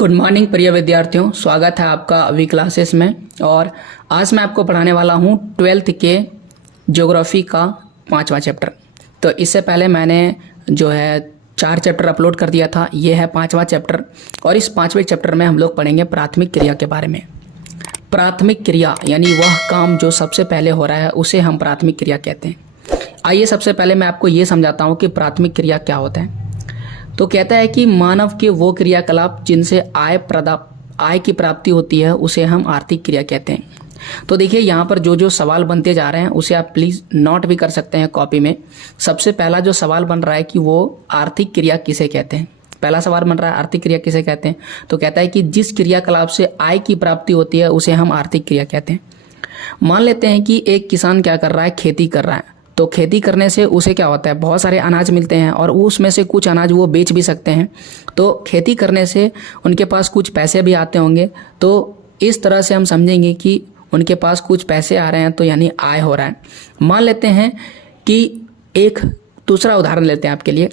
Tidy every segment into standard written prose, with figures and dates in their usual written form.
Good morning प्रिय विद्यार्थियों, स्वागत है आपका अभी क्लासेस में। और आज मैं आपको पढ़ाने वाला हूँ 12th के ज्योग्राफी का 5वां चैप्टर। तो इससे पहले मैंने जो है 4 चैप्टर अपलोड कर दिया था, ये है 5वां चैप्टर। और इस 5वें चैप्टर में हम लोग पढ़ेंगे प्राथमिक क्रिया के बारे में। प्राथमिक क्रिया यानी वह काम जो सबसे पहले हो रहा है उसे हम प्राथमिक क्रिया कहते हैं। आइए सबसे पहले मैं आपको ये समझाता हूँ कि प्राथमिक क्रिया क्या होता है। तो कहता है कि मानव के वो क्रियाकलाप जिनसे आय की प्राप्ति होती है उसे हम आर्थिक क्रिया कहते हैं। तो देखिए यहाँ पर जो जो सवाल बनते जा रहे हैं उसे आप प्लीज़ नोट भी कर सकते हैं कॉपी में। सबसे पहला जो सवाल बन रहा है कि वो आर्थिक क्रिया किसे कहते हैं। पहला सवाल बन रहा है आर्थिक क्रिया किसे कहते हैं। तो कहता है कि जिस क्रियाकलाप से आय की प्राप्ति होती है उसे हम आर्थिक क्रिया कहते हैं। मान लेते हैं कि एक किसान क्या कर रहा है, खेती कर रहा है। तो खेती करने से उसे क्या होता है, बहुत सारे अनाज मिलते हैं और उसमें से कुछ अनाज वो बेच भी सकते हैं। तो खेती करने से उनके पास कुछ पैसे भी आते होंगे। तो इस तरह से हम समझेंगे कि उनके पास कुछ पैसे आ रहे हैं, तो यानी आय हो रहा है। मान लेते हैं कि एक दूसरा उदाहरण लेते हैं आपके लिए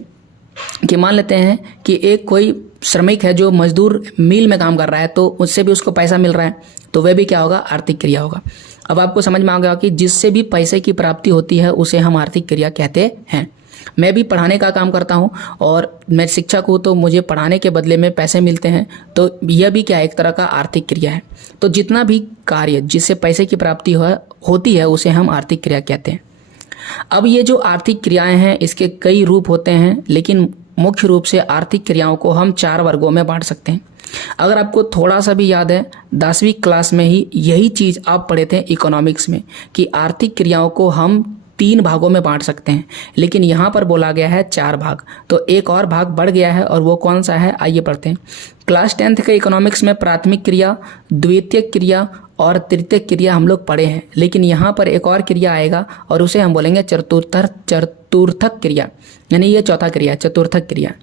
कि मान लेते हैं कि एक कोई श्रमिक है जो मजदूर मिल में काम कर रहा है, तो उससे भी उसको पैसा मिल रहा है, तो वह भी क्या होगा, आर्थिक क्रिया होगा। अब आपको समझ में आ गया कि जिससे भी पैसे की प्राप्ति होती है उसे हम आर्थिक क्रिया कहते हैं। मैं भी पढ़ाने का काम करता हूँ और मैं शिक्षक हूँ, तो मुझे पढ़ाने के बदले में पैसे मिलते हैं, तो यह भी क्या एक तरह का आर्थिक क्रिया है। तो जितना भी कार्य जिससे पैसे की प्राप्ति होती है उसे हम आर्थिक क्रिया कहते हैं। अब ये जो आर्थिक क्रियाएं हैं इसके कई रूप होते हैं, लेकिन मुख्य रूप से आर्थिक क्रियाओं को हम 4 वर्गों में बांट सकते हैं। अगर आपको थोड़ा सा भी याद है, 10वीं क्लास में ही यही चीज़ आप पढ़े थे इकोनॉमिक्स में कि आर्थिक क्रियाओं को हम 3 भागों में बांट सकते हैं, लेकिन यहाँ पर बोला गया है 4 भाग। तो एक और भाग बढ़ गया है और वो कौन सा है, आइए पढ़ते हैं। क्लास 10th के इकोनॉमिक्स में प्राथमिक क्रिया, द्वितीयक क्रिया और तृतीयक क्रिया हम लोग पढ़े हैं, लेकिन यहाँ पर एक और क्रिया आएगा और उसे हम बोलेंगे चतुर्थक क्रिया, यानी ये चौथा क्रिया, चतुर्थक क्रिया।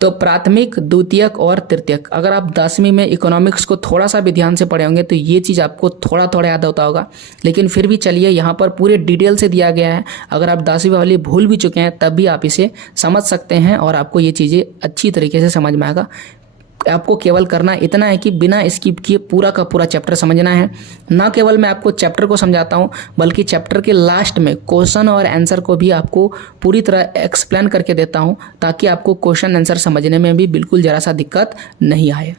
तो प्राथमिक, द्वितीयक और तृतीयक। अगर आप 10वीं में इकोनॉमिक्स को थोड़ा सा भी ध्यान से पढ़े होंगे तो ये चीज़ आपको थोड़ा थोड़ा याद होता होगा, लेकिन फिर भी चलिए यहाँ पर पूरे डिटेल से दिया गया है। अगर आप 10वीं वाली भूल भी चुके हैं तब भी आप इसे समझ सकते हैं और आपको ये चीज़ें अच्छी तरीके से समझ में आएगा। आपको केवल करना इतना है कि बिना स्किप किए पूरा का पूरा चैप्टर समझना है। ना केवल मैं आपको चैप्टर को समझाता हूँ, बल्कि चैप्टर के लास्ट में क्वेश्चन और आंसर को भी आपको पूरी तरह एक्सप्लेन करके देता हूँ, ताकि आपको क्वेश्चन आंसर समझने में भी बिल्कुल ज़रा सा दिक्कत नहीं आए।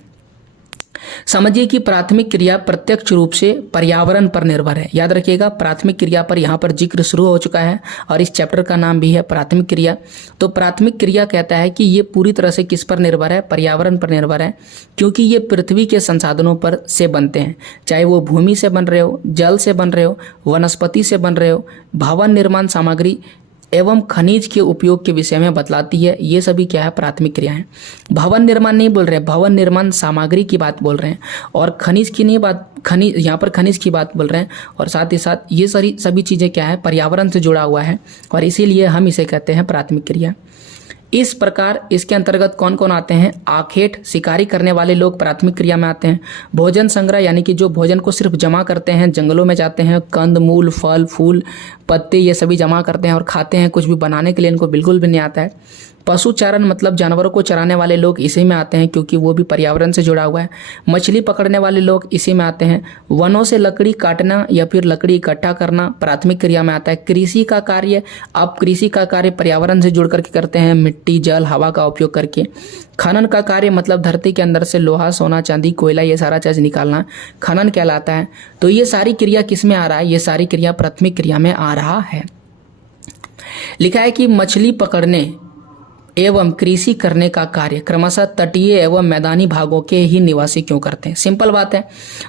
समझिए कि प्राथमिक क्रिया प्रत्यक्ष रूप से पर्यावरण पर निर्भर है। याद रखिएगा, प्राथमिक क्रिया पर यहाँ पर जिक्र शुरू हो चुका है और इस चैप्टर का नाम भी है प्राथमिक क्रिया। तो प्राथमिक क्रिया कहता है कि ये पूरी तरह से किस पर निर्भर है, पर्यावरण पर निर्भर है, क्योंकि ये पृथ्वी के संसाधनों पर से बनते हैं। चाहे वो भूमि से बन रहे हो, जल से बन रहे हो, वनस्पति से बन रहे हो, भवन निर्माण सामग्री एवं खनिज के उपयोग के विषय में बतलाती है। ये सभी क्या है, प्राथमिक क्रियाएं। भवन निर्माण नहीं बोल रहे, भवन निर्माण सामग्री की बात बोल रहे हैं, और खनिज की नहीं बात, खनिज यहाँ पर खनिज की बात बोल रहे हैं। और साथ ही साथ ये सभी चीज़ें क्या है, पर्यावरण से जुड़ा हुआ है, और इसीलिए हम इसे कहते हैं प्राथमिक क्रिया। इस प्रकार इसके अंतर्गत कौन कौन आते हैं, आखेट शिकारी करने वाले लोग प्राथमिक क्रिया में आते हैं। भोजन संग्रह यानी कि जो भोजन को सिर्फ जमा करते हैं, जंगलों में जाते हैं, कंद मूल फल फूल पत्ते ये सभी जमा करते हैं और खाते हैं, कुछ भी बनाने के लिए इनको बिल्कुल भी नहीं आता है। पशु चारण मतलब जानवरों को चराने वाले लोग इसी में आते हैं, क्योंकि वो भी पर्यावरण से जुड़ा हुआ है। मछली पकड़ने वाले लोग इसी में आते हैं। वनों से लकड़ी काटना या फिर लकड़ी इकट्ठा करना प्राथमिक क्रिया में आता है। कृषि का कार्य, आप कृषि का कार्य पर्यावरण से जुड़ करके करते हैं, मिट्टी जल हवा का उपयोग करके। खनन का कार्य मतलब धरती के अंदर से लोहा सोना चांदी कोयला ये सारा चीज निकालना खनन कहलाता है। तो ये सारी क्रिया किस में आ रहा है, ये सारी क्रिया प्राथमिक क्रिया में आ रहा है। लिखा है कि मछली पकड़ने एवं कृषि करने का कार्य क्रमशः तटीय एवं मैदानी भागों के ही निवासी क्यों करते हैं। सिंपल बात है,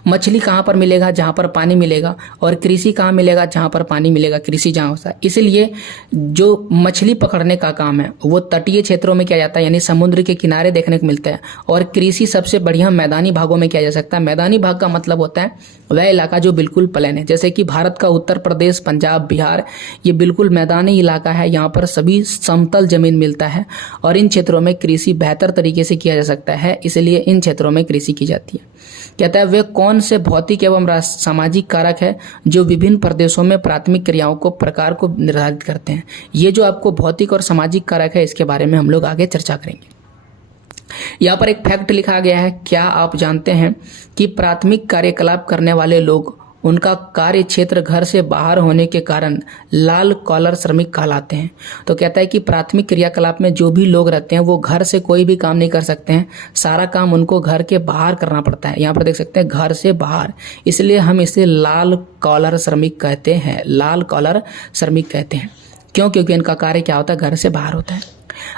मछली कहाँ पर मिलेगा, जहाँ पर पानी मिलेगा, और कृषि कहाँ मिलेगा, जहाँ पर पानी मिलेगा, कृषि जहाँ होता है। इसलिए जो मछली पकड़ने का काम है वो तटीय क्षेत्रों में किया जाता है, यानी समुद्र के किनारे देखने को मिलता है, और कृषि सबसे बढ़िया मैदानी भागों में किया जा सकता है। मैदानी भाग का मतलब होता है वह इलाका जो बिल्कुल प्लेन है, जैसे कि भारत का उत्तर प्रदेश, पंजाब, बिहार, ये बिल्कुल मैदानी इलाका है। यहाँ पर सभी समतल जमीन मिलता है और इन क्षेत्रों में कृषि बेहतर तरीके से किया जा सकता है, इसलिए इन क्षेत्रों में कृषि की जाती है। कहता है वे कौन से भौतिक एवं सामाजिक कारक है जो विभिन्न प्रदेशों में प्राथमिक क्रियाओं को प्रकार को निर्धारित करते हैं। ये जो आपको भौतिक और सामाजिक कारक है इसके बारे में हम लोग आगे चर्चा करेंगे। यहाँ पर एक फैक्ट लिखा गया है, क्या आप जानते हैं कि प्राथमिक कार्यकलाप करने वाले लोग उनका कार्य क्षेत्र घर से बाहर होने के कारण लाल कॉलर श्रमिक कहलाते हैं। तो कहता है कि प्राथमिक क्रियाकलाप में जो भी लोग रहते हैं वो घर से कोई भी काम नहीं कर सकते हैं, सारा काम उनको घर के बाहर करना पड़ता है। यहाँ पर देख सकते हैं घर से बाहर, इसलिए हम इसे लाल कॉलर श्रमिक कहते हैं। लाल कॉलर श्रमिक कहते हैं क्यों? क्योंकि इनका कार्य क्या होता है, घर से बाहर होता है।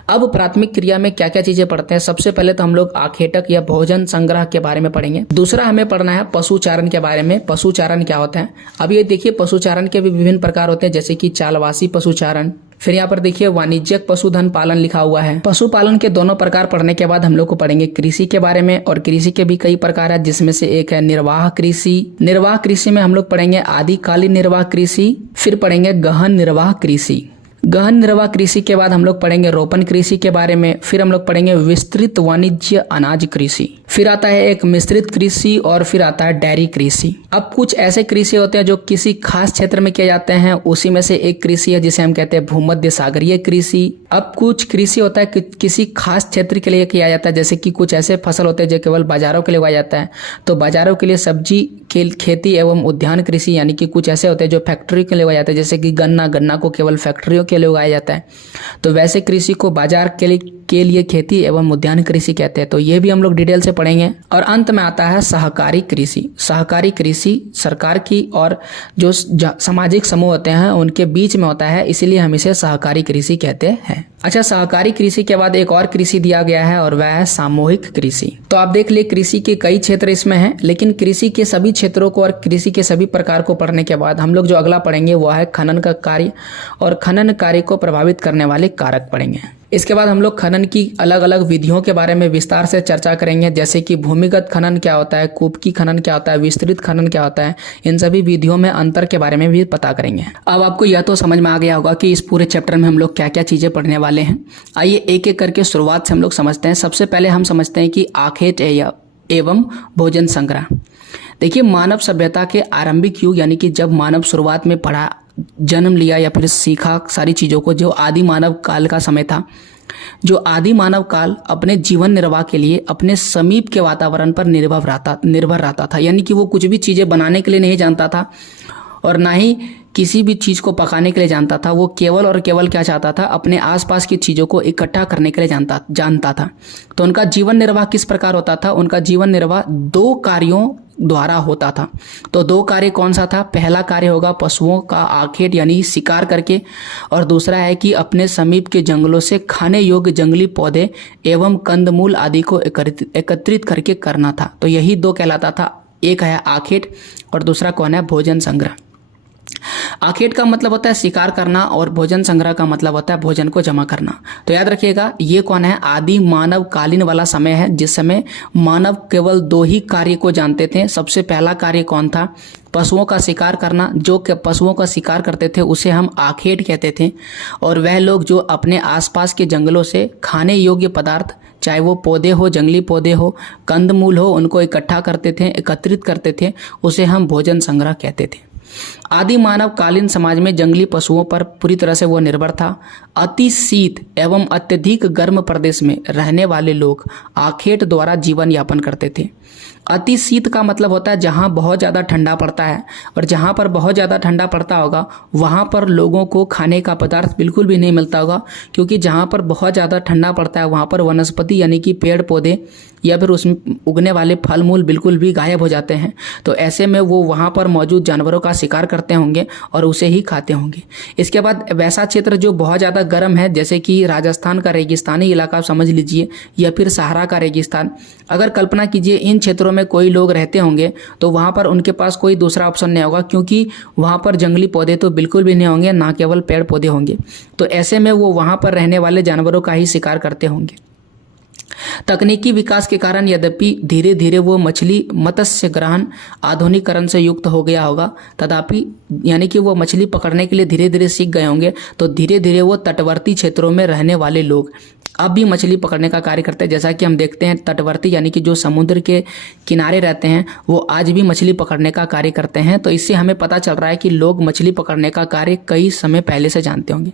अब प्राथमिक क्रिया में क्या क्या चीजें पढ़ते हैं। सबसे पहले तो हम लोग आखेटक या भोजन संग्रह के बारे में पढ़ेंगे। दूसरा हमें पढ़ना है पशुचारण के बारे में। पशुचारण क्या होता है, अब ये देखिए पशुचारण के भी विभिन्न प्रकार होते हैं, जैसे कि चालवासी पशुचारण। फिर यहाँ पर देखिए वाणिज्यिक पशुधन पालन लिखा हुआ है। पशुपालन के दोनों प्रकार पढ़ने के बाद हम लोग को पढ़ेंगे कृषि के बारे में, और कृषि के भी कई प्रकार है, जिसमें से एक है निर्वाह कृषि। निर्वाह कृषि में हम लोग पढ़ेंगे आदिकालीन निर्वाह कृषि, फिर पढ़ेंगे गहन निर्वाह कृषि। गहन निर्वाह कृषि के बाद हम लोग पढ़ेंगे रोपण कृषि के बारे में, फिर हम लोग पढ़ेंगे विस्तृत वाणिज्य अनाज कृषि, फिर आता है एक मिश्रित कृषि, और फिर आता है डेयरी कृषि। अब कुछ ऐसे कृषि होते हैं जो किसी खास क्षेत्र में किए जाते हैं, उसी में से एक कृषि है जिसे हम कहते हैं भूमध्य सागरीय कृषि। अब कुछ कृषि होता है कि किसी खास क्षेत्र के लिए किया जाता है, जैसे कि कुछ ऐसे फसल होते हैं जो केवल बाजारों के लिए उगाया जाता है, तो बाजारों के लिए सब्जी के खेती एवं उद्यान कृषि, यानी कि कुछ ऐसे होते हैं जो फैक्ट्री के लिए उगाया जाता है, जैसे कि गन्ना को केवल फैक्ट्रियों के लिए उगाया जाता है, तो वैसे कृषि को बाजार के लिए खेती एवं उद्यान कृषि कहते हैं। तो ये भी हम लोग डिटेल से पढ़ेंगे। और अंत में आता है सहकारी कृषि। सहकारी कृषि सरकार की और जो सामाजिक समूह होते हैं उनके बीच में होता है, इसीलिए हम इसे सहकारी कृषि कहते हैं। अच्छा, सहकारी कृषि के बाद एक और कृषि दिया गया है और वह है सामूहिक कृषि। तो आप देख लिए कृषि के कई क्षेत्र इसमें हैं, लेकिन कृषि के सभी क्षेत्रों को और कृषि के सभी प्रकार को पढ़ने के बाद हम लोग जो अगला पढ़ेंगे वह है खनन का कार्य, और खनन कार्य को प्रभावित करने वाले कारक पढ़ेंगे। इसके बाद हम लोग खनन की अलग अलग विधियों के बारे में विस्तार से चर्चा करेंगे, जैसे कि भूमिगत खनन क्या होता है, कूपकी खनन क्या होता है, विस्तृत खनन क्या होता है। इन सभी विधियों में अंतर के बारे में भी पता करेंगे। अब आपको यह तो समझ में आ गया होगा कि इस पूरे चैप्टर में हम लोग क्या क्या चीजें पढ़ने वाले हैं। आइए एक एक करके शुरुआत से हम लोग समझते हैं। सबसे पहले हम समझते हैं कि आखेट एवं भोजन संग्रह। देखिए, मानव सभ्यता के आरंभिक युग, यानी कि जब मानव शुरुआत में पढ़ा, जन्म लिया या फिर सीखा सारी चीज़ों को, जो आदि मानव काल का समय था, जो आदि मानव काल अपने जीवन निर्वाह के लिए अपने समीप के वातावरण पर निर्भर रहता था। यानी कि वो कुछ भी चीज़ें बनाने के लिए नहीं जानता था और ना ही किसी भी चीज़ को पकाने के लिए जानता था। वो केवल और केवल क्या चाहता था, अपने आसपास की चीज़ों को इकट्ठा करने के लिए जानता था। तो उनका जीवन निर्वाह किस प्रकार होता था? उनका जीवन निर्वाह दो कार्यों द्वारा होता था। तो दो कार्य कौन सा था? पहला कार्य होगा पशुओं का आखेट यानी शिकार करके, और दूसरा है कि अपने समीप के जंगलों से खाने योग्य जंगली पौधे एवं कंदमूल आदि को एकत्रित करके करना था। तो यही दो कहलाता था, एक है आखेट और दूसरा कौन है? भोजन संग्रह। आखेट का मतलब होता है शिकार करना और भोजन संग्रह का मतलब होता है भोजन को जमा करना। तो याद रखिएगा, ये कौन है? आदि मानव कालीन वाला समय है, जिस समय मानव केवल दो ही कार्य को जानते थे। सबसे पहला कार्य कौन था? पशुओं का शिकार करना। जो पशुओं का शिकार करते थे उसे हम आखेट कहते थे। और वह लोग जो अपने आसपास के जंगलों से खाने योग्य पदार्थ, चाहे वो पौधे हो, जंगली पौधे हो, कंदमूल हो, उनको इकट्ठा करते थे, एकत्रित करते थे, उसे हम भोजन संग्रह कहते थे। आदि मानव कालीन समाज में जंगली पशुओं पर पूरी तरह से वो निर्भर था। अति शीत एवं अत्यधिक गर्म प्रदेश में रहने वाले लोग आखेट द्वारा जीवन यापन करते थे। अति शीत का मतलब होता है जहाँ बहुत ज़्यादा ठंडा पड़ता है, और जहाँ पर बहुत ज़्यादा ठंडा पड़ता होगा वहाँ पर लोगों को खाने का पदार्थ बिल्कुल भी नहीं मिलता होगा, क्योंकि जहाँ पर बहुत ज़्यादा ठंडा पड़ता है वहाँ पर वनस्पति यानी कि पेड़ पौधे या फिर उसमें उगने वाले फल मूल बिल्कुल भी गायब हो जाते हैं। तो ऐसे में वो वहाँ पर मौजूद जानवरों का शिकार करते होंगे और उसे ही खाते होंगे। इसके बाद वैसा क्षेत्र जो बहुत ज़्यादा गर्म है, जैसे कि राजस्थान का रेगिस्तानी इलाका समझ लीजिए, या फिर सहारा का रेगिस्तान। अगर कल्पना कीजिए इन क्षेत्रों में कोई लोग रहते होंगे तो वहाँ पर उनके पास कोई दूसरा ऑप्शन नहीं होगा, क्योंकि वहाँ पर जंगली पौधे तो बिल्कुल भी नहीं होंगे, ना केवल पेड़ पौधे होंगे। तो ऐसे में वो वहाँ पर रहने वाले जानवरों का ही शिकार करते होंगे। तकनीकी विकास के कारण यद्यपि धीरे धीरे वो मत्स्य ग्रहण आधुनिकीकरण से युक्त हो गया होगा, तथापि यानी कि वो मछली पकड़ने के लिए धीरे धीरे सीख गए होंगे, तो धीरे धीरे वो तटवर्ती क्षेत्रों में रहने वाले लोग अब भी मछली पकड़ने का कार्य करते हैं। जैसा कि हम देखते हैं तटवर्ती यानी कि जो समुद्र के किनारे रहते हैं वो आज भी मछली पकड़ने का कार्य करते हैं। तो इससे हमें पता चल रहा है कि लोग मछली पकड़ने का कार्य कई समय पहले से जानते होंगे।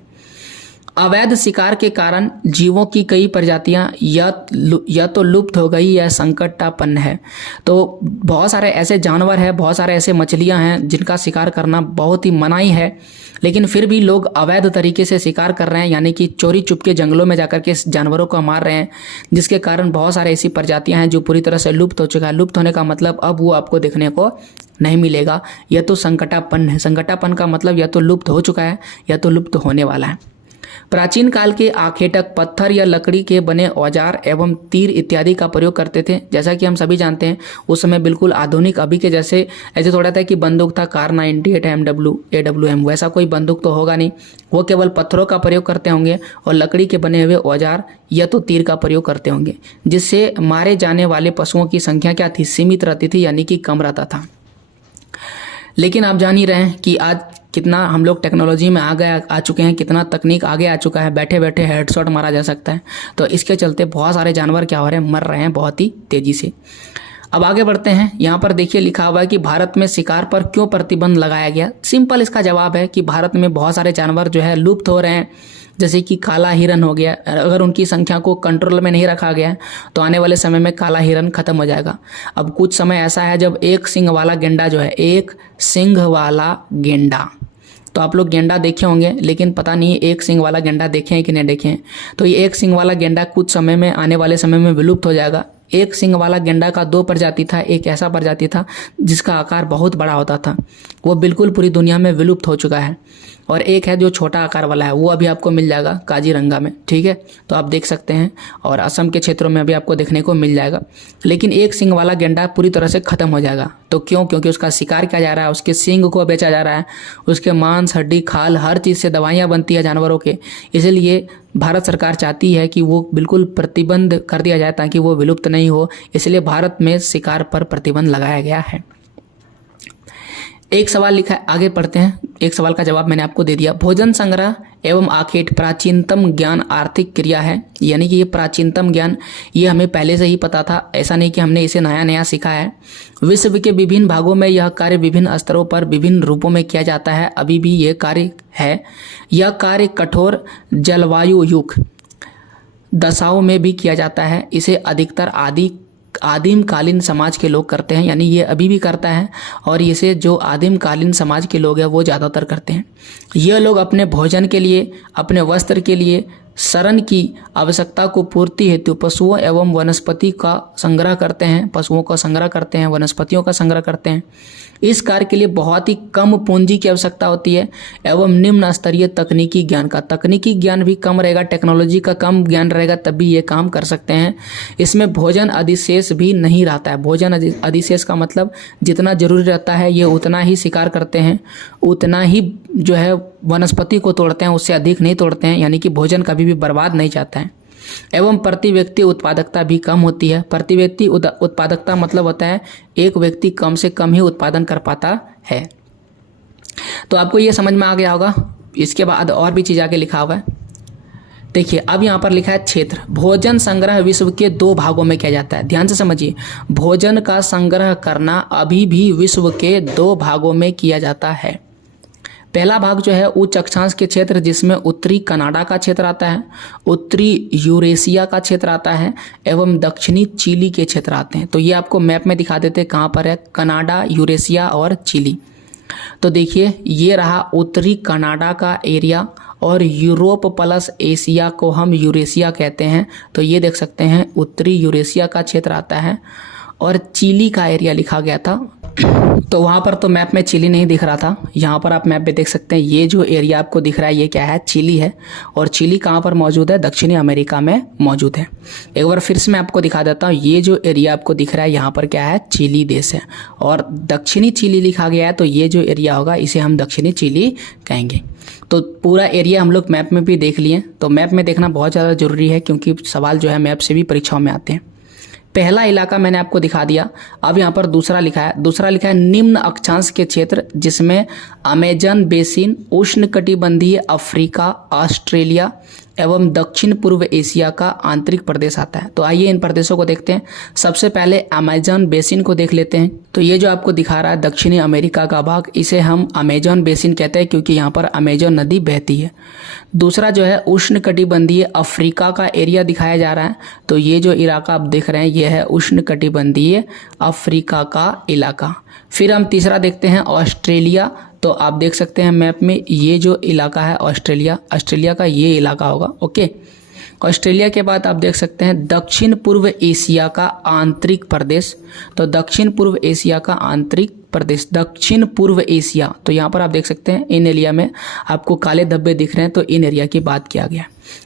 अवैध शिकार के कारण जीवों की कई प्रजातियां या तो लुप्त हो गई या संकटापन्न है। तो बहुत सारे ऐसे जानवर हैं, बहुत सारे ऐसे मछलियां हैं जिनका शिकार करना बहुत ही मनाही है, लेकिन फिर भी लोग अवैध तरीके से शिकार कर रहे हैं, यानी कि चोरी चुपके जंगलों में जाकर के जानवरों को मार रहे हैं, जिसके कारण बहुत सारे ऐसी प्रजातियां हैं जो पूरी तरह से लुप्त हो चुका है। लुप्त होने का मतलब अब वो आपको देखने को नहीं मिलेगा। यह तो संकटापन्न है। संकटापन्न का मतलब या तो लुप्त हो चुका है या तो लुप्त होने वाला है। प्राचीन काल के आखेटक पत्थर या लकड़ी के बने औजार एवं तीर इत्यादि का प्रयोग करते थे। जैसा कि हम सभी जानते हैं उस समय बिल्कुल आधुनिक अभी के जैसे ऐसे थोड़ा था कि बंदूक था कार 98 MW AWM, वैसा कोई बंदूक तो होगा नहीं। वो केवल पत्थरों का प्रयोग करते होंगे और लकड़ी के बने हुए औजार या तो तीर का प्रयोग करते होंगे, जिससे मारे जाने वाले पशुओं की संख्या क्या थी, सीमित रहती थी, यानी कि कम रहता था। लेकिन आप जान ही रहे हैं कि आज कितना हम लोग टेक्नोलॉजी में आ चुके हैं, कितना तकनीक आगे आ चुका है, बैठे बैठे हेडशॉट मारा जा सकता है। तो इसके चलते बहुत सारे जानवर क्या हो रहे हैं, मर रहे हैं बहुत ही तेज़ी से। अब आगे बढ़ते हैं। यहाँ पर देखिए लिखा हुआ है कि भारत में शिकार पर क्यों प्रतिबंध लगाया गया। सिंपल इसका जवाब है कि भारत में बहुत सारे जानवर जो है लुप्त हो रहे हैं, जैसे कि काला हिरन हो गया। अगर उनकी संख्या को कंट्रोल में नहीं रखा गया तो आने वाले समय में काला हिरन खत्म हो जाएगा। अब कुछ समय ऐसा है जब एक सींग वाला गेंडा जो है, एक सींग वाला गेंडा, तो आप लोग गेंडा देखे होंगे लेकिन पता नहीं एक सींग वाला गेंडा देखे हैं कि नहीं देखे हैं। तो ये एक सींग वाला गेंडा कुछ समय में, आने वाले समय में विलुप्त हो जाएगा। एक सींग वाला गेंडा का 2 प्रजाति था। एक ऐसा प्रजाति था जिसका आकार बहुत बड़ा होता था, वो बिल्कुल पूरी दुनिया में विलुप्त हो चुका है। और एक है जो छोटा आकार वाला है, वो अभी आपको मिल जाएगा काजीरंगा में, ठीक है। तो आप देख सकते हैं और असम के क्षेत्रों में अभी आपको देखने को मिल जाएगा। लेकिन एक सींग वाला गेंडा पूरी तरह से खत्म हो जाएगा। तो क्यों? क्योंकि उसका शिकार किया जा रहा है, उसके सींग को बेचा जा रहा है, उसके मांस, हड्डी, खाल, हर चीज़ से दवाइयाँ बनती है जानवरों के। इसलिए भारत सरकार चाहती है कि वो बिल्कुल प्रतिबंध कर दिया जाए ताकि वो विलुप्त नहीं हो। इसलिए भारत में शिकार पर प्रतिबंध लगाया गया है। एक सवाल लिखा है, आगे पढ़ते हैं। एक सवाल का जवाब मैंने आपको दे दिया। भोजन संग्रह एवं आखेट प्राचीनतम ज्ञान आर्थिक क्रिया है, यानी कि ये प्राचीनतम ज्ञान ये हमें पहले से ही पता था, ऐसा नहीं कि हमने इसे नया नया सीखा है। विश्व के विभिन्न भागों में यह कार्य विभिन्न स्तरों पर विभिन्न रूपों में किया जाता है। अभी भी यह कार्य है। यह कार्य कठोर जलवायु युक्त दशाओं में भी किया जाता है। इसे अधिकतर आदिम कालीन समाज के लोग करते हैं, यानी ये अभी भी करता है। और इसे जो आदिम कालीन समाज के लोग हैं वो ज़्यादातर करते हैं। ये लोग अपने भोजन के लिए, अपने वस्त्र के लिए, शरण की आवश्यकता को पूर्ति हेतु पशुओं एवं वनस्पति का संग्रह करते हैं। पशुओं का संग्रह करते हैं, वनस्पतियों का संग्रह करते हैं। इस कार्य के लिए बहुत ही कम पूंजी की आवश्यकता होती है एवं निम्न स्तरीय तकनीकी ज्ञान का। तकनीकी ज्ञान भी कम रहेगा, टेक्नोलॉजी का कम ज्ञान रहेगा, तब भी ये काम कर सकते हैं। इसमें भोजन अधिशेष भी नहीं रहता है। भोजन अधिशेष का मतलब जितना जरूरी रहता है ये उतना ही शिकार करते हैं, उतना ही जो है वनस्पति को तोड़ते हैं, उससे अधिक नहीं तोड़ते हैं, यानी कि भोजन कभी भी बर्बाद नहीं चाहते हैं। एवं प्रति व्यक्ति उत्पादकता भी कम होती है। प्रति व्यक्ति उत्पादकता मतलब होता है एक व्यक्ति कम से कम ही उत्पादन कर पाता है। तो आपको ये समझ में आ गया होगा। इसके बाद और भी चीज़ आगे लिखा हुआ है, देखिए। अब यहाँ पर लिखा है क्षेत्र। भोजन संग्रह विश्व के 2 भागों में किया जाता है। ध्यान से समझिए, भोजन का संग्रह करना अभी भी विश्व के 2 भागों में किया जाता है। पहला भाग जो है उच्च अक्षांश के क्षेत्र, जिसमें उत्तरी कनाडा का क्षेत्र आता है, उत्तरी यूरेशिया का क्षेत्र आता है एवं दक्षिणी चिली के क्षेत्र आते हैं। तो ये आपको मैप में दिखा देते हैं कहाँ पर है, कनाडा, यूरेशिया और चिली। तो देखिए ये रहा उत्तरी कनाडा का एरिया और यूरोप प्लस एशिया को हम यूरेशिया कहते हैं। तो ये देख सकते हैं उत्तरी यूरेशिया का क्षेत्र आता है और चिली का एरिया लिखा गया था। तो वहाँ पर तो मैप में चिली नहीं दिख रहा था, यहाँ पर आप मैप पे देख सकते हैं। ये जो एरिया आपको दिख रहा है ये क्या है, चिली है। और चिली कहाँ पर मौजूद है, दक्षिणी अमेरिका में मौजूद है। एक बार फिर से मैं आपको दिखा देता हूँ। ये जो एरिया आपको दिख रहा है यहाँ पर क्या है, चिली देश है और दक्षिणी चिली लिखा गया है। तो ये जो एरिया होगा इसे हम दक्षिणी चिली कहेंगे। तो पूरा एरिया हम लोग मैप में भी देख लिए। तो मैप में देखना बहुत ज़्यादा जरूरी है क्योंकि सवाल जो है मैप से भी परीक्षाओं में आते हैं। पहला इलाका मैंने आपको दिखा दिया। अब यहाँ पर दूसरा लिखा है। दूसरा लिखा है निम्न अक्षांश के क्षेत्र, जिसमें अमेजन बेसिन, उष्णकटिबंधीय अफ्रीका, ऑस्ट्रेलिया, एवं दक्षिण पूर्व एशिया का आंतरिक प्रदेश आता है। तो आइए इन प्रदेशों को देखते हैं। सबसे पहले अमेजन बेसिन को देख लेते हैं। तो ये जो आपको दिखा रहा है दक्षिणी अमेरिका का भाग, इसे हम अमेजन बेसिन कहते हैं क्योंकि यहाँ पर अमेजन नदी बहती है। दूसरा जो है उष्णकटिबंधीय अफ्रीका का एरिया दिखाया जा रहा है। तो ये जो इलाका आप देख रहे हैं ये है उष्णकटिबंधीय अफ्रीका का इलाका। फिर हम तीसरा देखते हैं ऑस्ट्रेलिया। तो आप देख सकते हैं मैप में ये जो इलाका है ऑस्ट्रेलिया का ये इलाका होगा। ओके, ऑस्ट्रेलिया के बाद आप देख सकते हैं दक्षिण पूर्व एशिया का आंतरिक प्रदेश। तो दक्षिण पूर्व एशिया का आंतरिक प्रदेश, दक्षिण पूर्व एशिया। तो यहाँ पर आप देख सकते हैं इन एरिया में आपको काले धब्बे दिख रहे हैं, तो इन एरिया की बात किया गया।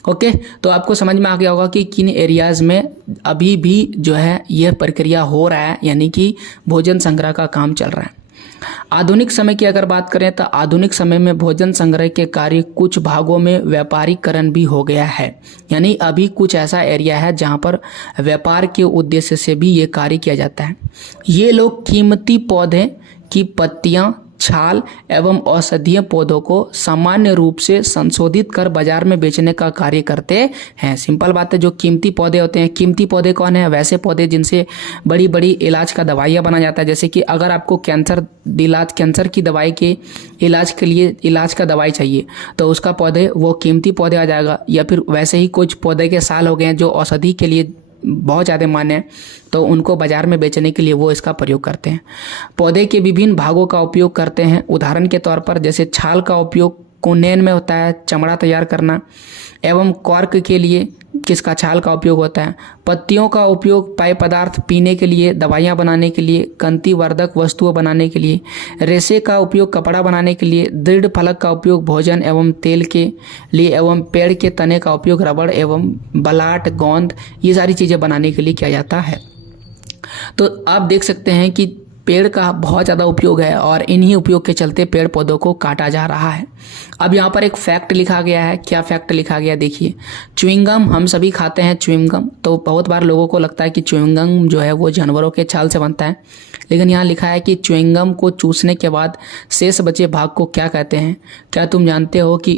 ओके, तो आपको समझ में आ गया होगा कि किन एरियाज में अभी भी जो है यह प्रक्रिया हो रहा है, यानी कि भोजन संग्रह का काम चल रहा है। आधुनिक समय की अगर बात करें तो आधुनिक समय में भोजन संग्रह के कार्य कुछ भागों में व्यापारीकरण भी हो गया है, यानी अभी कुछ ऐसा एरिया है जहां पर व्यापार के उद्देश्य से भी ये कार्य किया जाता है। ये लोग कीमती पौधे की पत्तियां, छाल एवं औषधीय पौधों को सामान्य रूप से संशोधित कर बाजार में बेचने का कार्य करते हैं। सिंपल बात है, जो कीमती पौधे होते हैं, कीमती पौधे कौन है? वैसे पौधे जिनसे बड़ी बड़ी इलाज का दवाइयाँ बनाया जाता है। जैसे कि अगर आपको कैंसर की दवाई के इलाज के लिए इलाज का दवाई चाहिए तो उसका पौधे वो कीमती पौधे आ जाएगा। या फिर वैसे ही कुछ पौधे के साल हो गए हैं जो औषधि के लिए बहुत ज़्यादा मान्य है, तो उनको बाजार में बेचने के लिए वो इसका प्रयोग करते हैं। पौधे के विभिन्न भागों का उपयोग करते हैं। उदाहरण के तौर पर जैसे छाल का उपयोग कुनेन में होता है, चमड़ा तैयार करना, एवं कॉर्क के लिए किसका छाल का उपयोग होता है। पत्तियों का उपयोग पेय पदार्थ पीने के लिए, दवाइयाँ बनाने के लिए, कंतिवर्धक वस्तुएं बनाने के लिए। रेशे का उपयोग कपड़ा बनाने के लिए। दृढ़ फलक का उपयोग भोजन एवं तेल के लिए एवं पेड़ के तने का उपयोग रबड़ एवं बलाट, गोंद, ये सारी चीज़ें बनाने के लिए किया जाता है। तो आप देख सकते हैं कि पेड़ का बहुत ज़्यादा उपयोग है और इन्हीं उपयोग के चलते पेड़ पौधों को काटा जा रहा है। अब यहाँ पर एक फैक्ट लिखा गया है। क्या फैक्ट लिखा गया देखिए। च्युइंगम हम सभी खाते हैं च्युइंगम, तो बहुत बार लोगों को लगता है कि च्युइंगम जो है वो जानवरों के छाल से बनता है, लेकिन यहाँ लिखा है कि च्युइंगम को चूसने के बाद शेष बचे भाग को क्या कहते हैं? क्या तुम जानते हो कि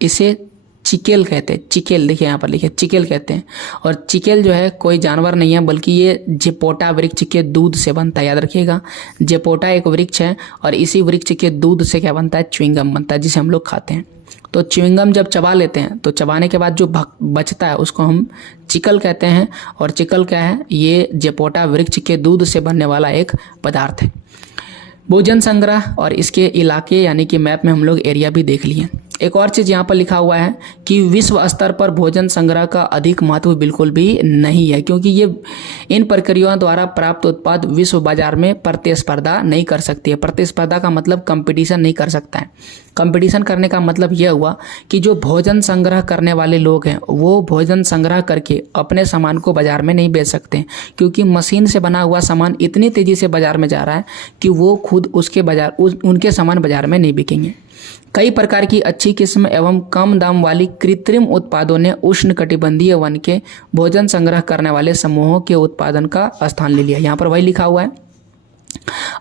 इसे चिकेल कहते हैं। चिकेल, देखिए यहाँ पर लिखे चिकेल कहते हैं। और चिकेल जो है कोई जानवर नहीं है बल्कि ये जेपोटा वृक्ष के दूध से बनता है। याद रखिएगा, जेपोटा एक वृक्ष है और इसी वृक्ष के दूध से क्या बनता है? च्युइंगम बनता है, जिसे हम लोग खाते हैं। तो च्युइंगम जब चबा लेते हैं तो चबाने के बाद जो बचता है उसको हम चिकल कहते हैं। और चिकल क्या है? ये जेपोटा वृक्ष के दूध से बनने वाला एक पदार्थ है। भोजन संग्रह और इसके इलाके यानी कि मैप में हम लोग एरिया भी देख लिए। एक और चीज़ यहाँ पर लिखा हुआ है कि विश्व स्तर पर भोजन संग्रह का अधिक महत्व बिल्कुल भी नहीं है, क्योंकि ये इन प्रक्रियाओं द्वारा प्राप्त उत्पाद विश्व बाजार में प्रतिस्पर्धा नहीं कर सकती है। प्रतिस्पर्धा का मतलब कंपटीशन नहीं कर सकता है। कंपटीशन करने का मतलब यह हुआ कि जो भोजन संग्रह करने वाले लोग हैं वो भोजन संग्रह करके अपने सामान को बाजार में नहीं बेच सकते, क्योंकि मशीन से बना हुआ सामान इतनी तेज़ी से बाजार में जा रहा है कि वो खुद उनके सामान बाजार में नहीं बिकेंगे। कई प्रकार की अच्छी किस्म एवं कम दाम वाली कृत्रिम उत्पादों ने उष्णकटिबंधीय वन के भोजन संग्रह करने वाले समूहों के उत्पादन का स्थान ले लिया। यहाँ पर वही लिखा हुआ है,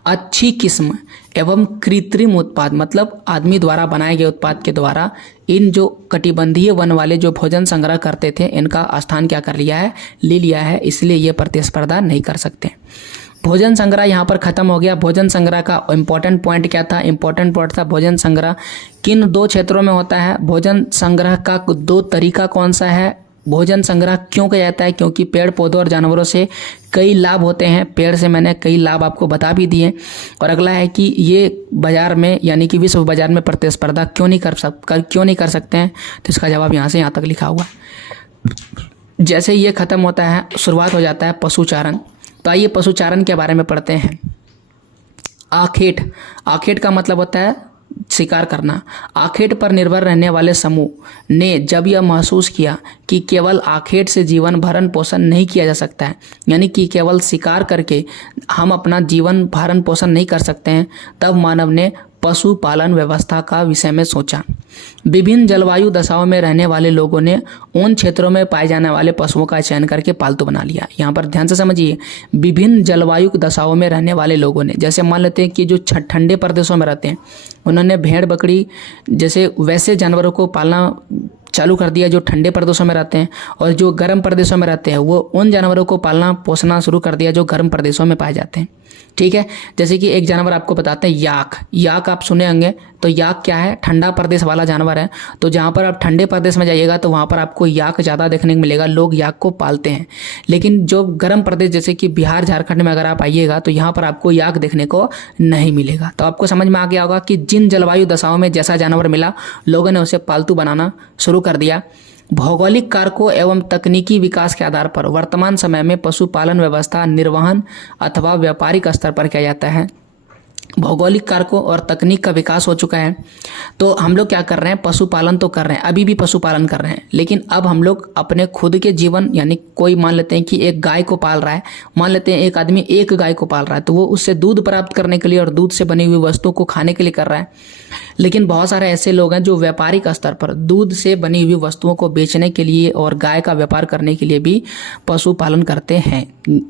अच्छी किस्म एवं कृत्रिम उत्पाद, मतलब आदमी द्वारा बनाए गए उत्पाद के द्वारा इन जो कटिबंधीय वन वाले जो भोजन संग्रह करते थे इनका स्थान क्या कर लिया है? ले लिया है। इसलिए ये प्रतिस्पर्धा नहीं कर सकते। भोजन संग्रह यहाँ पर खत्म हो गया। भोजन संग्रह का इम्पोर्टेंट पॉइंट क्या था? इम्पोर्टेंट पॉइंट था भोजन संग्रह किन दो क्षेत्रों में होता है। भोजन संग्रह का दो तरीका कौन सा है? भोजन संग्रह क्यों किया जाता है? क्योंकि पेड़ पौधों और जानवरों से कई लाभ होते हैं। पेड़ से मैंने कई लाभ आपको बता भी दिए। और अगला है कि ये बाजार में यानी कि विश्व बाजार में प्रतिस्पर्धा क्यों नहीं कर सकते हैं? तो इसका जवाब यहाँ से यहाँ तक लिखा हुआ है। जैसे ये खत्म होता है शुरुआत हो जाता है पशुचारण। तो आइए पशुचारण के बारे में पढ़ते हैं। आखेट का मतलब होता है शिकार करना। आखेट पर निर्भर रहने वाले समूह ने जब यह महसूस किया कि केवल आखेट से जीवन भरण पोषण नहीं किया जा सकता है, यानी कि केवल शिकार करके हम अपना जीवन भरण पोषण नहीं कर सकते हैं, तब मानव ने पशुपालन व्यवस्था का विषय में सोचा। विभिन्न जलवायु दशाओं में रहने वाले लोगों ने उन क्षेत्रों में पाए जाने वाले पशुओं का चयन करके पालतू बना लिया। यहाँ पर ध्यान से समझिए, विभिन्न जलवायु दशाओं में रहने वाले लोगों ने, जैसे मान लेते हैं कि जो ठंडे प्रदेशों में रहते हैं उन्होंने भेड़ बकरी जैसे वैसे जानवरों को पालना चालू कर दिया जो ठंडे प्रदेशों में रहते हैं, और जो गर्म प्रदेशों में रहते हैं वो उन जानवरों को पालना पोसना शुरू कर दिया जो गर्म प्रदेशों में पाए जाते हैं। ठीक है, जैसे कि एक जानवर आपको बताते हैं याक। याक आप सुने होंगे, तो याक क्या है, ठंडा प्रदेश वाला जानवर है। तो जहाँ पर आप ठंडे प्रदेश में जाइएगा तो वहाँ पर आपको याक ज़्यादा देखने को मिलेगा, लोग याक को पालते हैं। लेकिन जो गर्म प्रदेश जैसे कि बिहार झारखंड में अगर आप आइएगा तो यहाँ पर आपको याक देखने को नहीं मिलेगा। तो आपको समझ में आ गया होगा कि जिन जलवायु दशाओं में जैसा जानवर मिला, लोगों ने उसे पालतू बनाना शुरू कर दिया। भौगोलिक कारकों एवं तकनीकी विकास के आधार पर वर्तमान समय में पशुपालन व्यवस्था निर्वहन अथवा व्यापारिक स्तर पर किया जाता है। भौगोलिक कारकों और तकनीक का विकास हो चुका है, तो हम लोग क्या कर रहे हैं, पशुपालन तो कर रहे हैं, अभी भी पशुपालन कर रहे हैं, लेकिन अब हम लोग अपने खुद के जीवन, यानी कोई मान लेते हैं कि एक गाय को पाल रहा है, मान लेते हैं एक आदमी एक गाय को पाल रहा है, तो वो उससे दूध प्राप्त करने के लिए और दूध से बनी हुई वस्तुओं को खाने के लिए कर रहा है। लेकिन बहुत सारे ऐसे लोग हैं जो व्यापारिक स्तर पर दूध से बनी हुई वस्तुओं को बेचने के लिए और गाय का व्यापार करने के लिए भी पशुपालन करते हैं।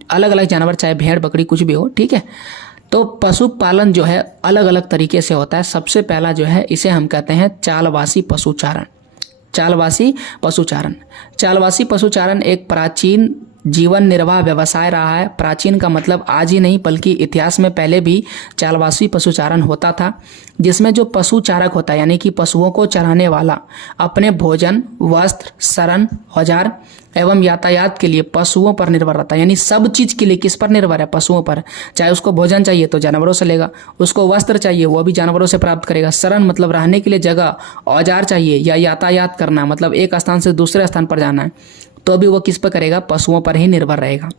अलग अलग जानवर, चाहे भेड़ बकरी कुछ भी हो, ठीक है। तो पशुपालन जो है अलग अलग तरीके से होता है। सबसे पहला जो है इसे हम कहते हैं चालवासी पशुचारण। चालवासी पशुचारण, चालवासी पशुचारण एक प्राचीन जीवन निर्वाह व्यवसाय रहा है। प्राचीन का मतलब आज ही नहीं बल्कि इतिहास में पहले भी चालवासी पशुचारण होता था, जिसमें जो पशुचारक होता है यानी कि पशुओं को चराने वाला अपने भोजन, वस्त्र, शरण, औजार एवं यातायात के लिए पशुओं पर निर्भर रहता है। यानी सब चीज के लिए किस पर निर्भर है, पशुओं पर। चाहे उसको भोजन चाहिए तो जानवरों से लेगा, उसको वस्त्र चाहिए वो भी जानवरों से प्राप्त करेगा, शरण मतलब रहने के लिए जगह, औजार चाहिए या यातायात करना मतलब एक स्थान से दूसरे स्थान पर जाना है, तो भी वो किस पर करेगा, पशुओं पर ही निर्भर रहेगा।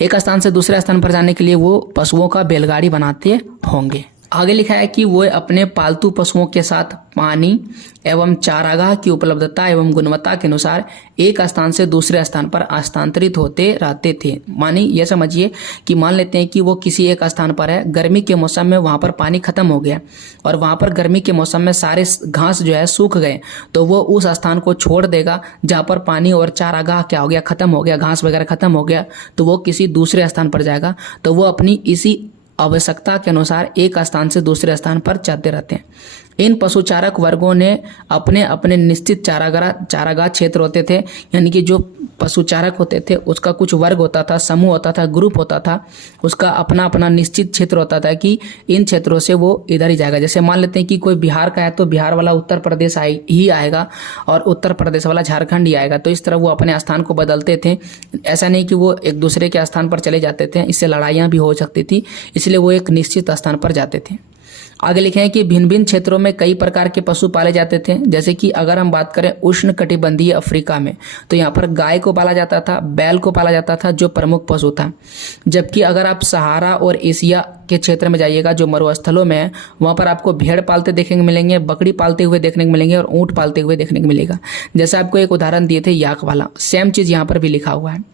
एक स्थान से दूसरे स्थान पर जाने के लिए वो पशुओं का बैलगाड़ी बनाते होंगे। आगे लिखा है कि वो अपने पालतू पशुओं के साथ पानी एवं चारागाह की उपलब्धता एवं गुणवत्ता के अनुसार एक स्थान से दूसरे स्थान पर स्थानांतरित होते रहते थे। मानी ये समझिए कि मान लेते हैं कि वो किसी एक स्थान पर है, गर्मी के मौसम में वहाँ पर पानी खत्म हो गया और वहाँ पर गर्मी के मौसम में सारे घास जो है सूख गए, तो वो उस स्थान को छोड़ देगा जहाँ पर पानी और चारागाह क्या हो गया, खत्म हो गया, घास वगैरह खत्म हो गया, तो वो किसी दूसरे स्थान पर जाएगा। तो वो अपनी इसी आवश्यकता के अनुसार एक स्थान से दूसरे स्थान पर चलते रहते हैं। इन पशुचारक वर्गों ने अपने अपने निश्चित चारागाह क्षेत्र होते थे, यानी कि जो पशुचारक होते थे उसका कुछ वर्ग होता था, समूह होता था, ग्रुप होता था, उसका अपना अपना निश्चित क्षेत्र होता था कि इन क्षेत्रों से वो इधर ही जाएगा। जैसे मान लेते हैं कि कोई बिहार का है तो बिहार वाला उत्तर प्रदेश ही आएगा और उत्तर प्रदेश वाला झारखंड ही आएगा। तो इस तरह वो अपने स्थान को बदलते थे। ऐसा नहीं कि वो एक दूसरे के स्थान पर चले जाते थे, इससे लड़ाइयाँ भी हो सकती थी, इसलिए वो एक निश्चित स्थान पर जाते थे। आगे लिखे हैं कि भिन्न भिन्न क्षेत्रों में कई प्रकार के पशु पाले जाते थे। जैसे कि अगर हम बात करें उष्ण कटिबंधीय अफ्रीका में, तो यहाँ पर गाय को पाला जाता था, बैल को पाला जाता था जो प्रमुख पशु था। जबकि अगर आप सहारा और एशिया के क्षेत्र में जाइएगा जो मरुस्थलों में है, वहाँ पर आपको भेड़ पालते देखने को मिलेंगे, बकरी पालते हुए देखने को मिलेंगे और ऊँट पालते हुए देखने को मिलेगा। जैसे आपको एक उदाहरण दिए थे याक वाला, सेम चीज़ यहाँ पर भी लिखा हुआ है।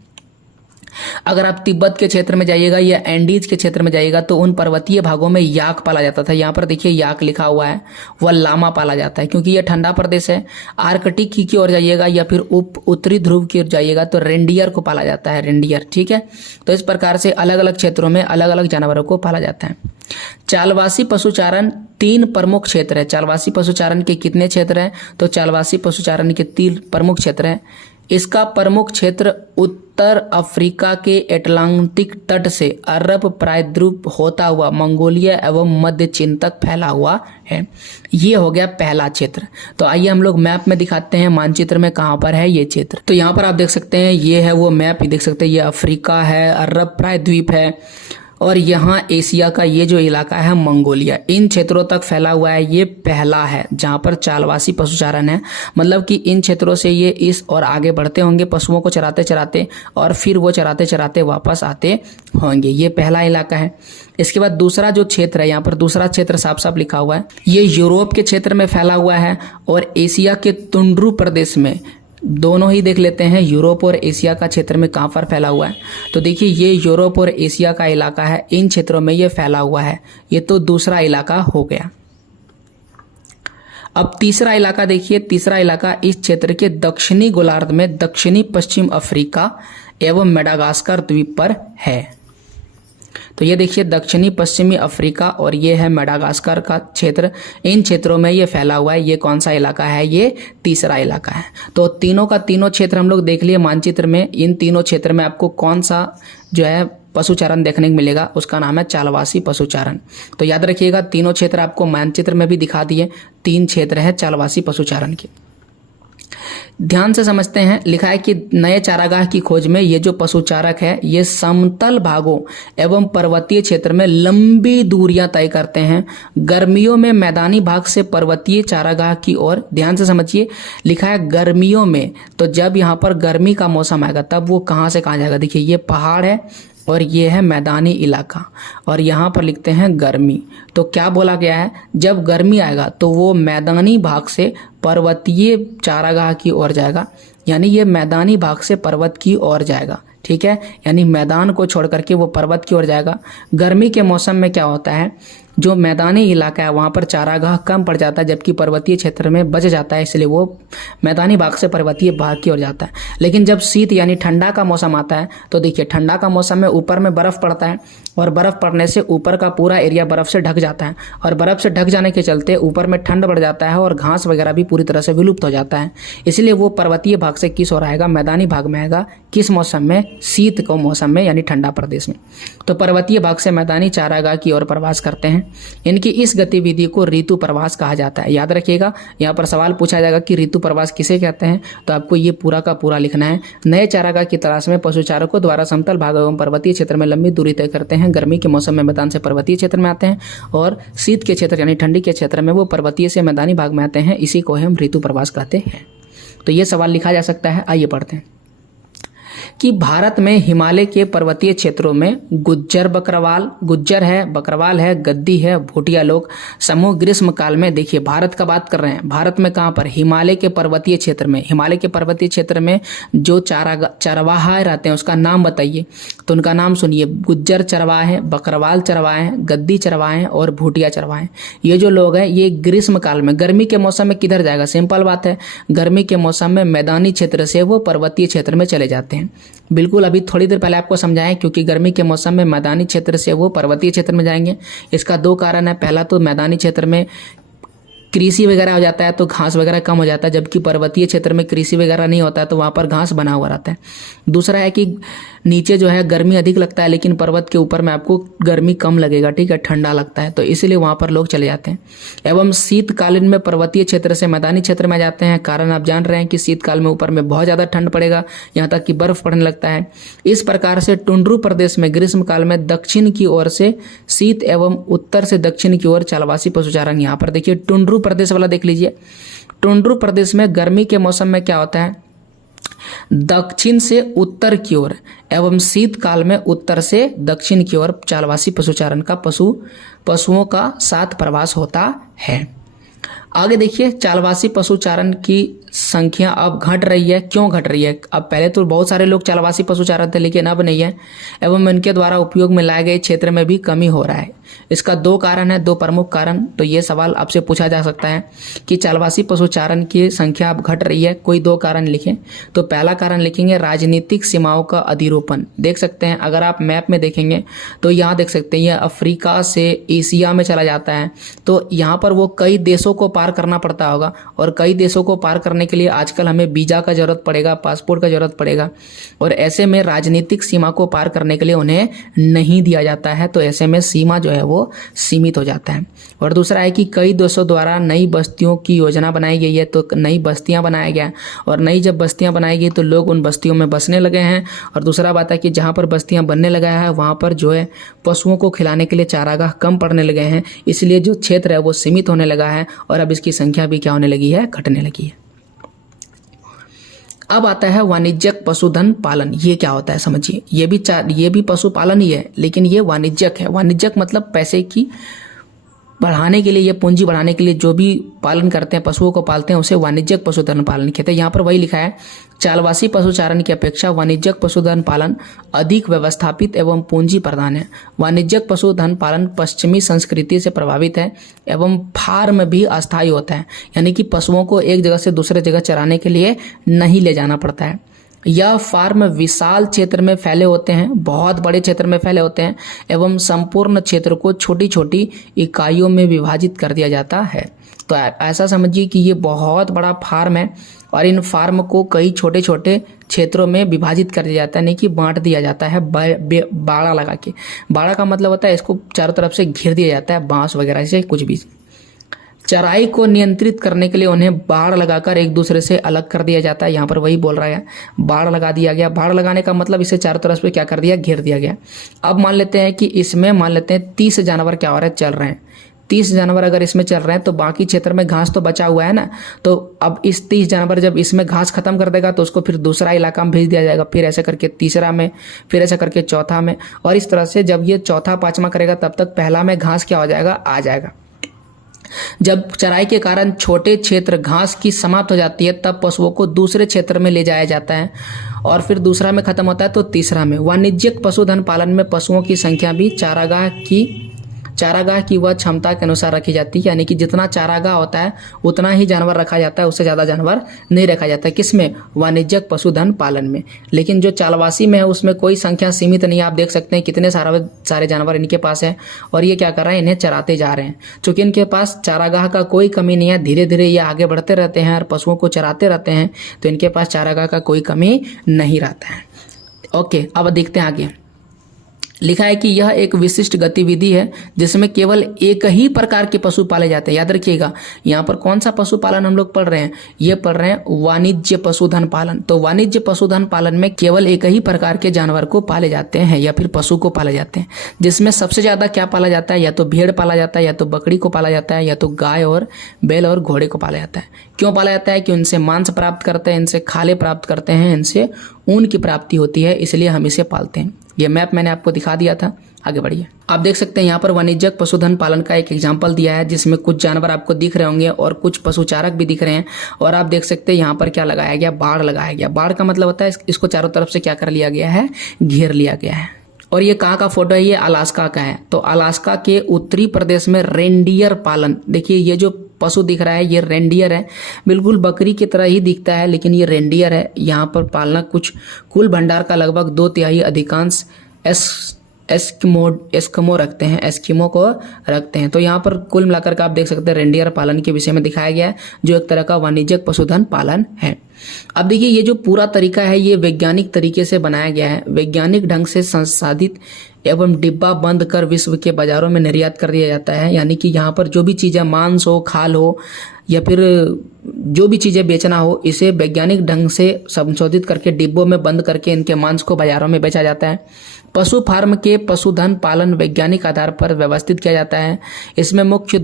अगर आप तिब्बत के क्षेत्र में जाइएगा या एंडीज के क्षेत्र में जाइएगा तो उन पर्वतीय भागों में याक पाला जाता था। यहाँ पर देखिए याक लिखा हुआ है, वह लामा पाला जाता है क्योंकि यह ठंडा प्रदेश है। आर्कटिक की ओर जाइएगा या फिर उत्तरी ध्रुव की ओर जाइएगा तो रेंडियर को पाला जाता है, रेंडियर, ठीक है। तो इस प्रकार से अलग अलग क्षेत्रों में अलग अलग जानवरों को पाला जाता है। चालवासी पशुचारण 3 प्रमुख क्षेत्र है। चालवासी पशुचारण के कितने क्षेत्र हैं, तो चालवासी पशुचारण के 3 प्रमुख क्षेत्र हैं। इसका प्रमुख क्षेत्र उत्तर अफ्रीका के एटलांटिक तट से अरब प्रायद्वीप होता हुआ मंगोलिया एवं मध्य चीन तक फैला हुआ है। ये हो गया पहला क्षेत्र। तो आइए हम लोग मैप में दिखाते हैं मानचित्र में कहाँ पर है ये क्षेत्र। तो यहाँ पर आप देख सकते हैं, ये है वो मैप, देख सकते हैं ये अफ्रीका है, अरब प्रायद्वीप है और यहाँ एशिया का ये जो इलाका है मंगोलिया, इन क्षेत्रों तक फैला हुआ है। ये पहला है जहाँ पर चालवासी पशुचारण है, मतलब कि इन क्षेत्रों से ये इस और आगे बढ़ते होंगे पशुओं को चराते चराते और फिर वो चराते चराते वापस आते होंगे। ये पहला इलाका है। इसके बाद दूसरा जो क्षेत्र है, यहाँ पर दूसरा क्षेत्र साफ साफ लिखा हुआ है, ये यूरोप के क्षेत्र में फैला हुआ है और एशिया के तुंड्रू प्रदेश में, दोनों ही देख लेते हैं यूरोप और एशिया का क्षेत्र में कहाँ पर फैला हुआ है। तो देखिए ये यूरोप और एशिया का इलाका है, इन क्षेत्रों में ये फैला हुआ है। ये तो दूसरा इलाका हो गया। अब तीसरा इलाका देखिए, तीसरा इलाका इस क्षेत्र के दक्षिणी गोलार्ध में दक्षिणी पश्चिम अफ्रीका एवं मेडागास्कर द्वीप पर है। तो ये देखिए दक्षिणी पश्चिमी अफ्रीका और ये है मेडागास्कर का क्षेत्र, इन क्षेत्रों में ये फैला हुआ है। ये कौन सा इलाका है? ये तीसरा इलाका है। तो तीनों का तीनों क्षेत्र हम लोग देख लिए मानचित्र में। इन तीनों क्षेत्र में आपको कौन सा जो है पशुचारण देखने को मिलेगा, उसका नाम है चालवासी पशुचारण। तो याद रखिएगा तीनों क्षेत्र आपको मानचित्र में भी दिखा दिए, 3 क्षेत्र है चालवासी पशुचारण के। ध्यान से समझते हैं, लिखा है कि नए चारागाह की खोज में ये जो पशुचारक है ये समतल भागों एवं पर्वतीय क्षेत्र में लंबी दूरियां तय करते हैं। गर्मियों में मैदानी भाग से पर्वतीय चारागाह की ओर, ध्यान से समझिए, लिखा है गर्मियों में, तो जब यहाँ पर गर्मी का मौसम आएगा तब वो कहाँ से कहाँ जाएगा। देखिए ये पहाड़ है और ये है मैदानी इलाका और यहाँ पर लिखते हैं गर्मी। तो क्या बोला गया है, जब गर्मी आएगा तो वो मैदानी भाग से पर्वतीय चारागाह की ओर जाएगा, यानी ये मैदानी भाग से पर्वत की ओर जाएगा। ठीक है, यानी मैदान को छोड़ करके वो पर्वत की ओर जाएगा। गर्मी के मौसम में क्या होता है, जो मैदानी इलाका है वहाँ पर चारागाह कम पड़ जाता है, जबकि पर्वतीय क्षेत्र में बच जाता है, इसलिए वो मैदानी भाग से पर्वतीय भाग की ओर जाता है। लेकिन जब शीत यानी ठंडा का मौसम आता है तो देखिए ठंडा का मौसम में ऊपर में बर्फ़ पड़ता है और बर्फ़ पड़ने से ऊपर का पूरा एरिया बर्फ़ से ढक जाता है और बर्फ़ से ढक जाने के चलते ऊपर में ठंड बढ़ जाता है और घास वगैरह भी पूरी तरह से विलुप्त हो जाता है। इसलिए वो पर्वतीय भाग से किस ओर आएगा, मैदानी भाग में आएगा। किस मौसम में? शीत के मौसम में, यानी ठंडा प्रदेश में। तो पर्वतीय भाग से मैदानी चारागाह की ओर प्रवास करते हैं। इनकी इस गतिविधि को ऋतु प्रवास कहा जाता है। याद रखिएगा, यहाँ पर सवाल पूछा जाएगा कि ऋतु प्रवास किसे कहते हैं, तो आपको ये पूरा का पूरा लिखना है। नए चारागाह की तलाश में पशुचारकों द्वारा समतल भाग एवं पर्वतीय क्षेत्र में लंबी दूरी तय करते हैं। गर्मी के मौसम में मैदान से पर्वतीय क्षेत्र में आते हैं और शीत के क्षेत्र यानी ठंडी के क्षेत्र में वो पर्वतीय से मैदानी भाग में आते हैं। इसी को हम ऋतु प्रवास कहते हैं। तो ये सवाल लिखा जा सकता है। आइए पढ़ते हैं कि भारत में हिमालय के पर्वतीय क्षेत्रों में गुज्जर है, बकरवाल है, गद्दी है, भूटिया लोग समूह ग्रीष्म काल में, देखिए भारत का बात कर रहे हैं, भारत में कहाँ पर, हिमालय के पर्वतीय क्षेत्र में। हिमालय के पर्वतीय क्षेत्र में जो चरवाहा रहते हैं उसका नाम बताइए, तो उनका नाम सुनिए। गुज्जर चरवाहा है, बकरवाल चरवाहा है, गद्दी चरवाहा है और भूटिया चरवाहा है। ये जो लोग हैं ये ग्रीष्म काल में, गर्मी के मौसम में किधर जाएगा, सिंपल बात है, गर्मी के मौसम में मैदानी क्षेत्र से वो पर्वतीय क्षेत्र में चले जाते हैं। बिल्कुल अभी थोड़ी देर पहले आपको समझाएं, क्योंकि गर्मी के मौसम में मैदानी क्षेत्र से वो पर्वतीय क्षेत्र में जाएंगे। इसका 2 कारण है। पहला तो मैदानी क्षेत्र में कृषि वगैरह हो जाता है तो घास वगैरह कम हो जाता है, जबकि पर्वतीय क्षेत्र में कृषि वगैरह नहीं होता है तो वहाँ पर घास बना हुआ रहता है। दूसरा है कि नीचे जो है गर्मी अधिक लगता है, लेकिन पर्वत के ऊपर में आपको गर्मी कम लगेगा, ठीक है, ठंडा लगता है, तो इसीलिए वहाँ पर लोग चले जाते हैं। एवं शीतकालीन में पर्वतीय क्षेत्र से मैदानी क्षेत्र में जाते हैं। कारण आप जान रहे हैं कि शीतकाल में ऊपर में बहुत ज़्यादा ठंड पड़ेगा, यहाँ तक कि बर्फ़ पड़ने लगता है। इस प्रकार से टुंड्रू प्रदेश में ग्रीष्म काल में दक्षिण की ओर से शीत एवं उत्तर से दक्षिण की ओर चालवासी पशुचारण। यहाँ पर देखिए टुंड्रू प्रदेश वाला देख लीजिए। टुंड्रू प्रदेश में गर्मी के मौसम में क्या होता है, दक्षिण से उत्तर की ओर एवं शीतकाल में उत्तर से दक्षिण की ओर चालवासी पशुचारण का पशुओं का साथ प्रवास होता है। आगे देखिए, चालवासी पशुचारण की संख्या अब घट रही है। क्यों घट रही है? अब पहले तो बहुत सारे लोग चालवासी पशुचारण थे, लेकिन अब नहीं है, एवं इनके द्वारा उपयोग में लाए गए क्षेत्र में भी कमी हो रहा है। इसका 2 कारण है, 2 प्रमुख कारण। तो ये सवाल आपसे पूछा जा सकता है कि चालवासी पशुचारण की संख्या अब घट रही है, कोई 2 कारण लिखें। तो पहला कारण लिखेंगे राजनीतिक सीमाओं का अधिरोपण। देख सकते हैं, अगर आप मैप में देखेंगे तो यहाँ देख सकते हैं, यह अफ्रीका से एशिया में चला जाता है, तो यहाँ पर वो कई देशों को पार करना पड़ता होगा, और कई देशों को पार करने के लिए आजकल हमें वीज़ा का जरूरत पड़ेगा, पासपोर्ट का जरूरत पड़ेगा, और ऐसे में राजनीतिक सीमा को पार करने के लिए उन्हें नहीं दिया जाता है, तो ऐसे में सीमा जो है वो सीमित हो जाता है। और दूसरा है कि कई देशों द्वारा नई बस्तियों की योजना बनाई गई है, तो नई बस्तियां बनाया गया, और नई जब बस्तियां बनाई गई तो लोग उन बस्तियों में बसने लगे हैं। और दूसरा बात है कि जहाँ पर बस्तियां बनने लगा है वहाँ पर जो है पशुओं को खिलाने के लिए चारागाह कम पड़ने लगे हैं, इसलिए जो क्षेत्र है वो सीमित होने लगा है, और अब इसकी संख्या भी क्या होने लगी है, घटने लगी है। अब आता है वाणिज्यिक पशुधन पालन। ये क्या होता है समझिए, ये भी पशुपालन ही है, लेकिन ये वाणिज्यिक है। वाणिज्यिक मतलब पैसे की बढ़ाने के लिए, ये पूंजी बढ़ाने के लिए जो भी पालन करते हैं, पशुओं को पालते हैं, उसे वाणिज्यिक पशुधन पालन कहते हैं। यहाँ पर वही लिखा है, चालवासी पशुचारण की अपेक्षा वाणिज्यिक पशुधन पालन अधिक व्यवस्थापित एवं पूंजी प्रधान है। वाणिज्यिक पशुधन पालन पश्चिमी संस्कृति से प्रभावित है एवं फार्म भी अस्थायी होता है, यानी कि पशुओं को एक जगह से दूसरे जगह चराने के लिए नहीं ले जाना पड़ता है। यह फार्म विशाल क्षेत्र में फैले होते हैं, बहुत बड़े क्षेत्र में फैले होते हैं एवं संपूर्ण क्षेत्र को छोटी छोटी इकाइयों में विभाजित कर दिया जाता है। तो ऐसा समझिए कि ये बहुत बड़ा फार्म है और इन फार्म को कई छोटे छोटे क्षेत्रों में विभाजित कर दिया जाता है, नहीं कि बांट दिया जाता है बाड़ा लगा के। बाड़ा का मतलब होता है इसको चारों तरफ से घेर दिया जाता है, बांस वगैरह से कुछ भी। चराई को नियंत्रित करने के लिए उन्हें बाड़ लगाकर एक दूसरे से अलग कर दिया जाता है। यहाँ पर वही बोल रहा है, बाड़ लगा दिया गया। बाड़ लगाने का मतलब इसे चारों तरफ से क्या कर दिया, घेर दिया गया। अब मान लेते हैं कि इसमें 30 जानवर क्या हो रहे हैं, चल रहे हैं। 30 जानवर अगर इसमें चल रहे हैं तो बाकी क्षेत्र में घास तो बचा हुआ है ना, तो अब इस 30 जानवर जब इसमें घास खत्म कर देगा तो उसको फिर दूसरा इलाका में भेज दिया जाएगा, फिर ऐसा करके तीसरा में, फिर ऐसा करके चौथा में, और इस तरह से जब ये चौथा पांचवा करेगा तब तक पहला में घास क्या हो जाएगा, आ जाएगा। जब चराई के कारण छोटे क्षेत्र घास की समाप्त हो जाती है तब पशुओं को दूसरे क्षेत्र में ले जाया जाता है और फिर दूसरा में खत्म होता है तो तीसरा में। वाणिज्यिक पशुधन पालन में पशुओं की संख्या भी चारागाह की वह क्षमता के अनुसार रखी जाती है, यानी कि जितना चारागाह होता है उतना ही जानवर रखा जाता है, उससे ज़्यादा जानवर नहीं रखा जाता है। किसमें, वाणिज्यिक पशुधन पालन में। लेकिन जो चालवासी में है उसमें कोई संख्या सीमित नहीं है। आप देख सकते हैं कितने सारे जानवर इनके पास है और ये क्या कर रहे हैं, इन्हें चराते जा रहे हैं। चूँकि इनके पास चारागाह का कोई कमी नहीं है, धीरे धीरे ये आगे बढ़ते रहते हैं और पशुओं को चराते रहते हैं, तो इनके पास चारागाह का कोई कमी नहीं रहता है। ओके, अब देखते हैं आगे। लिखा है कि यह एक विशिष्ट गतिविधि है जिसमें केवल एक ही प्रकार के पशु पाले जाते हैं। याद रखिएगा, यहाँ पर कौन सा पशुपालन हम लोग पढ़ रहे हैं, ये पढ़ रहे हैं वाणिज्य पशुधन पालन। तो वाणिज्य पशुधन पालन में केवल एक ही प्रकार के जानवर को पाले जाते हैं या फिर पशु को पाले जाते हैं, जिसमें सबसे ज्यादा क्या पाला जाता है, या तो भेड़ पाला जाता है, या तो बकरी को पाला जाता है, या तो गाय और बैल और घोड़े को पाला जाता है। क्यों पाला जाता है कि उनसे मांस प्राप्त करते हैं, इनसे खाले प्राप्त करते हैं, इनसे ऊन की प्राप्ति होती है, इसलिए हम इसे पालते हैं। ये मैप मैंने आपको दिखा दिया था, आगे बढ़िए। आप देख सकते हैं यहाँ पर वाणिज्यिक पशुधन पालन का एक एग्जाम्पल दिया है जिसमें कुछ जानवर आपको दिख रहे होंगे और कुछ पशुचारक भी दिख रहे हैं। और आप देख सकते हैं यहाँ पर क्या लगाया गया, बाड़ लगाया गया। बाड़ का मतलब होता है इसको चारों तरफ से क्या कर लिया गया है, घेर लिया गया है। और ये कहाँ का फोटो है, ये अलास्का का है। तो अलास्का के उत्तरी प्रदेश में रेंडियर पालन, देखिए ये जो पशु दिख रहा है ये रेंडियर है, बिल्कुल बकरी की तरह ही दिखता है लेकिन ये रेंडियर है। यहाँ पर पालना कुछ कुल भंडार का लगभग 2/3 अधिकांश एस्किमो रखते हैं, एस्किमो को रखते हैं। तो यहाँ पर कुल मिलाकर के आप देख सकते हैं रेंडियर पालन के विषय में दिखाया गया है, जो एक तरह का वाणिज्यिक पशुधन पालन है। अब देखिए ये जो पूरा तरीका है ये वैज्ञानिक तरीके से बनाया गया है, वैज्ञानिक ढंग से संसाधित एवं डिब्बा बंद कर विश्व के बाजारों में निर्यात कर दिया जाता है। यानी कि यहाँ पर जो भी चीज़ें मांस हो, खाल हो या फिर जो भी चीज़ें बेचना हो, इसे वैज्ञानिक ढंग से संशोधित करके डिब्बों में बंद करके इनके मांस को बाजारों में बेचा जाता है। पशु फार्म के पशुधन पालन वैज्ञानिक आधार पर व्यवस्थित किया जाता है। इसमें मुख्य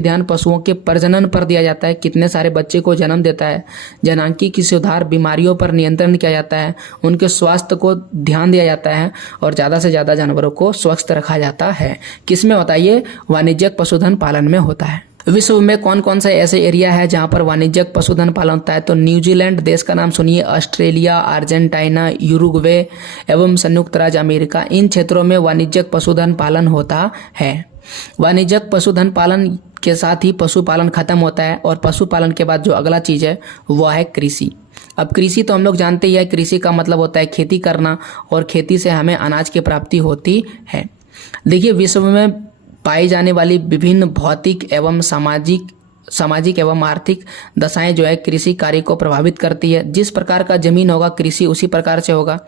ध्यान पशुओं के प्रजनन पर दिया जाता है, कितने सारे बच्चे को जन्म देता है, जनांकी की सुधार, बीमारियों पर नियंत्रण किया जाता है, उनके स्वास्थ्य को ध्यान दिया जाता है और ज़्यादा से ज़्यादा जानवरों को स्वस्थ रखा जाता है। किसमें होता है ये, वाणिज्यिक पशुधन पालन में होता है। विश्व में कौन कौन सा ऐसे एरिया है जहां पर वाणिज्यिक पशुधन पालन होता है, तो न्यूजीलैंड देश का नाम सुनिए, ऑस्ट्रेलिया, अर्जेंटीना, यूरुग्वे एवं संयुक्त राज्य अमेरिका, इन क्षेत्रों में वाणिज्यिक पशुधन पालन होता है। वाणिज्यिक पशुधन पालन के साथ ही पशुपालन खत्म होता है और पशुपालन के बाद जो अगला चीज है वह है कृषि। अब कृषि तो हम लोग जानते ही है, कृषि का मतलब होता है खेती करना और खेती से हमें अनाज की प्राप्ति होती है। देखिए विश्व में पाई जाने वाली विभिन्न भौतिक एवं सामाजिक एवं आर्थिक दशाएं जो है कृषि कार्य को प्रभावित करती है। जिस प्रकार का जमीन होगा कृषि उसी प्रकार से होगा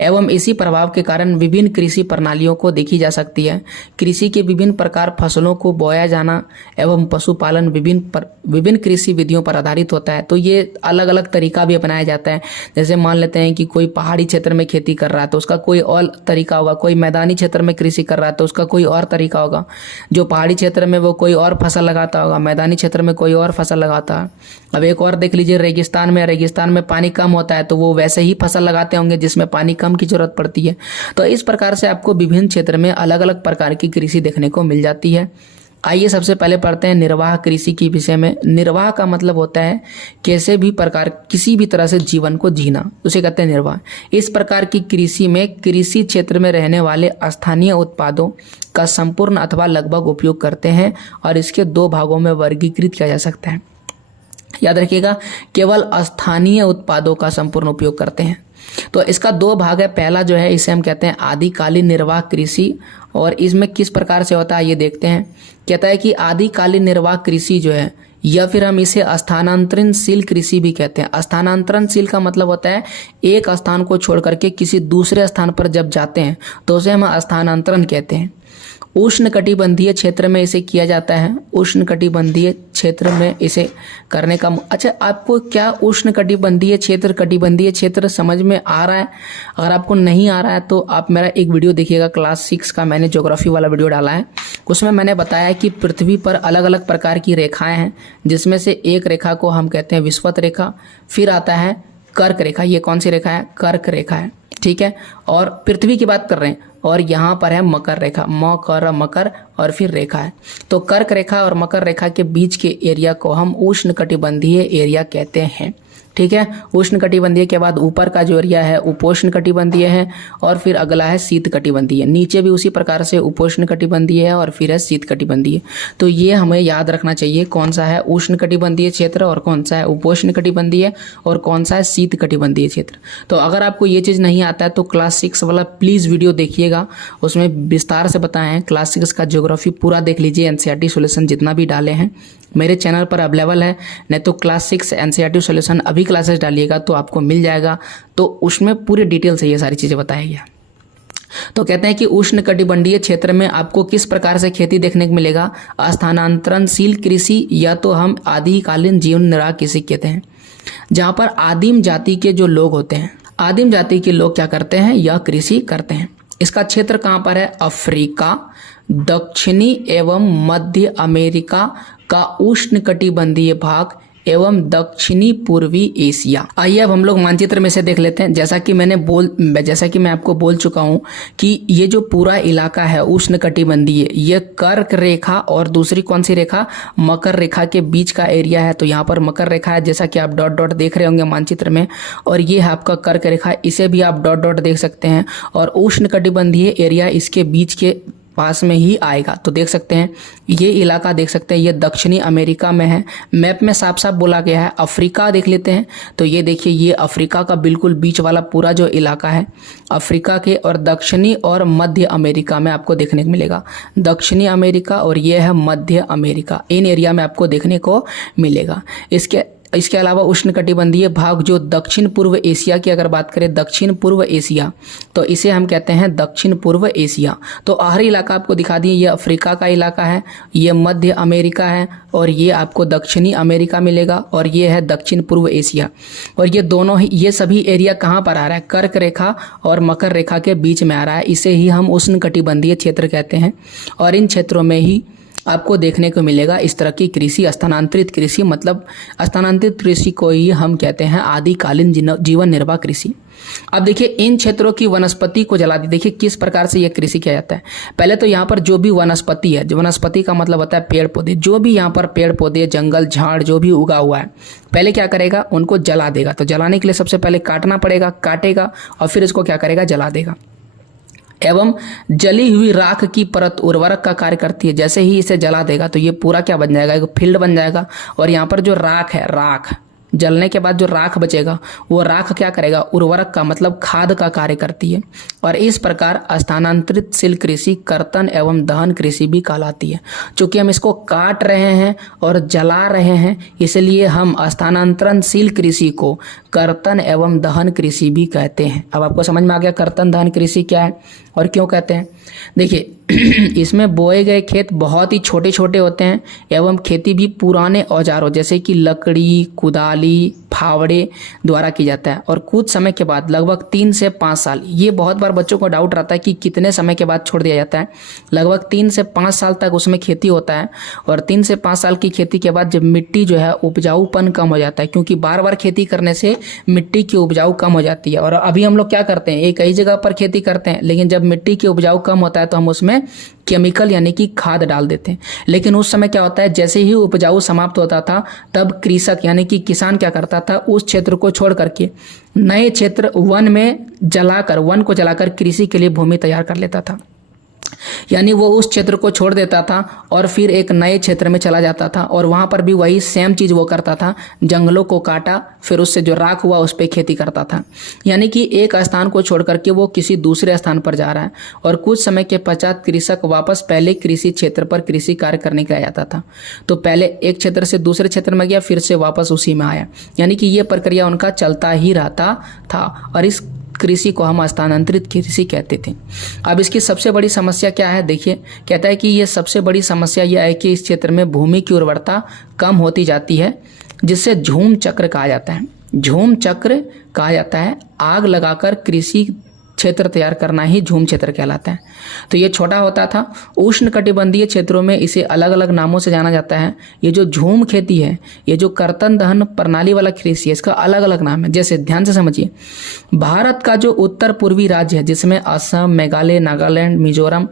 एवं इसी प्रभाव के कारण विभिन्न कृषि प्रणालियों को देखी जा सकती है। कृषि के विभिन्न प्रकार फसलों को बोया जाना एवं पशुपालन विभिन्न कृषि विधियों पर आधारित होता है। तो ये अलग अलग तरीका भी अपनाया जाता है। जैसे मान लेते हैं कि कोई पहाड़ी क्षेत्र में खेती कर रहा है तो उसका कोई और तरीका होगा, कोई मैदानी क्षेत्र में कृषि कर रहा है तो उसका कोई और तरीका होगा। जो पहाड़ी क्षेत्र में वो कोई और फसल लगाता होगा, मैदानी क्षेत्र में कोई और फसल लगाता है। अब एक और देख लीजिए, रेगिस्तान में पानी कम होता है तो वो वैसे ही फसल लगाते होंगे जिसमें पानी कम की जरूरत पड़ती है। तो इस प्रकार से आपको विभिन्न क्षेत्र में अलग अलग प्रकार की कृषि देखने को मिल जाती है। आइए सबसे पहले पढ़ते हैं निर्वाह कृषि के विषय में। निर्वाह का मतलब होता है कैसे भी प्रकार किसी भी तरह से जीवन को जीना, उसे कहते हैं निर्वाह। इस प्रकार की कृषि में कृषि क्षेत्र में रहने वाले स्थानीय उत्पादों का संपूर्ण अथवा लगभग उपयोग करते हैं और इसके 2 भागों में वर्गीकृत किया जा सकता है। याद रखिएगा, केवल स्थानीय उत्पादों का संपूर्ण उपयोग करते हैं। तो इसका दो भाग है। पहला जो है इसे हम कहते हैं आदिकालीन निर्वाह कृषि, और इसमें किस प्रकार से होता है ये देखते हैं। कहता है कि आदिकालीन निर्वाह कृषि जो है, या फिर हम इसे स्थानांतरणशील कृषि भी कहते हैं। स्थानांतरणशील का मतलब होता है एक स्थान को छोड़ करके किसी दूसरे स्थान पर जब जाते हैं तो उसे हम स्थानांतरण कहते हैं। उष्णकटिबंधीय क्षेत्र में इसे किया जाता है। उष्णकटिबंधीय क्षेत्र में इसे करने का अच्छा, आपको क्या उष्णकटिबंधीय क्षेत्र, कटिबंधीय क्षेत्र समझ में आ रहा है? अगर आपको नहीं आ रहा है तो आप मेरा एक वीडियो देखिएगा, क्लास 6 का मैंने ज्योग्राफी वाला वीडियो डाला है। उसमें मैंने बताया कि पृथ्वी पर अलग अलग प्रकार की रेखाएं हैं, जिसमें से एक रेखा को हम कहते हैं विषुवत रेखा, फिर आता है कर्क रेखा। ये कौन सी रेखा है? कर्क रेखा है, ठीक है। और पृथ्वी की बात कर रहे हैं, और यहाँ पर है मकर रेखा, मकर और फिर रेखा है। तो कर्क रेखा और मकर रेखा के बीच के एरिया को हम उष्णकटिबंधीय एरिया कहते हैं, ठीक है। उष्णकटिबंधीय के बाद ऊपर का जो एरिया है उपोष्णकटिबंधीय है, और फिर अगला है शीतकटिबंधीय। नीचे भी उसी प्रकार से उपोष्णकटिबंधीय है और फिर है शीतकटिबंधीय। तो ये हमें याद रखना चाहिए, कौन सा है उष्णकटिबंधीय क्षेत्र और कौन सा है उपोष्णकटिबंधीय और कौन सा है शीतकटिबंधीय क्षेत्र। तो अगर आपको ये चीज़ नहीं आता है तो क्लास 6 वाला प्लीज़ वीडियो देखिएगा, उसमें विस्तार से बताए हैं। क्लास 6 का ज्योग्राफी पूरा देख लीजिए, एनसीईआरटी सॉल्यूशन जितना भी डाले हैं मेरे चैनल पर अवेलेबल है। नहीं तो क्लास 6 एनसीईआरटी सॉल्यूशन अभी क्लासेस डालिएगा तो आपको मिल जाएगा, तो उसमें पूरी डिटेल से ये सारी चीज़ें बताया गया। तो कहते हैं कि उष्णकटिबंधीय क्षेत्र में आपको किस प्रकार से खेती देखने को मिलेगा? स्थानांतरणशील कृषि, या तो हम आदिकालीन जीवन निर्वाह कृषि कहते हैं, जहाँ पर आदिम जाति के जो लोग होते हैं, आदिम जाति के लोग क्या करते हैं? यह कृषि करते हैं। इसका क्षेत्र कहाँ पर है? अफ्रीका, दक्षिणी एवं मध्य अमेरिका का उष्णकटिबंधीय भाग एवं दक्षिणी पूर्वी एशिया। आइए अब हम लोग मानचित्र में से देख लेते हैं। जैसा कि मैं आपको बोल चुका हूं कि ये जो पूरा इलाका है उष्णकटिबंधीय, ये कर्क रेखा और दूसरी कौन सी रेखा? मकर रेखा के बीच का एरिया है। तो यहाँ पर मकर रेखा है, जैसा कि आप डॉट डॉट देख रहे होंगे मानचित्र में, और ये है आपका कर्क रेखा, इसे भी आप डॉट डॉट देख सकते हैं। और उष्णकटिबंधीय एरिया इसके बीच के पास में ही आएगा। तो देख सकते हैं ये इलाका, देख सकते हैं ये दक्षिणी अमेरिका में है। मैप में साफ साफ बोला गया है। अफ्रीका देख लेते हैं, तो ये देखिए ये अफ्रीका का बिल्कुल बीच वाला पूरा जो इलाका है अफ्रीका के, और दक्षिणी और मध्य अमेरिका में आपको देखने को मिलेगा। दक्षिणी अमेरिका और ये है मध्य अमेरिका, इन एरिया में आपको देखने को मिलेगा। इसके अलावा उष्णकटिबंधीय भाग जो दक्षिण पूर्व एशिया की अगर बात करें, दक्षिण पूर्व एशिया, तो इसे हम कहते हैं दक्षिण पूर्व एशिया। तो आहरी इलाका आपको दिखा दिए, ये अफ्रीका का इलाका है, ये मध्य अमेरिका है, और ये आपको दक्षिणी अमेरिका मिलेगा, और ये है दक्षिण पूर्व एशिया। और ये दोनों ही, ये सभी एरिया कहाँ पर आ रहा है? कर्क रेखा और मकर रेखा के बीच में आ रहा है। इसे ही हम उष्णकटिबंधीय क्षेत्र कहते हैं, और इन क्षेत्रों में ही आपको देखने को मिलेगा इस तरह की कृषि। स्थानांतरित कृषि, मतलब स्थानांतरित कृषि को ही हम कहते हैं आदिकालीन जीवन निर्वाह कृषि। अब देखिए इन क्षेत्रों की वनस्पति को जला दी। देखिए किस प्रकार से यह कृषि किया जाता है। पहले तो यहाँ पर जो भी वनस्पति है, जो वनस्पति का मतलब होता है पेड़ पौधे, जो भी यहाँ पर पेड़ पौधे, जंगल झाड़ जो भी उगा हुआ है, पहले क्या करेगा? उनको जला देगा। तो जलाने के लिए सबसे पहले काटना पड़ेगा, काटेगा और फिर इसको क्या करेगा? जला देगा। एवं जली हुई राख की परत उर्वरक का कार्य करती है। जैसे ही इसे जला देगा तो ये पूरा क्या बन जाएगा? एक फील्ड बन जाएगा। और यहाँ पर जो राख है, राख जलने के बाद जो राख बचेगा वो राख क्या करेगा? उर्वरक का मतलब खाद का कार्य करती है। और इस प्रकार स्थानांतरितशील कृषि कर्तन एवं दहन कृषि भी कहलाती है। चूंकि हम इसको काट रहे हैं और जला रहे हैं, इसलिए हम स्थानांतरणशील कृषि को कर्तन एवं दहन कृषि भी कहते हैं। अब आपको समझ में आ गया कर्तन दहन कृषि क्या है और क्यों कहते हैं। देखिए इसमें बोए गए खेत बहुत ही छोटे छोटे होते हैं एवं खेती भी पुराने औजारों जैसे कि लकड़ी, कुदाली, फावड़े द्वारा की जाता है। और कुछ समय के बाद लगभग 3 से 5 साल, ये बहुत बार बच्चों को डाउट रहता है कि कितने समय के बाद छोड़ दिया जाता है। लगभग 3 से 5 साल तक उसमें खेती होता है। और 3 से 5 साल की खेती के बाद जब मिट्टी जो है उपजाऊपन कम हो जाता है, क्योंकि बार बार खेती करने से मिट्टी की उपजाऊ कम हो जाती है। और अभी हम लोग क्या करते हैं, एक ही जगह पर खेती करते हैं, लेकिन जब मिट्टी की उपजाऊ कम होता है तो हम उसमें केमिकल यानी कि खाद डाल देते हैं। लेकिन उस समय क्या होता है, जैसे ही उपजाऊ समाप्त होता था तब कृषक यानी कि किसान क्या करता था, उस क्षेत्र को छोड़ करके नए क्षेत्र वन को जलाकर कृषि के लिए भूमि तैयार कर लेता था। यानी वो उस क्षेत्र को छोड़ देता था और फिर एक नए क्षेत्र में चला जाता था और वहाँ पर भी वही सेम चीज़ वो करता था, जंगलों को काटा, फिर उससे जो राख हुआ उस पर खेती करता था। यानी कि एक स्थान को छोड़ करके वो किसी दूसरे स्थान पर जा रहा है और कुछ समय के पश्चात कृषक वापस पहले कृषि क्षेत्र पर कृषि कार्य करने के लिए आ जाता था। तो पहले एक क्षेत्र से दूसरे क्षेत्र में गया, फिर से वापस उसी में आया, यानी कि ये प्रक्रिया उनका चलता ही रहता था और इस कृषि को हम स्थानांतरित कृषि कहते थे। अब इसकी सबसे बड़ी समस्या क्या है, देखिए कहता है कि ये सबसे बड़ी समस्या यह है कि इस क्षेत्र में भूमि की उर्वरता कम होती जाती है, जिससे झूम चक्र कहा जाता है। झूम चक्र कहा जाता है, आग लगाकर कृषि क्षेत्र तैयार करना ही झूम क्षेत्र कहलाता है। तो ये छोटा होता था। उष्ण कटिबंधीय क्षेत्रों में इसे अलग अलग नामों से जाना जाता है। ये जो झूम खेती है, ये जो कर्तन दहन प्रणाली वाला कृषि है, इसका अलग अलग नाम है। जैसे ध्यान से समझिए, भारत का जो उत्तर पूर्वी राज्य है जिसमें असम, मेघालय, नागालैंड, मिजोरम,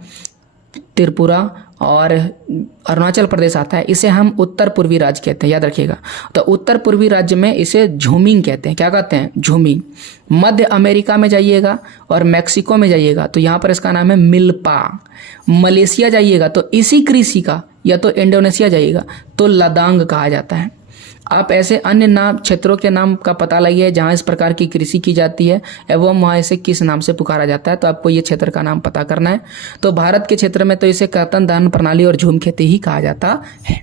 त्रिपुरा और अरुणाचल प्रदेश आता है, इसे हम उत्तर पूर्वी राज्य कहते हैं, याद रखिएगा। तो उत्तर पूर्वी राज्य में इसे झूमिंग कहते हैं। क्या कहते हैं? झूमिंग। मध्य अमेरिका में जाइएगा और मैक्सिको में जाइएगा तो यहाँ पर इसका नाम है मिल्पा। मलेशिया जाइएगा तो इसी कृषि का, या तो इंडोनेशिया जाइएगा तो लदांग कहा जाता है। आप ऐसे अन्य नाम क्षेत्रों के नाम का पता लगाइए जहाँ इस प्रकार की कृषि की जाती है एवं वहाँ इसे किस नाम से पुकारा जाता है। तो आपको ये क्षेत्र का नाम पता करना है। तो भारत के क्षेत्र में तो इसे कर्तन दहन प्रणाली और झूम खेती ही कहा जाता है।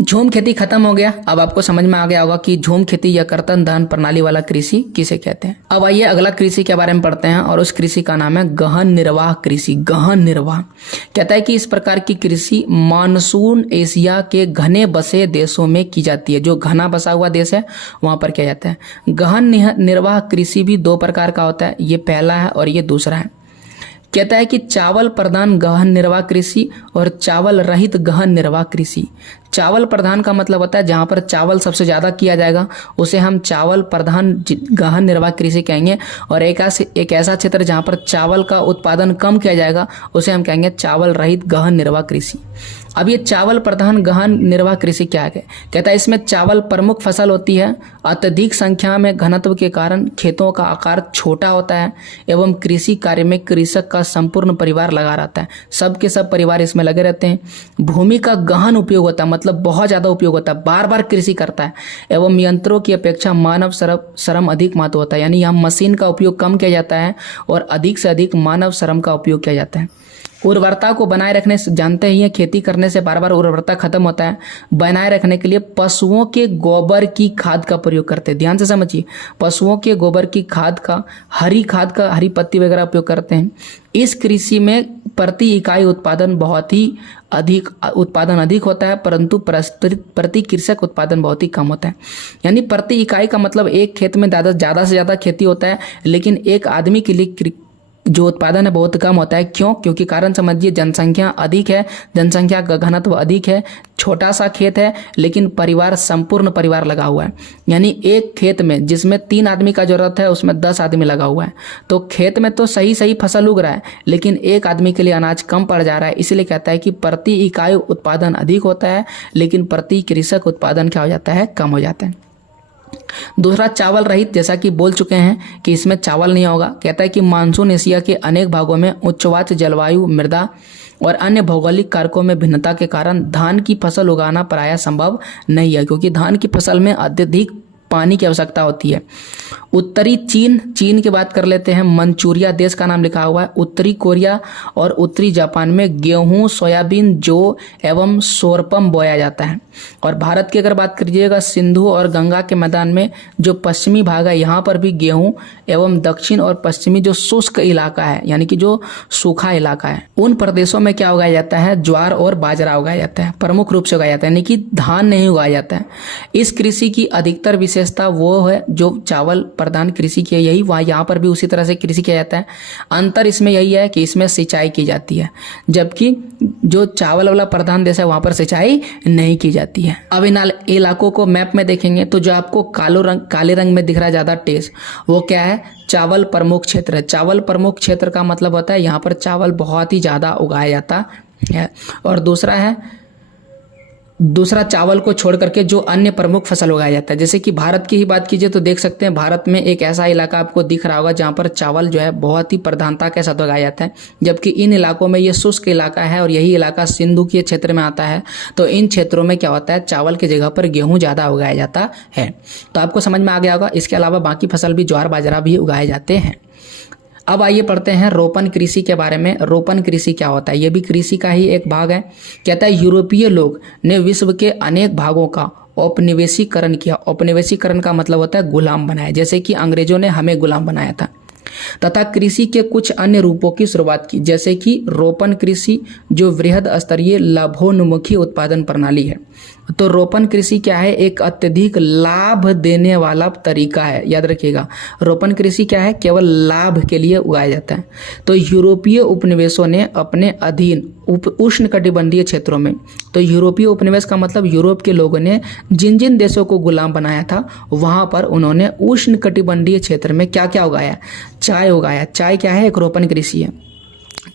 झूम खेती खत्म हो गया। अब आपको समझ में आ गया होगा कि झूम खेती या कर्तन दहन प्रणाली वाला कृषि किसे कहते हैं। अब आइए अगला कृषि के बारे में पढ़ते हैं और उस कृषि का नाम है गहन निर्वाह कृषि। गहन निर्वाह कहता है कि इस प्रकार की कृषि मानसून एशिया के घने बसे देशों में की जाती है। जो घना बसा हुआ देश है वहां पर किया जाता है। गहन निर्वाह कृषि भी दो प्रकार का होता है, ये पहला है और ये दूसरा है। कहता है कि चावल प्रधान गहन निर्वाह कृषि और चावल रहित गहन निर्वाह कृषि। चावल प्रधान का मतलब होता है जहाँ पर चावल सबसे ज़्यादा किया जाएगा उसे हम चावल प्रधान गहन निर्वाह कृषि कहेंगे, और एक ऐसा क्षेत्र जहाँ पर चावल का उत्पादन कम किया जाएगा उसे हम कहेंगे चावल रहित गहन निर्वाह कृषि। अब ये चावल प्रधान गहन निर्वाह कृषि क्या है? कहता है इसमें चावल प्रमुख फसल होती है। अत्यधिक संख्या में घनत्व के कारण खेतों का आकार छोटा होता है एवं कृषि कार्य में कृषक का संपूर्ण परिवार लगा रहता है। सब के सब परिवार इसमें लगे रहते हैं। भूमि का गहन उपयोग होता है, मतलब बहुत ज़्यादा उपयोग होता है, बार बार कृषि करता है एवं यंत्रों की अपेक्षा मानव श्रम अधिक महत्व होता है। यानी यहाँ मशीन का उपयोग कम किया जाता है और अधिक से अधिक मानव श्रम का उपयोग किया जाता है। उर्वरता को बनाए रखने से, जानते ही हैं खेती करने से बार बार उर्वरता खत्म होता है। बनाए रखने के लिए पशुओं के गोबर की खाद का प्रयोग करते हैं। ध्यान से समझिए, पशुओं के गोबर की खाद का, हरी खाद का, हरी पत्ती वगैरह उपयोग करते हैं। इस कृषि में प्रति इकाई उत्पादन अधिक होता है, परंतु प्रति कृषक उत्पादन बहुत ही कम होता है। यानी प्रति इकाई का मतलब एक खेत में ज़्यादा से ज़्यादा खेती होता है, लेकिन एक आदमी के लिए जो उत्पादन है बहुत कम होता है। क्यों? क्योंकि कारण समझिए, जनसंख्या अधिक है, जनसंख्या का घनत्व अधिक है, छोटा सा खेत है लेकिन संपूर्ण परिवार लगा हुआ है। यानी एक खेत में जिसमें 3 आदमी का जरूरत है उसमें 10 आदमी लगा हुआ है। तो खेत में तो सही फसल उग रहा है लेकिन एक आदमी के लिए अनाज कम पड़ जा रहा है। इसलिए कहता है कि प्रति इकाई उत्पादन अधिक होता है लेकिन प्रति कृषक उत्पादन क्या हो जाता है? कम हो जाता है। दूसरा चावल रहित, जैसा कि बोल चुके हैं कि इसमें चावल नहीं होगा। कहता है कि मानसून एशिया के अनेक भागों में उच्चवाच जलवायु, मृदा और अन्य भौगोलिक कारकों में भिन्नता के कारण धान की फसल उगाना प्रायः संभव नहीं है, क्योंकि धान की फसल में अत्यधिक पानी की आवश्यकता होती है। उत्तरी चीन की बात कर लेते हैं। मंचूरिया देश का नाम लिखा हुआ है। उत्तरी कोरिया और उत्तरी जापान में गेहूं, सोयाबीन, जौ एवं सोरपम बोया जाता है। और भारत की अगर बात करिएगा, सिंधु और गंगा के मैदान में जो पश्चिमी भाग है यहाँ पर भी गेहूं एवं दक्षिण और पश्चिमी जो शुष्क इलाका है, यानी कि जो सूखा इलाका है, उन प्रदेशों में क्या उगाया जाता है? ज्वार और बाजरा उगाया जाता है, प्रमुख रूप से उगाया जाता है, यानी कि धान नहीं उगाया जाता है। इस कृषि की अधिकतर विशेषता वो है जो चावल प्रधान कृषि की है, यही वहाँ यहाँ पर भी उसी तरह से कृषि किया जाता है। अंतर इसमें यही है कि इसमें सिंचाई की जाती है, जबकि जो चावल वाला प्रधान देश है वहाँ पर सिंचाई नहीं की जाती है। अब इन इलाकों को मैप में देखेंगे तो जो आपको काले रंग में दिख रहा है ज़्यादा टेस्ट, वो क्या है? चावल प्रमुख क्षेत्र है। चावल प्रमुख क्षेत्र का मतलब होता है यहाँ पर चावल बहुत ही ज़्यादा उगाया जाता है। और दूसरा है दूसरा चावल को छोड़ करके जो अन्य प्रमुख फसल उगाया जाता है। जैसे कि भारत की ही बात कीजिए तो देख सकते हैं भारत में एक ऐसा इलाका आपको दिख रहा होगा जहाँ पर चावल जो है बहुत ही प्रधानता के साथ उगाया जाता है, जबकि इन इलाकों में ये शुष्क इलाका है और यही इलाका सिंधु के क्षेत्र में आता है। तो इन क्षेत्रों में क्या होता है, चावल की जगह पर गेहूँ ज़्यादा उगाया जाता है। तो आपको समझ में आ गया होगा। इसके अलावा बाकी फसल भी ज्वार बाजरा भी उगाए जाते हैं। अब आइए पढ़ते हैं रोपण कृषि के बारे में। रोपण कृषि क्या होता है, ये भी कृषि का ही एक भाग है। कहता है यूरोपीय लोग ने विश्व के अनेक भागों का औपनिवेशीकरण किया। औपनिवेशीकरण का मतलब होता है गुलाम बनाया, जैसे कि अंग्रेजों ने हमें गुलाम बनाया था। तथा कृषि के कुछ अन्य रूपों की शुरुआत की, जैसे कि रोपण कृषि जो वृहद स्तरीय लाभोन्मुखी उत्पादन प्रणाली है। तो रोपण कृषि क्या है, एक अत्यधिक लाभ देने वाला तरीका है। याद रखिएगा, रोपण कृषि क्या है, केवल लाभ के लिए उगाया जाता है। तो यूरोपीय उपनिवेशों ने अपने अधीन उष्णकटिबंधीय क्षेत्रों में, तो यूरोपीय उपनिवेश का मतलब यूरोप के लोगों ने जिन जिन देशों को गुलाम बनाया था वहां पर उन्होंने उष्णकटिबंधीय क्षेत्र में क्या क्या उगाया, चाय उगाया। चाय क्या है, एक रोपण कृषि है।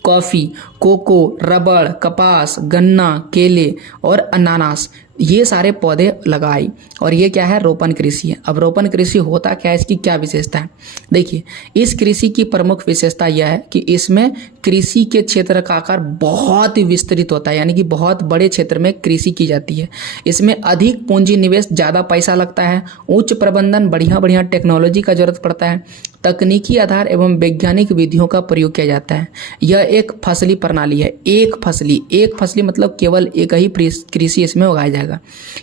कॉफ़ी, कोको, रबड़, कपास, गन्ना, केले और अनानास, ये सारे पौधे लगाई और ये क्या है, रोपण कृषि है। अब रोपण कृषि होता क्या है, इसकी क्या विशेषता है, देखिए। इस कृषि की प्रमुख विशेषता यह है कि इसमें कृषि के क्षेत्र का आकार बहुत ही विस्तृत होता है, यानी कि बहुत बड़े क्षेत्र में कृषि की जाती है। इसमें अधिक पूंजी निवेश, ज़्यादा पैसा लगता है, उच्च प्रबंधन, बढ़िया बढ़िया टेक्नोलॉजी का जरूरत पड़ता है, तकनीकी आधार एवं वैज्ञानिक विधियों का प्रयोग किया जाता है। यह एक फसली प्रणाली है। एक फसली मतलब केवल एक ही कृषि इसमें उगाया जाएगा।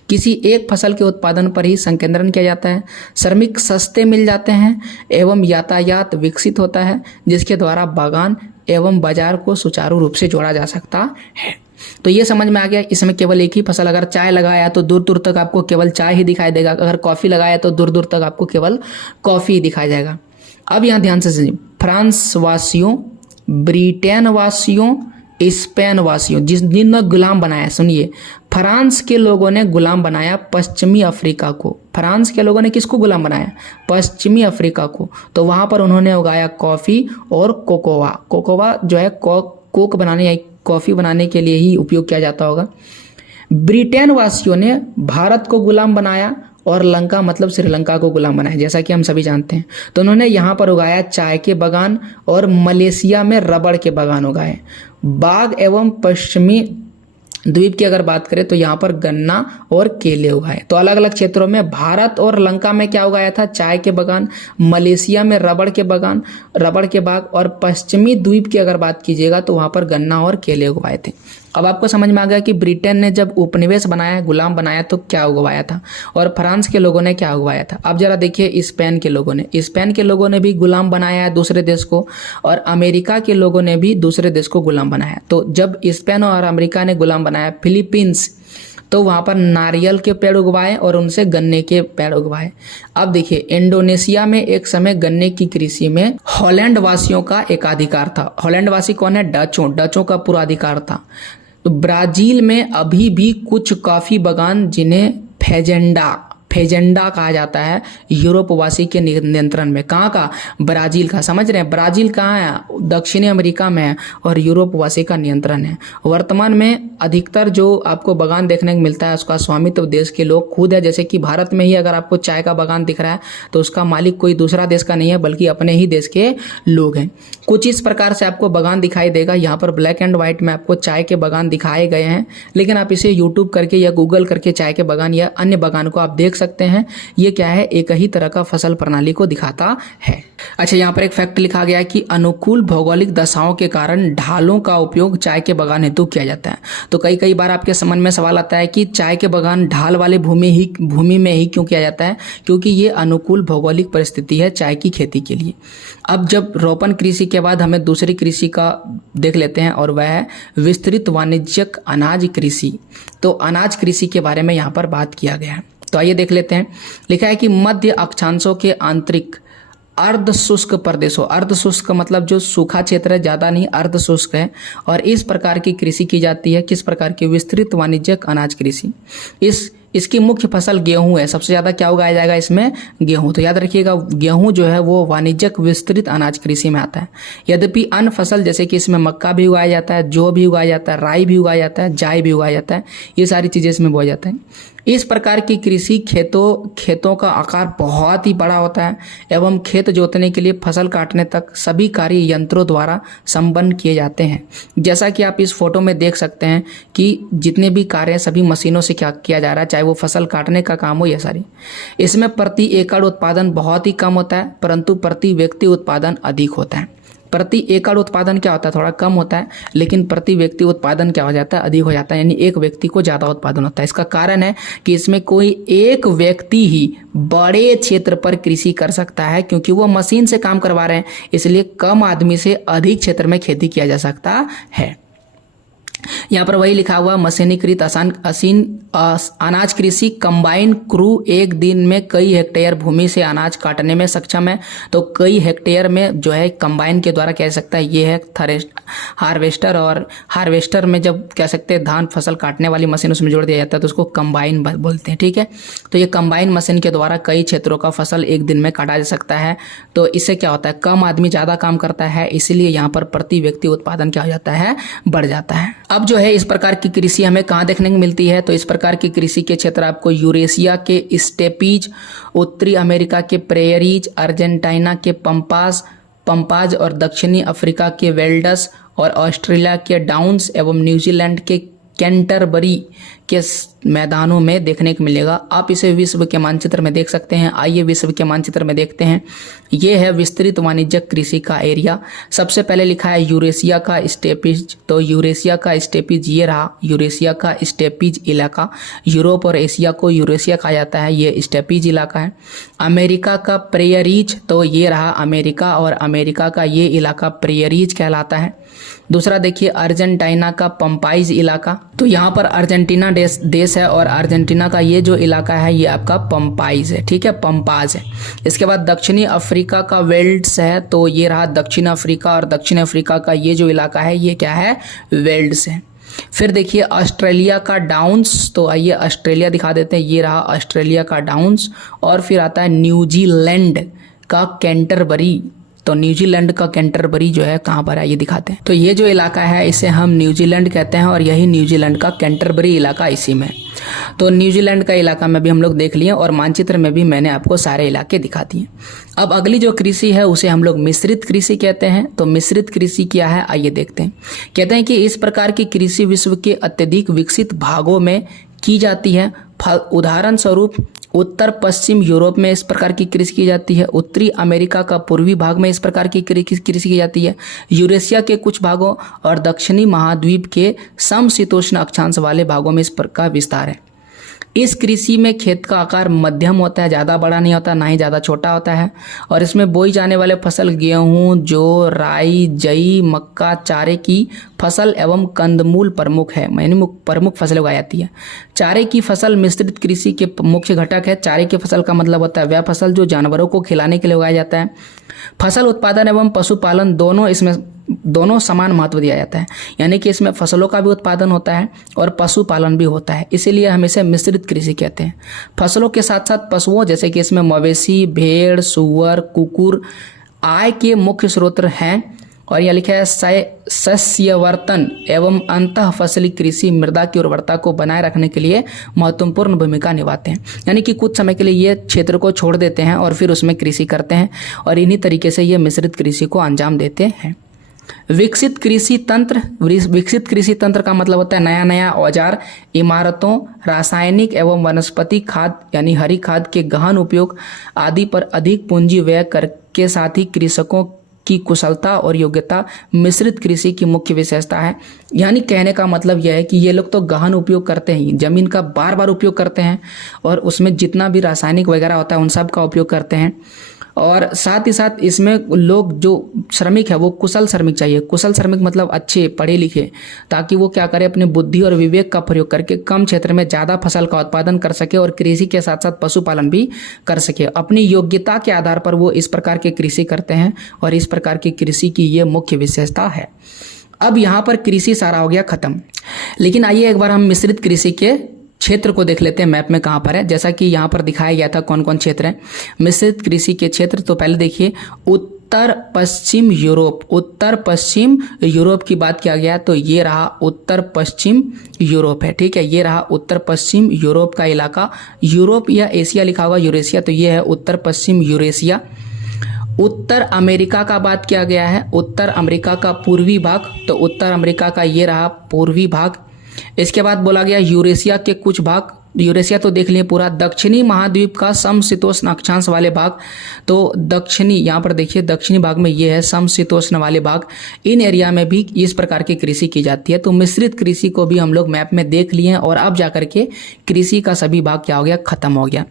किसी एक फसल के उत्पादन पर ही संकेंद्रण किया जाता है। श्रमिक सस्ते मिल जाते हैं एवं यातायात विकसित होता है, जिसके द्वारा बागान एवं बाजार को सुचारू रूप से जोड़ा जा सकता है। तो ये समझ में आ गया, इसमें केवल एक ही फसल। अगर चाय लगाया तो दूर दूर तक आपको केवल चाय ही दिखाई देगा, अगर कॉफ़ी लगाया तो दूर दूर तक आपको केवल कॉफ़ी ही दिखाई देगा। अब यहाँ ध्यान से सुनिए, फ्रांस वासियों, ब्रिटेन वासियों, स्पेन वासियों जिन्होंने गुलाम बनाया, सुनिए, फ्रांस के लोगों ने गुलाम बनाया पश्चिमी अफ्रीका को। फ्रांस के लोगों ने किसको गुलाम बनाया, पश्चिमी अफ्रीका को। तो वहाँ पर उन्होंने उगाया कॉफ़ी और कोकोवा। कोकोवा जो है कोक बनाने या कॉफ़ी बनाने के लिए ही उपयोग किया जाता होगा। ब्रिटेन वासियों ने भारत को गुलाम बनाया और लंका मतलब श्रीलंका को गुलाम बनाया, जैसा कि हम सभी जानते हैं। तो उन्होंने यहाँ पर उगाया चाय के बागान और मलेशिया में रबड़ के बागान उगाए। बाग एवं पश्चिमी द्वीप की अगर बात करें तो यहाँ पर गन्ना और केले उगाए। तो अलग अलग क्षेत्रों में भारत और लंका में क्या उगाया था, चाय के बागान, मलेशिया में रबड़ के बागान, रबड़ के बाग, और पश्चिमी द्वीप की अगर बात कीजिएगा तो वहाँ पर गन्ना और केले उगाए थे। अब आपको समझ में आ गया कि ब्रिटेन ने जब उपनिवेश बनाया, गुलाम बनाया, तो क्या उगवाया था, और फ्रांस के लोगों ने क्या उगवाया था। अब जरा देखिए, स्पेन के लोगों ने भी गुलाम बनाया है दूसरे देश को, और अमेरिका के लोगों ने भी दूसरे देश को गुलाम बनाया। तो जब स्पेन और अमेरिका ने गुलाम बनाया फिलीपींस, तो वहाँ पर नारियल के पेड़ उगवाए और उनसे गन्ने के पेड़ उगवाए। अब देखिए, इंडोनेशिया में एक समय गन्ने की कृषि में हॉलैंड वासियों का एकाधिकार था। हॉलैंड वासी कौन है, डचों का पूरा अधिकार था। तो ब्राजील में अभी भी कुछ कॉफी बागान जिन्हें फेजेंडा कहा जाता है, यूरोपवासी के नियंत्रण में। कहाँ का, ब्राजील का। समझ रहे हैं, ब्राजील कहाँ है, दक्षिणी अमेरिका में है, और यूरोपवासी का नियंत्रण है। वर्तमान में अधिकतर जो आपको बागान देखने को मिलता है उसका स्वामित्व देश के लोग खुद है। जैसे कि भारत में ही अगर आपको चाय का बागान दिख रहा है तो उसका मालिक कोई दूसरा देश का नहीं है बल्कि अपने ही देश के लोग हैं। कुछ इस प्रकार से आपको बागान दिखाई देगा। यहाँ पर ब्लैक एंड व्हाइट में आपको चाय के बागान दिखाए गए हैं, लेकिन आप इसे यूट्यूब करके या गूगल करके चाय के बागान या अन्य बागान को आप देख सकते हैं। ये क्या है, एक ही तरह का फसल प्रणाली को दिखाता है। अच्छा, यहाँ पर एक फैक्ट लिखा गया है कि अनुकूल भौगोलिक दशाओं के कारण ढालों का उपयोग चाय के बागान हेतु किया जाता है। तो कई बार आपके मन में सवाल आता है कि चाय के बागान ढाल वाले भूमि में ही क्यों किया जाता है, क्योंकि ये अनुकूल भौगोलिक परिस्थिति है चाय की खेती के लिए। अब जब रोपण कृषि के बाद हमें दूसरी कृषि का देख लेते हैं, और वह है विस्तृत वाणिज्यिक अनाज कृषि। तो अनाज कृषि के बारे में यहाँ पर बात किया गया है। तो आइए देख लेते हैं। लिखा है कि मध्य अक्षांशों के आंतरिक अर्ध शुष्क प्रदेशों, अर्ध शुष्क मतलब जो सूखा क्षेत्र है, ज़्यादा नहीं, अर्ध शुष्क है, और इस प्रकार की कृषि की जाती है। किस प्रकार की, विस्तृत वाणिज्यिक अनाज कृषि। इस इसकी मुख्य फसल गेहूं है। सबसे ज़्यादा क्या उगाया जाएगा इसमें? गेहूं। तो याद रखिएगा गेहूं जो है वो वाणिज्यिक विस्तृत अनाज कृषि में आता है। यद्यपि अन्य फसल जैसे कि इसमें मक्का भी उगाया जाता है, जौ भी उगाया जाता है, राई भी उगाया जाता है, जाई भी उगाया जाता है, ये सारी चीज़ें इसमें बोया जाता है। इस प्रकार की कृषि खेतों का आकार बहुत ही बड़ा होता है एवं खेत जोतने के लिए फसल काटने तक सभी कार्य यंत्रों द्वारा संपन्न किए जाते हैं। जैसा कि आप इस फोटो में देख सकते हैं कि जितने भी कार्य सभी मशीनों से क्या किया जा रहा है, चाहे वो फसल काटने का काम हो या सारी। इसमें प्रति एकड़ उत्पादन बहुत ही कम होता है, परंतु प्रति व्यक्ति उत्पादन अधिक होता है। प्रति एकड़ उत्पादन क्या होता है? थोड़ा कम होता है, लेकिन प्रति व्यक्ति उत्पादन क्या हो जाता है? अधिक हो जाता है, यानी एक व्यक्ति को ज़्यादा उत्पादन होता है। इसका कारण है कि इसमें कोई एक व्यक्ति ही बड़े क्षेत्र पर कृषि कर सकता है, क्योंकि वो मशीन से काम करवा रहे हैं, इसलिए कम आदमी से अधिक क्षेत्र में खेती किया जा सकता है। यहाँ पर वही लिखा हुआ मशीनीकृत अनाज कृषि कंबाइन क्रू एक दिन में कई हेक्टेयर भूमि से अनाज काटने में सक्षम है। तो कई हेक्टेयर में जो है कंबाइन के द्वारा कह सकता है ये है हार्वेस्टर, और हार्वेस्टर में जब कह सकते हैं धान फसल काटने वाली मशीन उसमें जोड़ दिया जाता है तो उसको कंबाइन बोलते हैं। ठीक है, तो ये कंबाइन मशीन के द्वारा कई क्षेत्रों का फसल एक दिन में काटा जा सकता है। तो इससे क्या होता है? कम आदमी ज़्यादा काम करता है, इसीलिए यहाँ पर प्रति व्यक्ति उत्पादन क्या हो जाता है? बढ़ जाता है। अब जो है इस प्रकार की कृषि हमें कहाँ देखने को मिलती है? तो इस प्रकार की कृषि के क्षेत्र आपको यूरेशिया के स्टेपीज, उत्तरी अमेरिका के प्रेयरीज, अर्जेंटीना के पंपाज और दक्षिणी अफ्रीका के वेल्डस और ऑस्ट्रेलिया के डाउन्स एवं न्यूजीलैंड के कैंटरबरी के मैदानों में देखने को मिलेगा। आप इसे विश्व के मानचित्र में देख सकते हैं। आइए विश्व के मानचित्र में देखते हैं। ये है विस्तृत वाणिज्यिक कृषि का एरिया। सबसे पहले लिखा है यूरेशिया का स्टेपीज। तो यूरेशिया का स्टेपीज ये रहा, यूरेशिया का स्टेपीज इलाका। यूरोप और एशिया को यूरेशिया कहा जाता है, ये स्टेपीज इलाका है। अमेरिका का प्रेयरीज, तो ये रहा अमेरिका, और अमेरिका का ये इलाका प्रेयरीज कहलाता है। दूसरा देखिए अर्जेंटीना का पंपाइज इलाका। तो यहाँ पर अर्जेंटीना देश है और अर्जेंटीना का ये जो इलाका है ये आपका पंपाइज है। ठीक है, पंपाज है। इसके बाद दक्षिणी अफ्रीका का वेल्ड्स है। तो ये रहा दक्षिण अफ्रीका, और दक्षिण अफ्रीका का ये जो इलाका है ये क्या है? वेल्ड्स है। फिर देखिए ऑस्ट्रेलिया का डाउन्स। तो आइए ऑस्ट्रेलिया दिखा देते हैं। ये रहा ऑस्ट्रेलिया का डाउन्स। और फिर आता है न्यूजीलैंड का कैंटरबरी। तो न्यूजीलैंड का कैंटरबरी जो है कहाँ पर है ये दिखाते हैं। तो ये जो इलाका है इसे हम न्यूजीलैंड कहते हैं, और यही न्यूजीलैंड का कैंटरबरी इलाका इसी में। तो न्यूजीलैंड का इलाका में भी हम लोग देख लिए, और मानचित्र में भी मैंने आपको सारे इलाके दिखा दिए। अब अगली जो कृषि है उसे हम लोग मिश्रित कृषि कहते हैं। तो मिश्रित कृषि क्या है आइए देखते हैं। कहते हैं कि इस प्रकार की कृषि विश्व के अत्यधिक विकसित भागों में की जाती है। उदाहरण स्वरूप उत्तर पश्चिम यूरोप में इस प्रकार की कृषि की जाती है। उत्तरी अमेरिका का पूर्वी भाग में इस प्रकार की कृषि की जाती है। यूरेशिया के कुछ भागों और दक्षिणी महाद्वीप के समशीतोष्ण अक्षांश वाले भागों में इस प्रकार विस्तार है। इस कृषि में खेत का आकार मध्यम होता है, ज़्यादा बड़ा नहीं होता, ना ही ज़्यादा छोटा होता है। और इसमें बोई जाने वाले फसल गेहूँ, जौ, राई, जई, मक्का, चारे की फसल एवं कंदमूल प्रमुख है, यानी प्रमुख फसल उगाई जाती है। चारे की फसल मिश्रित कृषि के मुख्य घटक है। चारे की फसल का मतलब होता है वह फसल जो जानवरों को खिलाने के लिए उगाया जाता है। फसल उत्पादन एवं पशुपालन दोनों समान महत्व दिया जाता है, यानी कि इसमें फसलों का भी उत्पादन होता है और पशुपालन भी होता है, इसीलिए हम इसे मिश्रित कृषि कहते हैं। फसलों के साथ साथ पशुओं जैसे कि इसमें मवेशी, भेड़, सूअर, कुकुर आय के मुख्य स्रोत हैं। और यह लिखा है सस्यवर्तन एवं अंतः फसली कृषि मृदा की उर्वरता को बनाए रखने के लिए महत्वपूर्ण भूमिका निभाते हैं, यानी कि कुछ समय के लिए ये क्षेत्र को छोड़ देते हैं और फिर उसमें कृषि करते हैं, और इन्हीं तरीके से ये मिश्रित कृषि को अंजाम देते हैं। विकसित कृषि तंत्र का मतलब होता है नया नया औजार, इमारतों, रासायनिक एवं वनस्पति खाद यानी हरी खाद के गहन उपयोग आदि पर अधिक पूंजी व्यय करके साथ ही कृषकों की कुशलता और योग्यता मिश्रित कृषि की मुख्य विशेषता है। यानी कहने का मतलब यह है कि ये लोग तो गहन उपयोग करते हैं, जमीन का बार बार उपयोग करते हैं और उसमें जितना भी रासायनिक वगैरह होता है उन सब का उपयोग करते हैं, और साथ ही साथ इसमें लोग जो श्रमिक है वो कुशल श्रमिक चाहिए। कुशल श्रमिक मतलब अच्छे पढ़े लिखे, ताकि वो क्या करे अपने बुद्धि और विवेक का प्रयोग करके कम क्षेत्र में ज़्यादा फसल का उत्पादन कर सके और कृषि के साथ साथ पशुपालन भी कर सके। अपनी योग्यता के आधार पर वो इस प्रकार की कृषि करते हैं और इस प्रकार की कृषि की ये मुख्य विशेषता है। अब यहाँ पर कृषि सारा हो गया खत्म, लेकिन आइए एक बार हम मिश्रित कृषि के क्षेत्र को देख लेते हैं मैप में कहाँ पर है। जैसा कि यहाँ पर दिखाया गया था कौन कौन क्षेत्र है मिश्रित कृषि के क्षेत्र। तो पहले देखिए उत्तर पश्चिम यूरोप की बात किया गया तो ये रहा उत्तर पश्चिम यूरोप है, ठीक है। ये रहा उत्तर पश्चिम यूरोप का इलाका। यूरोप या एशिया लिखा होगा यूरेशिया, तो ये है उत्तर पश्चिम यूरेशिया। उत्तर अमेरिका का बात किया गया है, उत्तर अमेरिका का पूर्वी भाग, तो उत्तर अमेरिका का ये रहा पूर्वी भाग। इसके बाद बोला गया यूरेशिया के कुछ भाग, यूरेशिया तो देख लिए पूरा। दक्षिणी महाद्वीप का समशीतोष्ण अक्षांश वाले भाग, तो दक्षिणी यहाँ पर देखिए दक्षिणी भाग में ये है समशीतोष्ण वाले भाग। इन एरिया में भी इस प्रकार की कृषि की जाती है। तो मिश्रित कृषि को भी हम लोग मैप में देख लिए हैं और अब जाकर के कृषि का सभी भाग क्या हो गया, खत्म हो गया।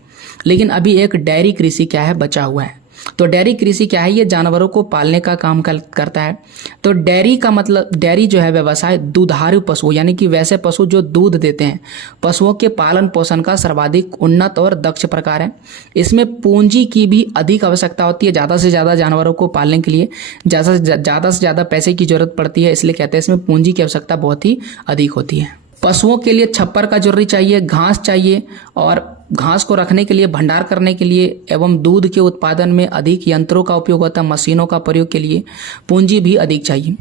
लेकिन अभी एक डेयरी कृषि क्या है, बचा हुआ है। तो डेयरी कृषि क्या है, ये जानवरों को पालने का काम करता है। तो डेयरी का मतलब, डेयरी जो है व्यवसाय दुधारू पशु यानी कि वैसे पशु जो दूध देते हैं, पशुओं के पालन पोषण का सर्वाधिक उन्नत और दक्ष प्रकार है। इसमें पूंजी की भी अधिक आवश्यकता होती है, ज़्यादा से ज़्यादा जानवरों को पालने के लिए ज़्यादा से ज़्यादा पैसे की जरूरत पड़ती है, इसलिए कहते हैं इसमें पूंजी की आवश्यकता बहुत ही अधिक होती है। पशुओं के लिए छप्पर का जरूरी चाहिए, घास चाहिए, और घास को रखने के लिए, भंडार करने के लिए एवं दूध के उत्पादन में अधिक यंत्रों का उपयोग होता है। मशीनों का प्रयोग के लिए पूंजी भी अधिक चाहिए।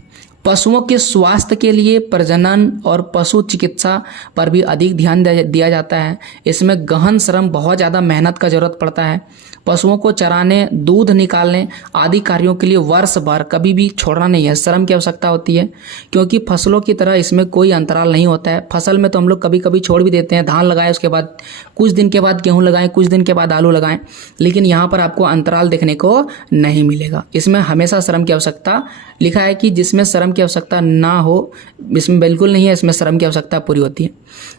पशुओं के स्वास्थ्य के लिए प्रजनन और पशु चिकित्सा पर भी अधिक ध्यान दिया जाता है। इसमें गहन श्रम, बहुत ज़्यादा मेहनत का जरूरत पड़ता है। पशुओं को चराने, दूध निकालने आदि कार्यों के लिए वर्ष भर कभी भी छोड़ना नहीं है, श्रम की आवश्यकता होती है। क्योंकि फसलों की तरह इसमें कोई अंतराल नहीं होता है। फसल में तो हम लोग कभी कभी छोड़ भी देते हैं, धान लगाएं उसके बाद कुछ दिन के बाद गेहूँ लगाएं, कुछ दिन के बाद आलू लगाएं, लेकिन यहाँ पर आपको अंतराल देखने को नहीं मिलेगा। इसमें हमेशा श्रम की आवश्यकता लिखा है कि जिसमें श्रम की आवश्यकता ना हो, इसमें बिल्कुल नहीं है, इसमें श्रम की आवश्यकता पूरी होती है।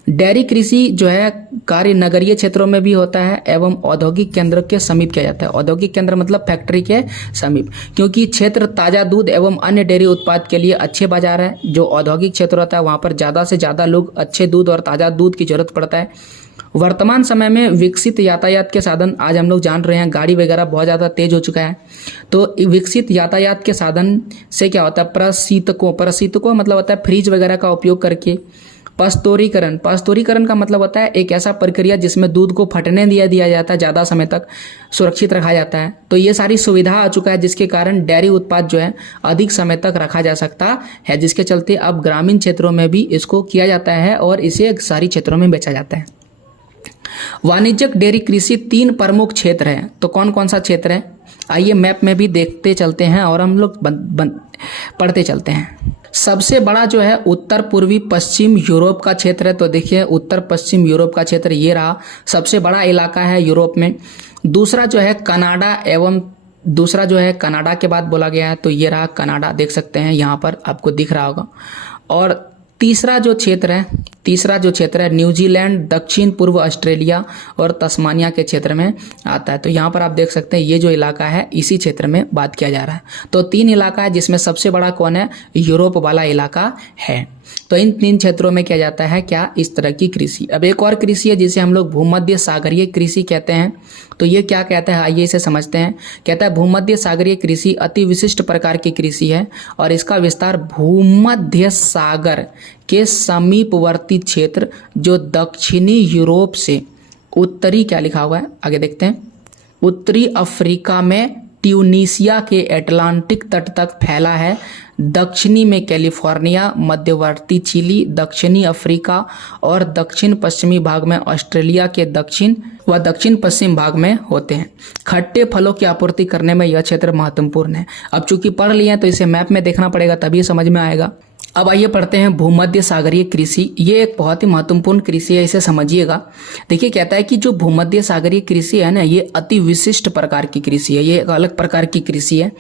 डेयरी कृषि जो है कार्य नगरीय क्षेत्रों में भी होता है एवं औद्योगिक केंद्र के समीप किया जाता है। औद्योगिक केंद्र मतलब फैक्ट्री के समीप, क्योंकि क्षेत्र ताज़ा दूध एवं अन्य डेयरी उत्पाद के लिए अच्छे बाजार है। जो औद्योगिक क्षेत्र होता है वहाँ पर ज़्यादा से ज़्यादा लोग अच्छे दूध और ताज़ा दूध की जरूरत पड़ता है। वर्तमान समय में विकसित यातायात के साधन, आज हम लोग जान रहे हैं गाड़ी वगैरह बहुत ज़्यादा तेज हो चुका है। तो विकसित यातायात के साधन से क्या होता है, प्रशीतकों मतलब होता है फ्रिज वगैरह का उपयोग करके। पास्तोरीकरण का मतलब होता है एक ऐसा प्रक्रिया जिसमें दूध को फटने दिया जाता है, ज़्यादा समय तक सुरक्षित रखा जाता है। तो ये सारी सुविधा आ चुका है जिसके कारण डेयरी उत्पाद जो है अधिक समय तक रखा जा सकता है, जिसके चलते अब ग्रामीण क्षेत्रों में भी इसको किया जाता है और इसे शहरी क्षेत्रों में बेचा जाता है। वाणिज्यिक डेयरी कृषि 3 प्रमुख क्षेत्र हैं। तो कौन कौन सा क्षेत्र है, आइए मैप में भी देखते चलते हैं और हम लोग पढ़ते चलते हैं। सबसे बड़ा जो है उत्तर पूर्वी पश्चिम यूरोप का क्षेत्र है। तो देखिए उत्तर पश्चिम यूरोप का क्षेत्र ये रहा, सबसे बड़ा इलाका है यूरोप में। दूसरा जो है कनाडा के बाद बोला गया है, तो ये रहा कनाडा, देख सकते हैं यहाँ पर आपको दिख रहा होगा। और तीसरा जो क्षेत्र है न्यूजीलैंड, दक्षिण पूर्व ऑस्ट्रेलिया और तस्मानिया के क्षेत्र में आता है। तो यहाँ पर आप देख सकते हैं ये जो इलाका है इसी क्षेत्र में बात किया जा रहा है। तो 3 इलाका है जिसमें सबसे बड़ा कौन है, यूरोप वाला इलाका है। तो इन 3 क्षेत्रों में किया जाता है क्या, इस तरह की कृषि। अब एक और कृषि है जिसे हम लोग भूमध्य सागरीय कृषि कहते हैं। तो ये क्या कहता है, आइए इसे समझते हैं। कहता है भूमध्य सागरीय कृषि अति विशिष्ट प्रकार की कृषि है और इसका विस्तार भूमध्य सागर के समीपवर्ती क्षेत्र जो दक्षिणी यूरोप से उत्तरी, क्या लिखा हुआ है आगे देखते हैं, उत्तरी अफ्रीका में ट्यूनीसिया के अटलांटिक तट तक फैला है। दक्षिणी में कैलिफोर्निया, मध्यवर्ती चिली, दक्षिणी अफ्रीका और दक्षिण पश्चिमी भाग में ऑस्ट्रेलिया के दक्षिण व दक्षिण पश्चिम भाग में होते हैं। खट्टे फलों की आपूर्ति करने में यह क्षेत्र महत्वपूर्ण है। अब चूंकि पढ़ लिए हैं तो इसे मैप में देखना पड़ेगा तभी समझ में आएगा। अब आइए पढ़ते हैं भूमध्य सागरीय कृषि। ये एक बहुत ही महत्वपूर्ण कृषि है, इसे समझिएगा। देखिए कहता है कि जो भूमध्य सागरीय कृषि है ना, ये अति विशिष्ट प्रकार की कृषि है, ये एक अलग प्रकार की कृषि है।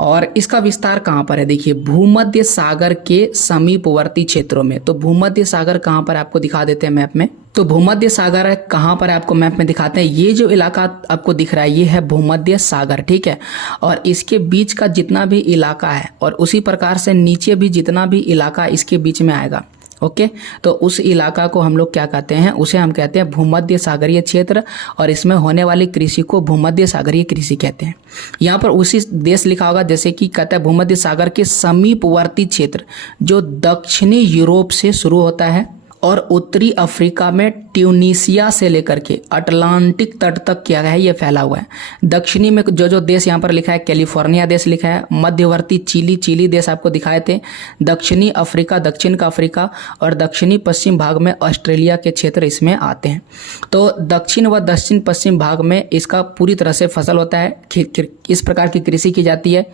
और इसका विस्तार कहाँ पर है, देखिए भूमध्य सागर के समीपवर्ती क्षेत्रों में। तो भूमध्य सागर कहाँ पर आपको दिखा देते हैं मैप में। तो भूमध्य सागर है कहाँ पर आपको मैप में दिखाते हैं। ये जो इलाका आपको दिख रहा है ये है भूमध्य सागर, ठीक है। और इसके बीच का जितना भी इलाका है और उसी प्रकार से नीचे भी जितना भी इलाका इसके बीच में आएगा, ओके। तो उस इलाका को हम लोग क्या कहते हैं, उसे हम कहते हैं भूमध्य सागरीय क्षेत्र और इसमें होने वाली कृषि को भूमध्य सागरीय कृषि कहते हैं। यहाँ पर उसी देश लिखा होगा जैसे कि कहता है भूमध्य सागर के समीपवर्ती क्षेत्र जो दक्षिणी यूरोप से शुरू होता है और उत्तरी अफ्रीका में ट्यूनीसिया से लेकर के अटलांटिक तट तक क्या है ये फैला हुआ है। दक्षिणी में जो जो देश यहाँ पर लिखा है, कैलिफोर्निया देश लिखा है, मध्यवर्ती चिली देश आपको दिखाए थे, दक्षिणी अफ्रीका, दक्षिण का अफ्रीका, और दक्षिणी पश्चिम भाग में ऑस्ट्रेलिया के क्षेत्र इसमें आते हैं। तो दक्षिण व दक्षिण पश्चिम भाग में इसका पूरी तरह से फसल होता है, इस प्रकार की कृषि की जाती है।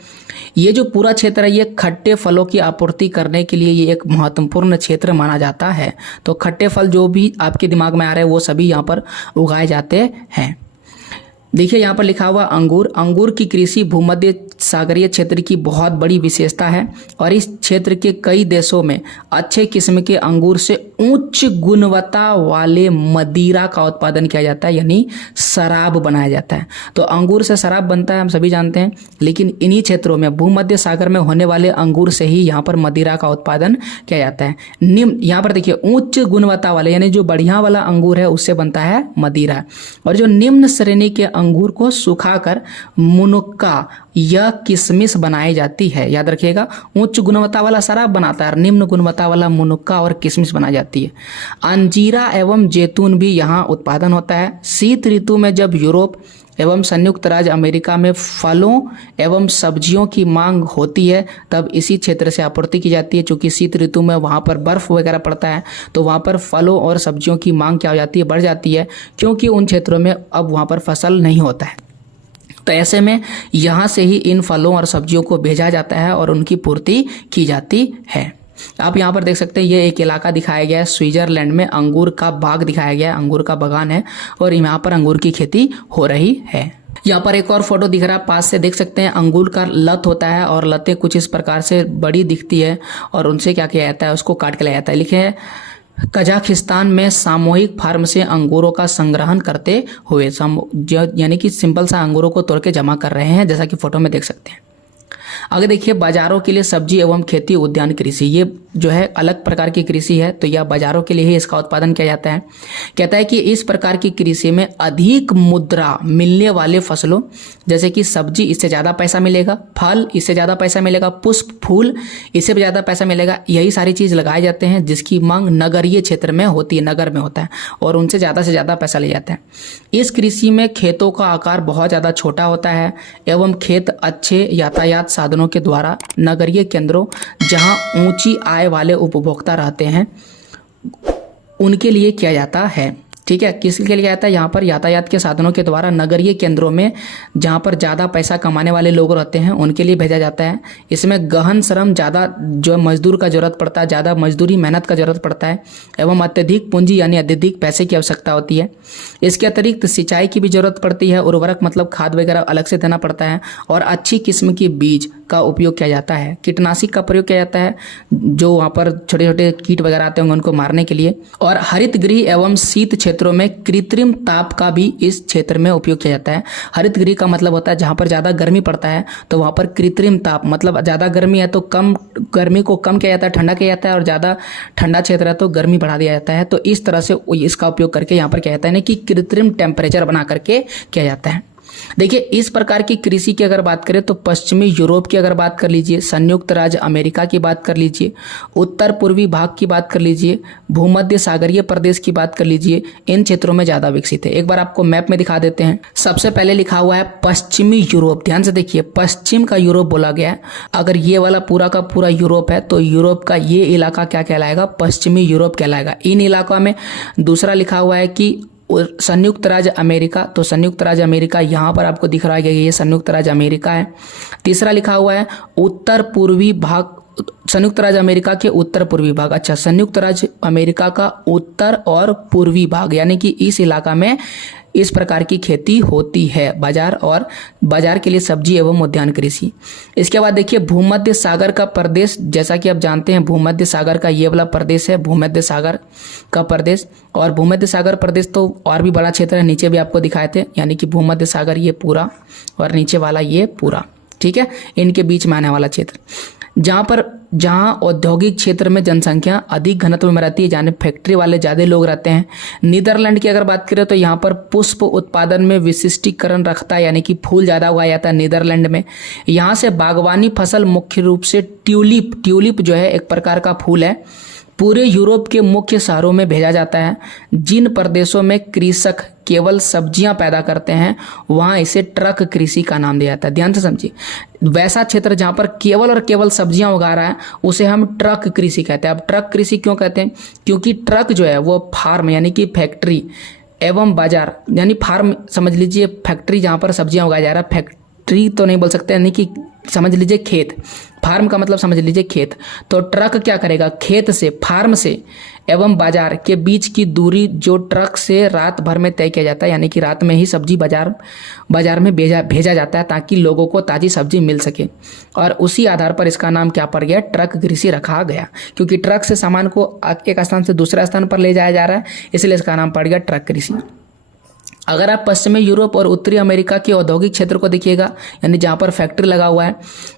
ये जो पूरा क्षेत्र है ये खट्टे फलों की आपूर्ति करने के लिए ये एक महत्वपूर्ण क्षेत्र माना जाता है। तो खट्टे फल जो भी आपके दिमाग में आ रहे हैं वो सभी यहाँ पर उगाए जाते हैं। देखिए यहाँ पर लिखा हुआ अंगूर। अंगूर की कृषि भूमध्य सागरीय क्षेत्र की बहुत बड़ी विशेषता है और इस क्षेत्र के कई देशों में अच्छे किस्म के अंगूर से उच्च गुणवत्ता वाले मदिरा का उत्पादन किया जाता है, यानी शराब बनाया जाता है। तो अंगूर से शराब बनता है हम सभी जानते हैं, लेकिन इन्हीं क्षेत्रों में भूमध्य सागर में होने वाले अंगूर से ही यहाँ पर मदिरा का उत्पादन किया जाता है। निम्न यहाँ पर देखिए उच्च गुणवत्ता वाले यानी जो बढ़िया वाला अंगूर है उससे बनता है मदिरा, और जो निम्न श्रेणी के अंगूर को सुखाकर मुनुक्का या किशमिश बनाई जाती है। याद रखिएगा, उच्च गुणवत्ता वाला शराब बनाता है और निम्न गुणवत्ता वाला मुनुक्का और किशमिश बनाई जाती है। अंजीरा एवं जैतून भी यहाँ उत्पादन होता है। शीत ऋतु में जब यूरोप एवं संयुक्त राज्य अमेरिका में फलों एवं सब्जियों की मांग होती है तब इसी क्षेत्र से आपूर्ति की जाती है। चूँकि शीत ऋतु में वहाँ पर बर्फ़ वगैरह पड़ता है तो वहाँ पर फलों और सब्जियों की मांग क्या हो जाती है, बढ़ जाती है, क्योंकि उन क्षेत्रों में अब वहाँ पर फसल नहीं होता है। तो ऐसे में यहाँ से ही इन फलों और सब्जियों को भेजा जाता है और उनकी पूर्ति की जाती है। आप यहाँ पर देख सकते हैं ये एक इलाका दिखाया गया है, स्विट्जरलैंड में अंगूर का बाग दिखाया गया है, अंगूर का बागान है और यहाँ पर अंगूर की खेती हो रही है। यहाँ पर एक और फोटो दिख रहा है, पास से देख सकते हैं अंगूर का लत होता है और लतें कुछ इस प्रकार से बड़ी दिखती है और उनसे क्या किया जाता है, उसको काट के लाया जाता है। लिखे है कजाकिस्तान में सामूहिक फार्म से अंगूरों का संग्रहण करते हुए, यानी कि सिंपल सा अंगूरों को तोड़ के जमा कर रहे हैं, जैसा कि फोटो में देख सकते हैं। आगे देखिए बाजारों के लिए सब्जी एवं खेती उद्यान कृषि, ये जो है अलग प्रकार की कृषि है, तो यह बाजारों के लिए ही इसका उत्पादन किया जाता है। कहता है कि इस प्रकार की कृषि में अधिक मुद्रा मिलने वाले फसलों जैसे कि सब्जी, इससे ज़्यादा पैसा मिलेगा, फल इससे ज़्यादा पैसा मिलेगा, पुष्प फूल इससे भी ज़्यादा पैसा मिलेगा, यही सारी चीज़ लगाए जाते हैं जिसकी मांग नगरीय क्षेत्र में होती है, नगर में होता है और उनसे ज़्यादा पैसा ले जाता है। इस कृषि में खेतों का आकार बहुत ज़्यादा छोटा होता है एवं खेत अच्छे यातायात साधनों के द्वारा नगरीय केंद्रों जहां ऊंची आय वाले उपभोक्ता रहते हैं उनके लिए किया जाता है। ठीक है, किसके लिए किया जाता है, यहाँ पर यातायात के साधनों के द्वारा नगरीय केंद्रों में जहाँ पर ज़्यादा पैसा कमाने वाले लोग रहते हैं उनके लिए भेजा जाता है। इसमें गहन श्रम, ज़्यादा जो मजदूर का जरूरत पड़ता है, ज़्यादा मजदूरी मेहनत का जरूरत पड़ता है एवं अत्यधिक पूंजी यानी अत्यधिक पैसे की आवश्यकता होती है। इसके अतिरिक्त सिंचाई की भी जरूरत पड़ती है, उर्वरक मतलब खाद वगैरह अलग से देना पड़ता है और अच्छी किस्म के बीज का उपयोग किया जाता है। कीटनाशक का प्रयोग किया जाता है जो वहाँ पर छोटे छोटे कीट वगैरह आते होंगे उनको मारने के लिए। और हरित गृह एवं शीत क्षेत्रों में कृत्रिम ताप का भी इस क्षेत्र में उपयोग किया जाता है। हरित गृह का मतलब होता है जहाँ पर ज़्यादा गर्मी पड़ता है तो वहाँ पर कृत्रिम ताप मतलब ज़्यादा गर्मी है तो कम गर्मी को कम किया जाता है, ठंडा किया जाता है, और ज़्यादा ठंडा क्षेत्र है तो गर्मी बढ़ा दिया जाता है। तो इस तरह से इसका उपयोग करके यहाँ पर क्या जाता है ना कि कृत्रिम टेम्परेचर बना करके किया जाता है। देखिए इस प्रकार की कृषि की अगर बात करें तो पश्चिमी यूरोप की अगर बात कर लीजिए, संयुक्त राज्य अमेरिका की बात कर लीजिए, उत्तर पूर्वी भाग की बात कर लीजिए, भूमध्य सागरीय प्रदेश की बात कर लीजिए, इन क्षेत्रों में ज़्यादा विकसित है। एक बार आपको मैप में दिखा देते हैं। सबसे पहले लिखा हुआ है पश्चिमी यूरोप, ध्यान से देखिए पश्चिम का यूरोप बोला गया है। अगर ये वाला पूरा का पूरा यूरोप है तो यूरोप का ये इलाका क्या कहलाएगा, पश्चिमी यूरोप कहलाएगा। इन इलाकों में दूसरा लिखा हुआ है कि संयुक्त राज्य अमेरिका, तो संयुक्त राज्य अमेरिका यहाँ पर आपको दिख रहा है कि ये संयुक्त राज्य अमेरिका है। तीसरा लिखा हुआ है उत्तर पूर्वी भाग, संयुक्त राज्य अमेरिका के उत्तर पूर्वी भाग। अच्छा, संयुक्त राज्य अमेरिका का उत्तर और पूर्वी भाग यानी कि इस इलाका में इस प्रकार की खेती होती है, बाजार के लिए सब्जी एवं उद्यान कृषि। इसके बाद देखिए भूमध्य सागर का प्रदेश, जैसा कि आप जानते हैं भूमध्य सागर का ये वाला प्रदेश है भूमध्य सागर का प्रदेश, और भूमध्य सागर प्रदेश तो और भी बड़ा क्षेत्र है, नीचे भी आपको दिखाए थे, यानी कि भूमध्य सागर ये पूरा और नीचे वाला ये पूरा, ठीक है, इनके बीच में आने वाला क्षेत्र जहाँ औद्योगिक क्षेत्र में जनसंख्या अधिक घनत्व में रहती है, यानी फैक्ट्री वाले ज़्यादा लोग रहते हैं। नीदरलैंड की अगर बात करें तो यहाँ पर पुष्प उत्पादन में विशिष्टीकरण रखता है, यानी कि फूल ज़्यादा उगाया जाता है नीदरलैंड में। यहाँ से बागवानी फसल मुख्य रूप से ट्यूलिप जो है एक प्रकार का फूल है, पूरे यूरोप के मुख्य शहरों में भेजा जाता है। जिन प्रदेशों में कृषक केवल सब्जियां पैदा करते हैं वहां इसे ट्रक कृषि का नाम दिया जाता है। ध्यान से समझिए, वैसा क्षेत्र जहां पर केवल और केवल सब्जियां उगा रहा है उसे हम ट्रक कृषि कहते हैं। अब ट्रक कृषि क्यों कहते हैं? क्योंकि ट्रक जो है वो फार्म यानी कि फैक्ट्री एवं बाजार, यानी फार्म समझ लीजिए, फैक्ट्री जहां पर सब्जियां उगाया जा रहा है, फैक्ट्री तो नहीं बोल सकते, यानी कि समझ लीजिए खेत, फार्म का मतलब समझ लीजिए खेत। तो ट्रक क्या करेगा? खेत से, फार्म से एवं बाजार के बीच की दूरी जो ट्रक से रात भर में तय किया जाता है, यानी कि रात में ही सब्जी बाजार में भेजा जाता है ताकि लोगों को ताज़ी सब्जी मिल सके। और उसी आधार पर इसका नाम क्या पड़ गया? ट्रक कृषि रखा गया, क्योंकि ट्रक से सामान को एक स्थान से दूसरे स्थान पर ले जाया जा रहा है, इसलिए इसका नाम पड़ गया ट्रक कृषि। अगर आप पश्चिमी यूरोप और उत्तरी अमेरिका के औद्योगिक क्षेत्र को देखिएगा, यानी जहाँ पर फैक्ट्री लगा हुआ है,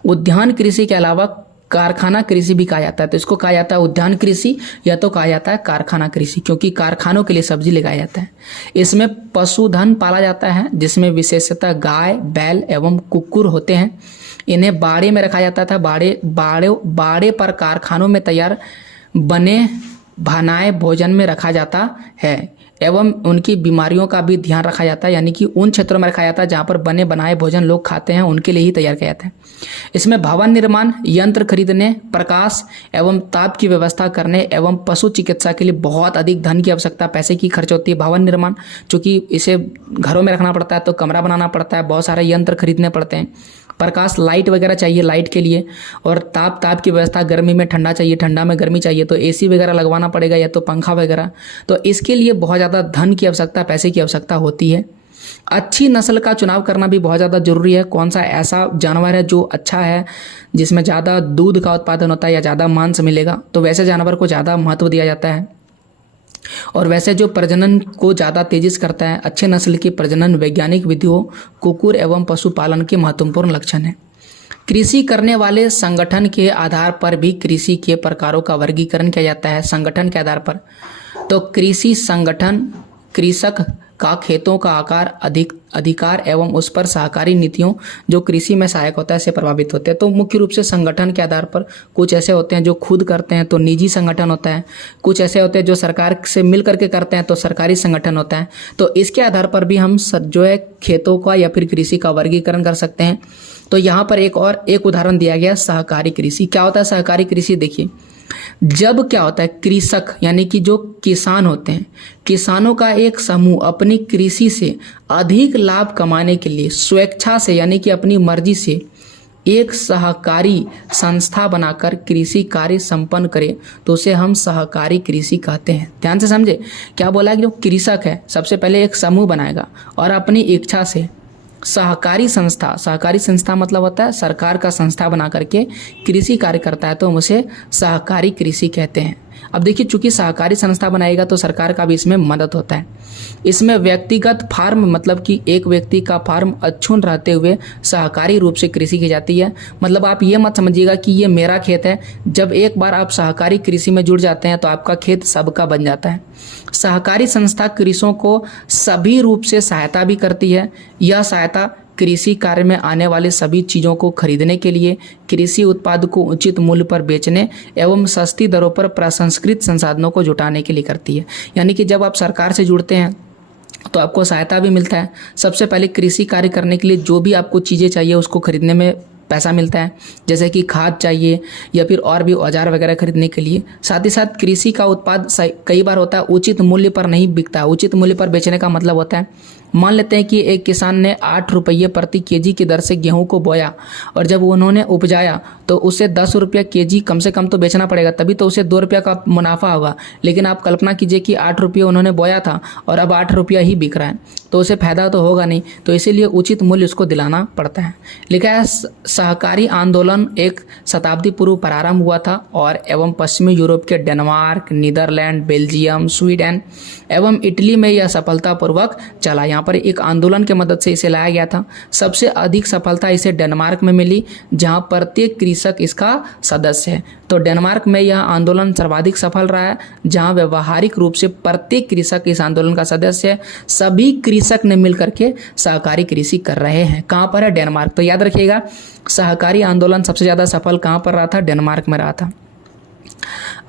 उद्यान कृषि के अलावा कारखाना कृषि भी कहा जाता है। तो इसको कहा जाता है उद्यान कृषि या तो कहा जाता है कारखाना कृषि, क्योंकि कारखानों के लिए सब्जी लगाया जाता है। इसमें पशुधन पाला जाता है, जिसमें विशेषतः गाय, बैल एवं कुक्कुर होते हैं। इन्हें बाड़े में रखा जाता था। बाड़े पर कारखानों में तैयार बने बनाए भोजन में रखा जाता है एवं उनकी बीमारियों का भी ध्यान रखा जाता है, यानी कि उन क्षेत्रों में रखा जाता है जहाँ पर बने बनाए भोजन लोग खाते हैं, उनके लिए ही तैयार किया जाता है। इसमें भवन निर्माण, यंत्र खरीदने, प्रकाश एवं ताप की व्यवस्था करने एवं पशु चिकित्सा के लिए बहुत अधिक धन की आवश्यकता, पैसे की खर्च होती है। भवन निर्माण, चूँकि इसे घरों में रखना पड़ता है तो कमरा बनाना पड़ता है, बहुत सारे यंत्र खरीदने पड़ते हैं। प्रकाश, लाइट वगैरह चाहिए लाइट के लिए, और ताप की व्यवस्था, गर्मी में ठंडा चाहिए, ठंडा में गर्मी चाहिए तो एसी वगैरह लगवाना पड़ेगा या तो पंखा वगैरह। तो इसके लिए बहुत ज़्यादा धन की आवश्यकता, पैसे की आवश्यकता होती है। अच्छी नस्ल का चुनाव करना भी बहुत ज़्यादा जरूरी है। कौन सा ऐसा जानवर है जो अच्छा है, जिसमें ज़्यादा दूध का उत्पादन होता है या ज़्यादा मांस मिलेगा, तो वैसे जानवर को ज़्यादा महत्व दिया जाता है। और वैसे जो प्रजनन को ज़्यादा तेजी से करता है, अच्छे नस्ल की प्रजनन वैज्ञानिक विधियों, कुकुर एवं पशुपालन के महत्वपूर्ण लक्षण है। कृषि करने वाले संगठन के आधार पर भी कृषि के प्रकारों का वर्गीकरण किया जाता है। संगठन के आधार पर तो कृषि संगठन कृषक का खेतों का आकार, अधिकार एवं उस पर सहकारी नीतियों जो कृषि में सहायक होता है से प्रभावित होते हैं। तो मुख्य रूप से संगठन के आधार पर कुछ ऐसे होते हैं जो खुद करते हैं तो निजी संगठन होता है, कुछ ऐसे होते हैं जो सरकार से मिल करके करते हैं तो सरकारी संगठन होता है। तो इसके आधार पर भी हम जो है खेतों का या फिर कृषि का वर्गीकरण कर सकते हैं। तो यहाँ पर एक उदाहरण दिया गया, सहकारी कृषि। क्या होता है सहकारी कृषि? देखिए, जब क्या होता है, कृषक यानी कि जो किसान होते हैं, किसानों का एक समूह अपनी कृषि से अधिक लाभ कमाने के लिए स्वेच्छा से यानी कि अपनी मर्जी से एक सहकारी संस्था बनाकर कृषि कार्य संपन्न करे तो उसे हम सहकारी कृषि कहते हैं। ध्यान से समझे, क्या बोला है कि जो कृषक है सबसे पहले एक समूह बनाएगा और अपनी इच्छा से सहकारी संस्था मतलब होता है सरकार का संस्था बना करके कृषि कार्य करता है तो हम उसे सहकारी कृषि कहते हैं। अब देखिए, चूंकि सहकारी संस्था बनाएगा तो सरकार का भी इसमें मदद होता है। इसमें व्यक्तिगत फार्म मतलब कि एक व्यक्ति का फार्म अक्षुण्ण रहते हुए सहकारी रूप से कृषि की जाती है। मतलब आप ये मत समझिएगा कि ये मेरा खेत है। जब एक बार आप सहकारी कृषि में जुड़ जाते हैं तो आपका खेत सबका बन जाता है। सहकारी संस्था कृषकों को सभी रूप से सहायता भी करती है। यह सहायता कृषि कार्य में आने वाले सभी चीज़ों को खरीदने के लिए, कृषि उत्पाद को उचित मूल्य पर बेचने एवं सस्ती दरों पर प्रसंस्कृत संसाधनों को जुटाने के लिए करती है। यानी कि जब आप सरकार से जुड़ते हैं तो आपको सहायता भी मिलता है। सबसे पहले कृषि कार्य करने के लिए जो भी आपको चीज़ें चाहिए उसको खरीदने में पैसा मिलता है, जैसे कि खाद चाहिए या फिर और भी औजार वगैरह खरीदने के लिए। साथ ही साथ कृषि का उत्पाद कई बार होता है उचित मूल्य पर नहीं बिकता। उचित मूल्य पर बेचने का मतलब होता है, मान लेते हैं कि एक किसान ने 8 रुपये प्रति केजी की दर से गेहूं को बोया और जब उन्होंने उपजाया तो उसे 10 रुपये केजी कम से कम तो बेचना पड़ेगा, तभी तो उसे 2 रुपये का मुनाफा होगा। लेकिन आप कल्पना कीजिए कि 8 रुपये उन्होंने बोया था और अब 8 रुपया ही बिक रहा है, तो उसे फायदा तो होगा नहीं। तो इसीलिए उचित मूल्य उसको दिलाना पड़ता है। लिखा है, सहकारी आंदोलन एक शताब्दी पूर्व प्रारंभ हुआ था और एवं पश्चिमी यूरोप के डेनमार्क, नीदरलैंड, बेल्जियम, स्वीडन एवं इटली में यह सफलतापूर्वक चला। यहाँ पर एक आंदोलन के मदद से इसे लाया गया था। सबसे अधिक सफलता इसे डेनमार्क में मिली, जहाँ प्रत्येक कृषक इसका सदस्य है। तो डेनमार्क में यह आंदोलन सर्वाधिक सफल रहा है, जहाँ व्यवहारिक रूप से प्रत्येक कृषक इस आंदोलन का सदस्य है। सभी कृषक ने मिलकर के सहकारी कृषि कर रहे हैं। कहाँ पर है? डेनमार्क। तो याद रखिएगा, सहकारी आंदोलन सबसे ज़्यादा सफल कहाँ पर रहा था? डेनमार्क में रहा था।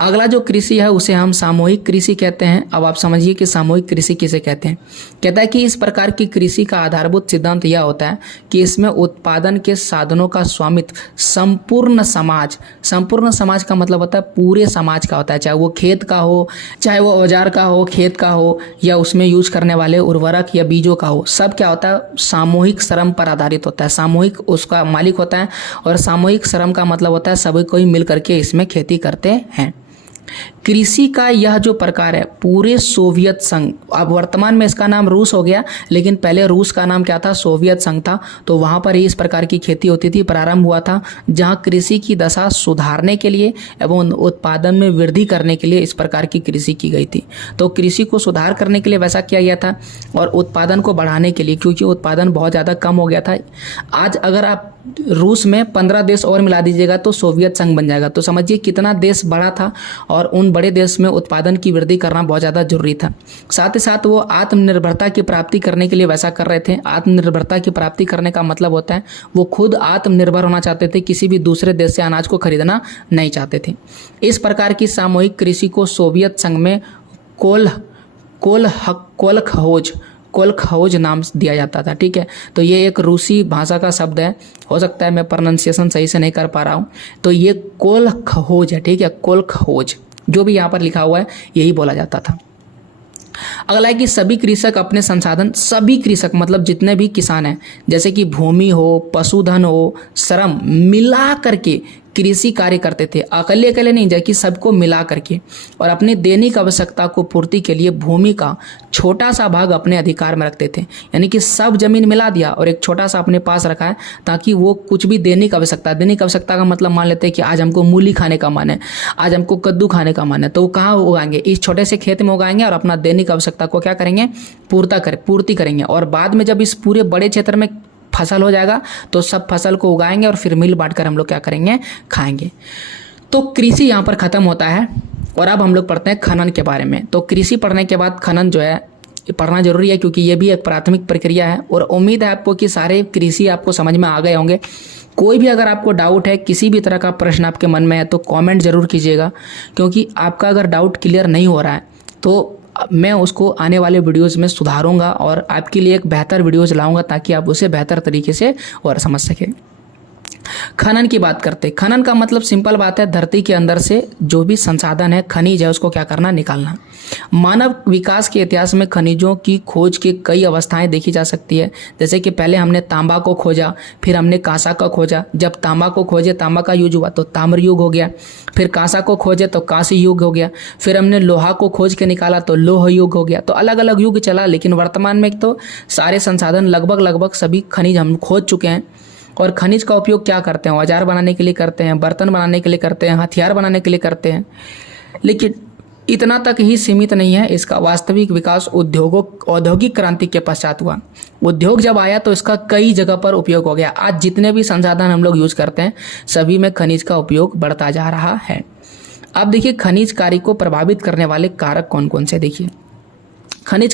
अगला जो कृषि है उसे हम सामूहिक कृषि कहते हैं। अब आप समझिए कि सामूहिक कृषि किसे कहते हैं। कहता है कि इस प्रकार की कृषि का आधारभूत सिद्धांत यह होता है कि इसमें उत्पादन के साधनों का स्वामित्व संपूर्ण समाज का मतलब होता है पूरे समाज का होता है, चाहे वो खेत का हो, चाहे वो औजार का हो, खेत का हो, या उसमें यूज करने वाले उर्वरक या बीजों का हो। सब क्या होता है, सामूहिक श्रम पर आधारित होता है। सामूहिक उसका मालिक होता है और सामूहिक श्रम का मतलब होता है सभी कोई मिल करके इसमें खेती करते हैं। कृषि का यह जो प्रकार है पूरे सोवियत संघ, अब वर्तमान में इसका नाम रूस हो गया, लेकिन पहले रूस का नाम क्या था, सोवियत संघ था। तो वहां पर ही इस प्रकार की खेती होती थी, प्रारंभ हुआ था, जहां कृषि की दशा सुधारने के लिए एवं उत्पादन में वृद्धि करने के लिए इस प्रकार की कृषि की गई थी। तो कृषि को सुधार करने के लिए वैसा किया गया था और उत्पादन को बढ़ाने के लिए, क्योंकि उत्पादन बहुत ज़्यादा कम हो गया था। आज अगर आप रूस में 15 देश और मिला दीजिएगा तो सोवियत संघ बन जाएगा। तो समझिए कितना देश बड़ा था और उन बड़े देश में उत्पादन की वृद्धि करना बहुत ज़्यादा जरूरी था। साथ ही साथ वो आत्मनिर्भरता की प्राप्ति करने के लिए वैसा कर रहे थे। आत्मनिर्भरता की प्राप्ति करने का मतलब होता है वो खुद आत्मनिर्भर होना चाहते थे, किसी भी दूसरे देश से अनाज को खरीदना नहीं चाहते थे। इस प्रकार की सामूहिक कृषि को सोवियत संघ में कोलखोज नाम दिया जाता था। ठीक है, तो ये एक रूसी भाषा का शब्द है, हो सकता है मैं प्रोनाउंसिएशन सही से नहीं कर पा रहा हूँ। तो ये कोलखोज है। ठीक है, कोलखोज जो भी यहाँ पर लिखा हुआ है यही बोला जाता था। अगला है कि सभी कृषक अपने संसाधन, सभी कृषक मतलब जितने भी किसान हैं, जैसे कि भूमि हो, पशुधन हो, श्रम मिला करके कृषि कार्य करते थे। अकेले अकेले नहीं, जबकि सबको मिला करके, और अपनी दैनिक आवश्यकता को पूर्ति के लिए भूमि का छोटा सा भाग अपने अधिकार में रखते थे। यानी कि सब जमीन मिला दिया और एक छोटा सा अपने पास रखा है, ताकि वो कुछ भी दैनिक आवश्यकता का मतलब मान लेते हैं कि आज हमको मूली खाने का मन है, आज हमको कद्दू खाने का मन है, तो वो कहाँ उगाएंगे, इस छोटे से खेत में उगाएंगे और अपना दैनिक आवश्यकता को क्या करेंगे, पूर्ति करेंगे। और बाद में जब इस पूरे बड़े क्षेत्र में फसल हो जाएगा तो सब फसल को उगाएंगे और फिर मिल बांट कर हम लोग क्या करेंगे, खाएंगे। तो कृषि यहाँ पर खत्म होता है और अब हम लोग पढ़ते हैं खनन के बारे में। तो कृषि पढ़ने के बाद खनन जो है पढ़ना जरूरी है, क्योंकि ये भी एक प्राथमिक प्रक्रिया है। और उम्मीद है आपको कि सारे कृषि आपको समझ में आ गए होंगे। कोई भी अगर आपको डाउट है, किसी भी तरह का प्रश्न आपके मन में है, तो कमेंट जरूर कीजिएगा, क्योंकि आपका अगर डाउट क्लियर नहीं हो रहा है तो मैं उसको आने वाले वीडियोज़ में सुधारूंगा और आपके लिए एक बेहतर वीडियोज़ लाऊंगा, ताकि आप उसे बेहतर तरीके से और समझ सकें। खनन की बात करते हैं। खनन का मतलब सिंपल बात है, धरती के अंदर से जो भी संसाधन है, खनिज है, उसको क्या करना, निकालना। मानव विकास के इतिहास में खनिजों की खोज की कई अवस्थाएं देखी जा सकती है। जैसे कि पहले हमने तांबा को खोजा, फिर हमने कांसा को खोजा। जब तांबा को खोजे, तांबा का युग हुआ तो ताम्र युग हो गया। फिर कांसा को खोजे तो कांस्य युग हो गया। फिर हमने लोहा को खोज के निकाला तो लोह युग हो गया। तो अलग अलग युग चला, लेकिन वर्तमान में तो सारे संसाधन लगभग सभी खनिज हम खोज चुके हैं। और खनिज का उपयोग क्या करते हैं, औजार बनाने के लिए करते हैं, बर्तन बनाने के लिए करते हैं, हथियार बनाने के लिए करते हैं। लेकिन इतना तक ही सीमित नहीं है, इसका वास्तविक विकास औद्योगिक क्रांति के पश्चात हुआ। उद्योग जब आया तो इसका कई जगह पर उपयोग हो गया। आज जितने भी संसाधन हम लोग यूज करते हैं, सभी में खनिज का उपयोग बढ़ता जा रहा है। अब देखिए खनिज कार्य को प्रभावित करने वाले कारक कौन कौन से। देखिए खनिज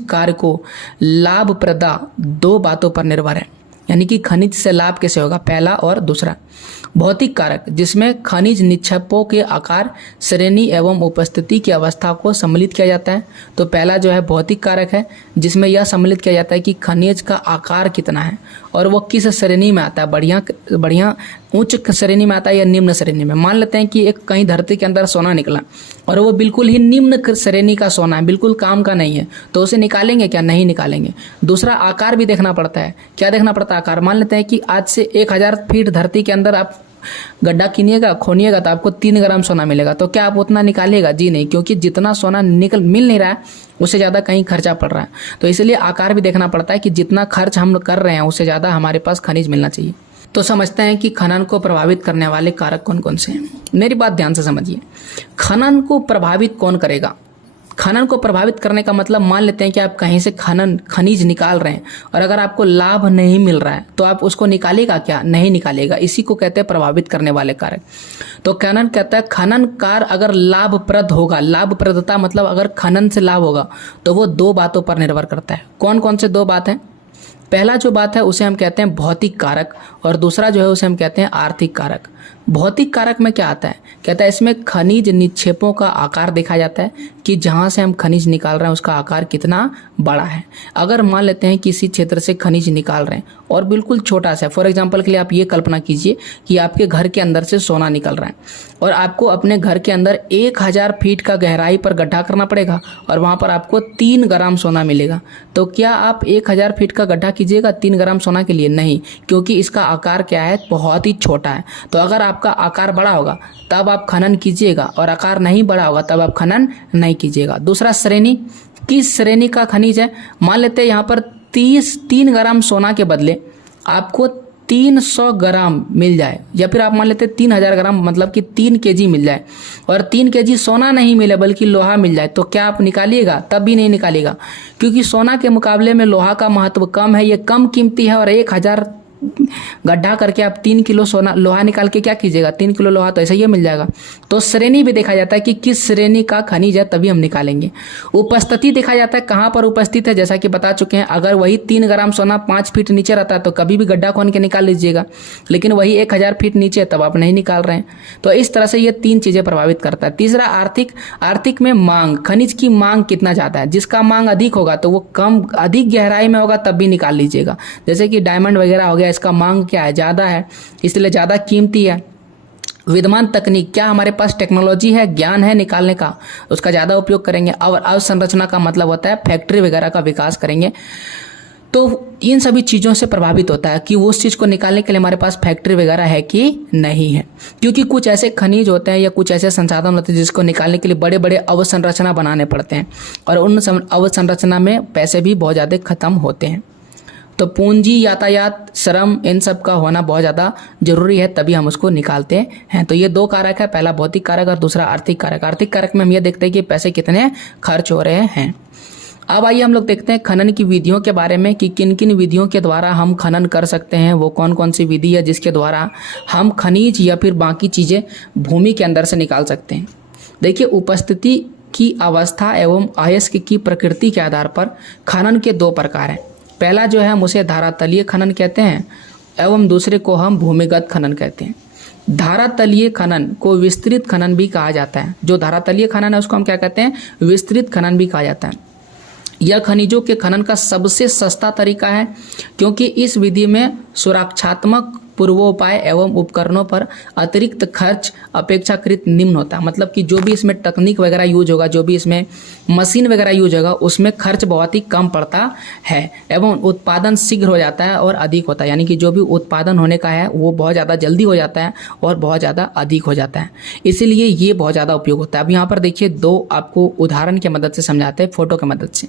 कार्य को लाभप्रदा दो बातों पर निर्भर है। यानी कि खनिज से लाभ कैसे होगा, पहला और दूसरा। भौतिक कारक, जिसमें खनिज निक्षेपों के आकार, श्रेणी एवं उपस्थिति की अवस्था को सम्मिलित किया जाता है। तो पहला जो है भौतिक कारक है, जिसमें यह सम्मिलित किया जाता है कि खनिज का आकार कितना है और वो किस श्रेणी में आता है, बढ़िया उच्च श्रेणी में आता है या निम्न श्रेणी में। मान लेते हैं कि एक कहीं धरती के अंदर सोना निकला और वो बिल्कुल ही निम्न श्रेणी का सोना है, बिल्कुल काम का नहीं है, तो उसे निकालेंगे क्या, नहीं निकालेंगे। दूसरा आकार भी देखना पड़ता है। क्या देखना पड़ता है, आकार। मान लेते हैं कि आज से 1000 फीट धरती के अंदर आप गड्ढा खोनिएगा तो आपको 3 ग्राम सोना मिलेगा। तो क्या आप उतना निकालिएगा, जी नहीं, क्योंकि जितना सोना मिल नहीं रहा है उससे ज़्यादा कहीं खर्चा पड़ रहा है। तो इसलिए आकार भी देखना पड़ता है कि जितना खर्च हम कर रहे हैं उससे ज़्यादा हमारे पास खनिज मिलना चाहिए। तो समझते हैं कि खनन को प्रभावित करने वाले कारक कौन कौन से हैं। मेरी बात ध्यान से समझिए। खनन को प्रभावित कौन करेगा। खनन को प्रभावित करने का मतलब, मान लेते हैं कि आप कहीं से खनिज निकाल रहे हैं और अगर आपको लाभ नहीं मिल रहा है तो आप उसको निकालेगा क्या, नहीं निकालेगा। इसी को कहते हैं प्रभावित करने वाले कारक। तो खनन कहता है खनन कार्य अगर लाभप्रद होगा, लाभप्रदता मतलब अगर खनन से लाभ होगा, तो वो 2 बातों पर निर्भर करता है। कौन कौन से 2 बात हैं। पहला जो बात है उसे हम कहते हैं भौतिक कारक और दूसरा जो है उसे हम कहते हैं आर्थिक कारक। भौतिक कारक में क्या आता है, कहता है इसमें खनिज निक्षेपों का आकार देखा जाता है कि जहाँ से हम खनिज निकाल रहे हैं उसका आकार कितना बड़ा है। अगर मान लेते हैं किसी क्षेत्र से खनिज निकाल रहे हैं और बिल्कुल छोटा सा, फॉर एग्जांपल के लिए आप ये कल्पना कीजिए कि आपके घर के अंदर से सोना निकल रहा है और आपको अपने घर के अंदर 1000 फीट का गहराई पर गड्ढा करना पड़ेगा और वहाँ पर आपको 3 ग्राम सोना मिलेगा। तो क्या आप 1000 फीट का गड्ढा कीजिएगा 3 ग्राम सोना के लिए? नहीं, क्योंकि इसका आकार क्या है, बहुत ही छोटा है। तो अगर आपका आकार बड़ा होगा तब आप खनन कीजिएगा और आकार नहीं बड़ा होगा तब आप खनन नहीं कीजिएगा। दूसरा, श्रेणी, किस श्रेणी का खनिज है? मान लेते हैं यहाँ पर 3 ग्राम सोना के बदले आपको 300 ग्राम मिल जाए, या फिर आप मान लेते हैं 3000 ग्राम, मतलब कि 3 केजी मिल जाए और 3 केजी सोना नहीं मिले बल्कि लोहा मिल जाए, तो क्या आप निकालिएगा? तब भी नहीं निकालिएगा, क्योंकि सोना के मुकाबले में लोहा का महत्व कम है, ये कम कीमती है। और 1000 गड्ढा करके आप 3 किलो सोना लोहा निकाल के क्या कीजिएगा? 3 किलो लोहा तो ऐसे ही मिल जाएगा। तो श्रेणी भी देखा जाता है कि किस श्रेणी का खनिज है, तभी हम निकालेंगे। उपस्थिति देखा जाता है, कहाँ पर उपस्थित है, जैसा कि बता चुके हैं। अगर वही 3 ग्राम सोना 5 फीट नीचे रहता है तो कभी भी गड्ढा खोन के निकाल लीजिएगा, लेकिन वही 1000 फीट नीचे तब आप नहीं निकाल रहे हैं। तो इस तरह से ये 3 चीजें प्रभावित करता है। तीसरा, आर्थिक। आर्थिक में मांग, खनिज की मांग कितना ज्यादा है। जिसका मांग अधिक होगा तो वो अधिक गहराई में होगा तब भी निकाल लीजिएगा। जैसे कि डायमंड वगैरह हो गया, इसका मांग क्या है, ज़्यादा है, इसलिए ज़्यादा कीमती है। विद्यमान तकनीक, क्या हमारे पास टेक्नोलॉजी है, ज्ञान है निकालने का, उसका ज़्यादा उपयोग करेंगे। और अवसंरचना का मतलब होता है फैक्ट्री वगैरह का विकास करेंगे। तो इन सभी चीज़ों से प्रभावित होता है कि उस चीज़ को निकालने के लिए हमारे पास फैक्ट्री वगैरह है कि नहीं है। क्योंकि कुछ ऐसे खनिज होते हैं या कुछ ऐसे संसाधन होते हैं जिसको निकालने के लिए बड़े बड़े अवसंरचना बनाने पड़ते हैं और उन अवसंरचना में पैसे भी बहुत ज़्यादा खत्म होते हैं। तो पूंजी, यातायात, श्रम, इन सब का होना बहुत ज़्यादा जरूरी है, तभी हम उसको निकालते हैं। तो ये 2 कारक है, पहला भौतिक कारक और दूसरा आर्थिक कारक। आर्थिक कारक में हम ये देखते हैं कि पैसे कितने खर्च हो रहे हैं। अब आइए हम लोग देखते हैं खनन की विधियों के बारे में कि किन किन विधियों के द्वारा हम खनन कर सकते हैं। वो कौन कौन सी विधि है जिसके द्वारा हम खनिज या फिर बाकी चीज़ें भूमि के अंदर से निकाल सकते हैं। देखिए, उपस्थिति की अवस्था एवं अयस्क की प्रकृति के आधार पर खनन के 2 प्रकार हैं। पहला जो है हम उसे धरातलीय खनन कहते हैं एवं दूसरे को हम भूमिगत खनन कहते हैं। धरातलीय खनन को विस्तृत खनन भी कहा जाता है। जो धरातलीय खनन है उसको हम क्या कहते हैं? विस्तृत खनन भी कहा जाता है। यह खनिजों के खनन का सबसे सस्ता तरीका है, क्योंकि इस विधि में सुरक्षात्मक पूर्वोपाय एवं उपकरणों पर अतिरिक्त खर्च अपेक्षाकृत निम्न होता है। मतलब कि जो भी इसमें तकनीक वगैरह यूज होगा, जो भी इसमें मशीन वगैरह यूज होगा, उसमें खर्च बहुत ही कम पड़ता है एवं उत्पादन शीघ्र हो जाता है और अधिक होता है। यानी कि जो भी उत्पादन होने का है वो बहुत ज़्यादा जल्दी हो जाता है और बहुत ज़्यादा अधिक हो जाता है, इसीलिए ये बहुत ज़्यादा उपयोग होता है। अब यहाँ पर देखिए 2 आपको उदाहरण की मदद से समझाते हैं, फोटो की मदद से।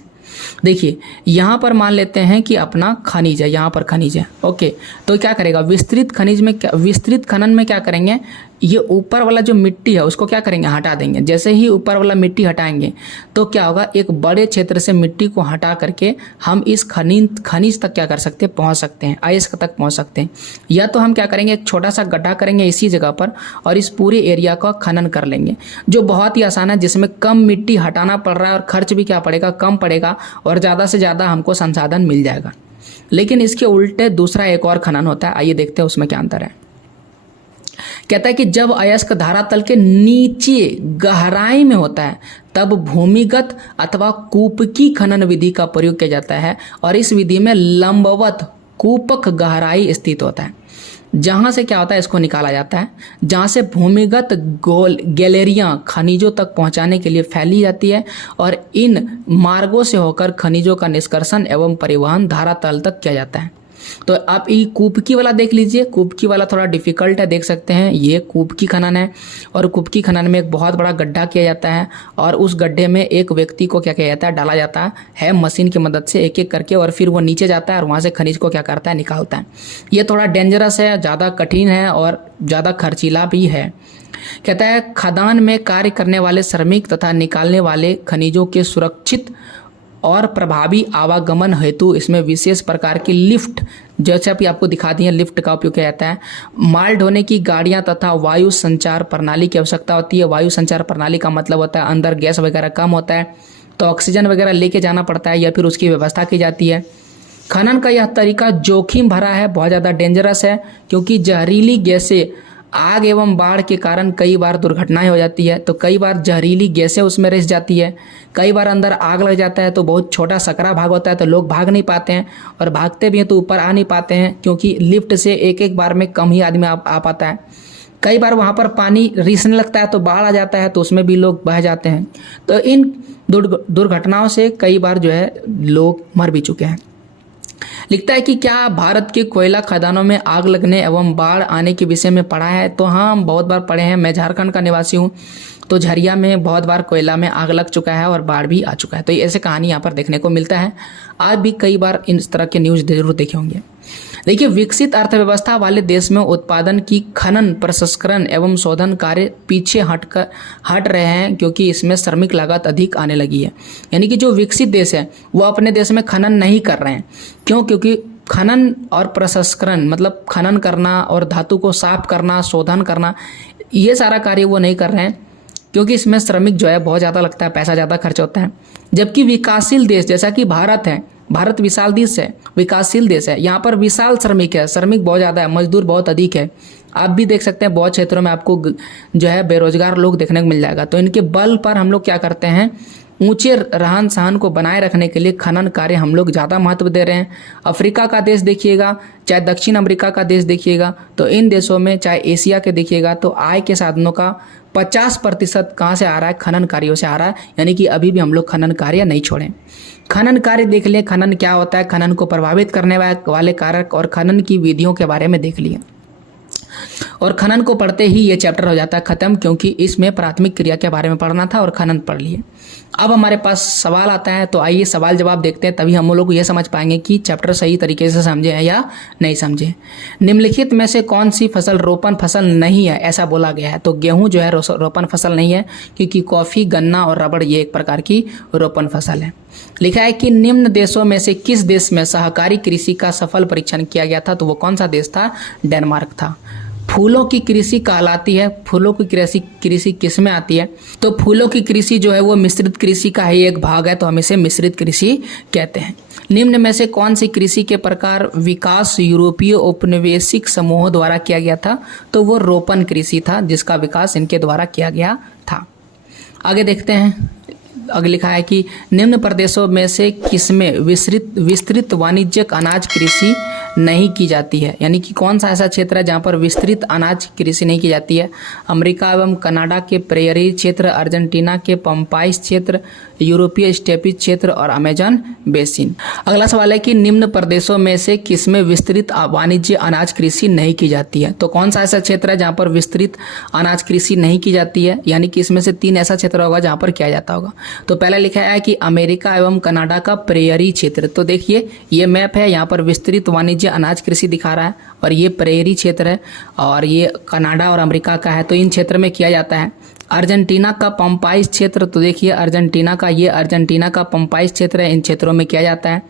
देखिए, यहाँ पर मान लेते हैं कि अपना खनिज है, यहाँ पर खनिज है, ओके। तो क्या करेगा, विस्तृत खनन में क्या करेंगे, ये ऊपर वाला जो मिट्टी है उसको क्या करेंगे, हटा देंगे। जैसे ही ऊपर वाला मिट्टी हटाएंगे तो क्या होगा, एक बड़े क्षेत्र से मिट्टी को हटा करके हम इस खनिज तक क्या कर सकते हैं, पहुँच सकते हैं, अयस्क तक पहुँच सकते हैं। या तो हम क्या करेंगे, एक छोटा सा गड्ढा करेंगे इसी जगह पर और इस पूरे एरिया का खनन कर लेंगे, जो बहुत ही आसान है, जिसमें कम मिट्टी हटाना पड़ रहा है और खर्च भी क्या पड़ेगा, कम पड़ेगा और ज़्यादा से ज़्यादा हमको संसाधन मिल जाएगा। लेकिन इसके उल्टे दूसरा एक और खनन होता है, आइए देखते हैं उसमें क्या अंतर है। कहता है कि जब अयस्क धरातल के नीचे गहराई में होता है तब भूमिगत अथवा कूपकी खनन विधि का प्रयोग किया जाता है और इस विधि में लंबवत कूपक गहराई स्थित होता है, जहाँ से क्या होता है, इसको निकाला जाता है, जहाँ से भूमिगत गैलेरियाँ खनिजों तक पहुँचाने के लिए फैली जाती है और इन मार्गों से होकर खनिजों का निष्कर्षण एवं परिवहन धरातल तक किया जाता है। तो आप ये कूपकी वाला देख लीजिए, कूपकी वाला थोड़ा डिफिकल्ट है, देख सकते हैं, ये कूपकी खनन है और कूपकी खनन में एक बहुत बड़ा गड्ढा किया जाता है और उस गड्ढे में एक व्यक्ति को क्या किया जाता है, डाला जाता है मशीन की मदद से एक एक करके और फिर वो नीचे जाता है और वहाँ से खनिज को क्या करता है, निकालता है। ये थोड़ा डेंजरस है, ज़्यादा कठिन है और ज़्यादा खर्चीला भी है। कहता है खदान में कार्य करने वाले श्रमिक तथा निकालने वाले खनिजों के सुरक्षित और प्रभावी आवागमन हेतु इसमें विशेष प्रकार की लिफ्ट, जैसे अभी आपको दिखा दिए, लिफ्ट का उपयोग किया जाता है। माल ढोने की गाड़ियां तथा वायु संचार प्रणाली की आवश्यकता होती है। वायु संचार प्रणाली का मतलब होता है अंदर गैस वगैरह कम होता है तो ऑक्सीजन वगैरह लेके जाना पड़ता है या फिर उसकी व्यवस्था की जाती है। खनन का यह तरीका जोखिम भरा है, बहुत ज़्यादा डेंजरस है, क्योंकि जहरीली गैसें आग एवं बाढ़ के कारण कई बार दुर्घटनाएं हो जाती है, तो कई बार जहरीली गैसें उसमें रिस जाती है, कई बार अंदर आग लग जाता है तो बहुत छोटा सकरा भाग होता है तो लोग भाग नहीं पाते हैं, और भागते भी हैं तो ऊपर आ नहीं पाते हैं क्योंकि लिफ्ट से एक एक बार में कम ही आदमी आ पाता है। कई बार वहाँ पर पानी रिसने लगता है तो बाढ़ आ जाता है तो उसमें भी लोग बह जाते हैं। तो इन दुर्घटनाओं से कई बार जो है लोग मर भी चुके हैं। लिखता है कि क्या भारत के कोयला खदानों में आग लगने एवं बाढ़ आने के विषय में पढ़ा है? तो हाँ, हम बहुत बार पढ़े हैं। मैं झारखंड का निवासी हूँ, तो झरिया में बहुत बार कोयला में आग लग चुका है और बाढ़ भी आ चुका है। तो ऐसे कहानी यहाँ पर देखने को मिलता है। आज भी कई बार इस तरह के न्यूज़ जरूर देखे होंगे। देखिए, विकसित अर्थव्यवस्था वाले देश में उत्पादन की खनन, प्रसंस्करण एवं शोधन कार्य पीछे हट रहे हैं क्योंकि इसमें श्रमिक लागत अधिक आने लगी है। यानी कि जो विकसित देश है वो अपने देश में खनन नहीं कर रहे हैं। क्यों? क्योंकि खनन और प्रसंस्करण मतलब खनन करना और धातु को साफ करना, शोधन करना, ये सारा कार्य वो नहीं कर रहे हैं क्योंकि इसमें श्रमिक जो है बहुत ज़्यादा लगता है, पैसा ज़्यादा खर्च होता है। जबकि विकासशील देश जैसा कि भारत है, भारत विशाल देश है, विकासशील देश है, यहाँ पर विशाल श्रमिक है, श्रमिक बहुत ज़्यादा है, मजदूर बहुत अधिक है। आप भी देख सकते हैं बहुत क्षेत्रों में आपको जो है बेरोजगार लोग देखने को मिल जाएगा। तो इनके बल पर हम लोग क्या करते हैं, ऊंचे रहन सहन को बनाए रखने के लिए खनन कार्य हम लोग ज़्यादा महत्व दे रहे हैं। अफ्रीका का देश देखिएगा, चाहे दक्षिण अमेरिका का देश देखिएगा, तो इन देशों में, चाहे एशिया के देखिएगा, तो आय के साधनों का 50% कहाँ से आ रहा है? खनन कार्यों से आ रहा है। यानी कि अभी भी हम लोग खनन कार्य नहीं छोड़ें। खनन कार्य देख लिए, खनन क्या होता है, खनन को प्रभावित करने वाले कारक और खनन की विधियों के बारे में देख लिए। और खनन को पढ़ते ही ये चैप्टर हो जाता है खत्म, क्योंकि इसमें प्राथमिक क्रिया के बारे में पढ़ना था और खनन पढ़ लिए। अब हमारे पास सवाल आता है, तो आइए सवाल जवाब देखते हैं, तभी हम लोग ये समझ पाएंगे कि चैप्टर सही तरीके से समझे हैं या नहीं समझे। निम्नलिखित में से कौन सी फसल रोपण फसल नहीं है, ऐसा बोला गया है? तो गेहूं जो है रोपण फसल नहीं है, क्योंकि कॉफ़ी, गन्ना और रबड़ ये एक प्रकार की रोपण फसल है। लिखा है कि निम्न देशों में से किस देश में सहकारी कृषि का सफल परीक्षण किया गया था? तो वो कौन सा देश था? डेनमार्क था। फूलों की कृषि कहलाती है। फूलों की कृषि किस में आती है? तो फूलों की कृषि जो है वो मिश्रित कृषि का ही एक भाग है, तो हम इसे मिश्रित कृषि कहते हैं। निम्न में से कौन सी कृषि के प्रकार विकास यूरोपीय औपनिवेशिक समूहों द्वारा किया गया था? तो वो रोपण कृषि था, जिसका विकास इनके द्वारा किया गया था। आगे देखते हैं। आगे लिखा है कि निम्न प्रदेशों में से किसमें विस्तृत वाणिज्यिक अनाज कृषि नहीं की जाती है? यानी कि कौन सा ऐसा क्षेत्र है जहाँ पर विस्तृत अनाज कृषि नहीं की जाती है? अमेरिका एवं कनाडा के प्रेयरी क्षेत्र, अर्जेंटीना के पंपाइस क्षेत्र, यूरोपीय स्टेपीज क्षेत्र और अमेजन बेसिन। अगला सवाल है कि निम्न प्रदेशों में से किसमें विस्तृत वाणिज्य अनाज कृषि नहीं की जाती है? तो कौन सा ऐसा क्षेत्र है जहाँ पर विस्तृत अनाज कृषि नहीं की जाती है? यानी कि इसमें से 3 ऐसा क्षेत्र होगा जहाँ पर किया जाता होगा। तो पहले लिखा है कि अमेरिका एवं कनाडा का प्रेयरी क्षेत्र। तो देखिए ये मैप है, यहाँ पर विस्तृत वाणिज्य अनाज कृषि दिखा रहा है और ये प्रेयरी क्षेत्र है और ये कनाडा और अमेरिका का है, तो इन क्षेत्र में किया जाता है। अर्जेंटीना का पंपाइस क्षेत्र, तो देखिए अर्जेंटीना का पंपाइस क्षेत्र है, इन क्षेत्रों में किया जाता है।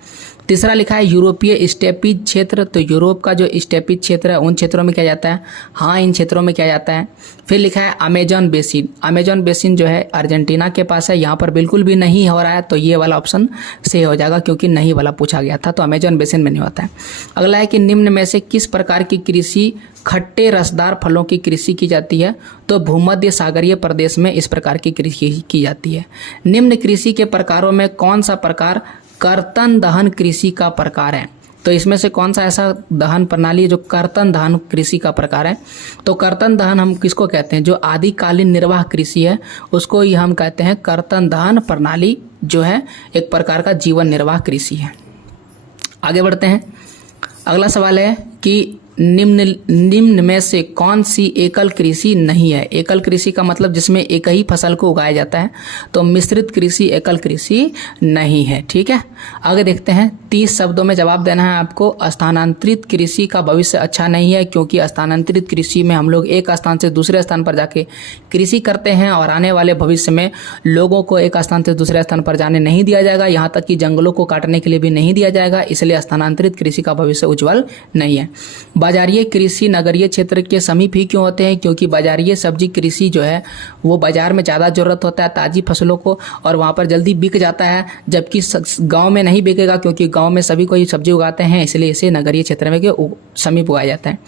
तीसरा लिखा है यूरोपीय स्टेपीज क्षेत्र, तो यूरोप का जो स्टेपीज क्षेत्र है उन क्षेत्रों में किया जाता है। हाँ, इन क्षेत्रों में किया जाता है। फिर लिखा है अमेजन बेसिन। अमेजन बेसिन जो है अर्जेंटीना के पास है, यहाँ पर बिल्कुल भी नहीं हो रहा है, तो ये वाला ऑप्शन सही हो जाएगा क्योंकि नहीं वाला पूछा गया था, तो अमेजन बेसिन में नहीं होता है। अगला है कि निम्न में से किस प्रकार की कृषि खट्टे रसदार फलों की कृषि की जाती है? तो भूमध्य सागरीय प्रदेश में इस प्रकार की कृषि की जाती है। निम्न कृषि के प्रकारों में कौन सा प्रकार कर्तन दहन कृषि का प्रकार है? तो इसमें से कौन सा ऐसा दहन प्रणाली है जो कर्तन दहन कृषि का प्रकार है? तो कर्तन दहन हम किसको कहते हैं? जो आदिकालीन निर्वाह कृषि है उसको ही हम कहते हैं कर्तन दहन प्रणाली, जो है एक प्रकार का जीवन निर्वाह कृषि है। आगे बढ़ते हैं। अगला सवाल है कि निम्न में से कौन सी एकल कृषि नहीं है? एकल कृषि का मतलब जिसमें एक ही फसल को उगाया जाता है, तो मिश्रित कृषि एकल कृषि नहीं है। ठीक है, आगे देखते हैं। 30 शब्दों में जवाब देना है आपको। स्थानांतरित कृषि का भविष्य अच्छा नहीं है, क्योंकि स्थानांतरित कृषि में हम लोग एक स्थान से दूसरे स्थान पर जाके कृषि करते हैं और आने वाले भविष्य में लोगों को एक स्थान से दूसरे स्थान पर जाने नहीं दिया जाएगा, यहाँ तक कि जंगलों को काटने के लिए भी नहीं दिया जाएगा। इसलिए स्थानांतरित कृषि का भविष्य उज्जवल नहीं है। बाजारीय कृषि नगरीय क्षेत्र के समीप ही क्यों होते हैं? क्योंकि बाजारीय सब्जी कृषि जो है वो बाजार में ज़्यादा ज़रूरत होता है ताज़ी फसलों को, और वहाँ पर जल्दी बिक जाता है, जबकि गांव में नहीं बिकेगा क्योंकि गांव में सभी कोई सब्जी उगाते हैं, इसलिए इसे नगरीय क्षेत्र में के समीप उगाया जाता है।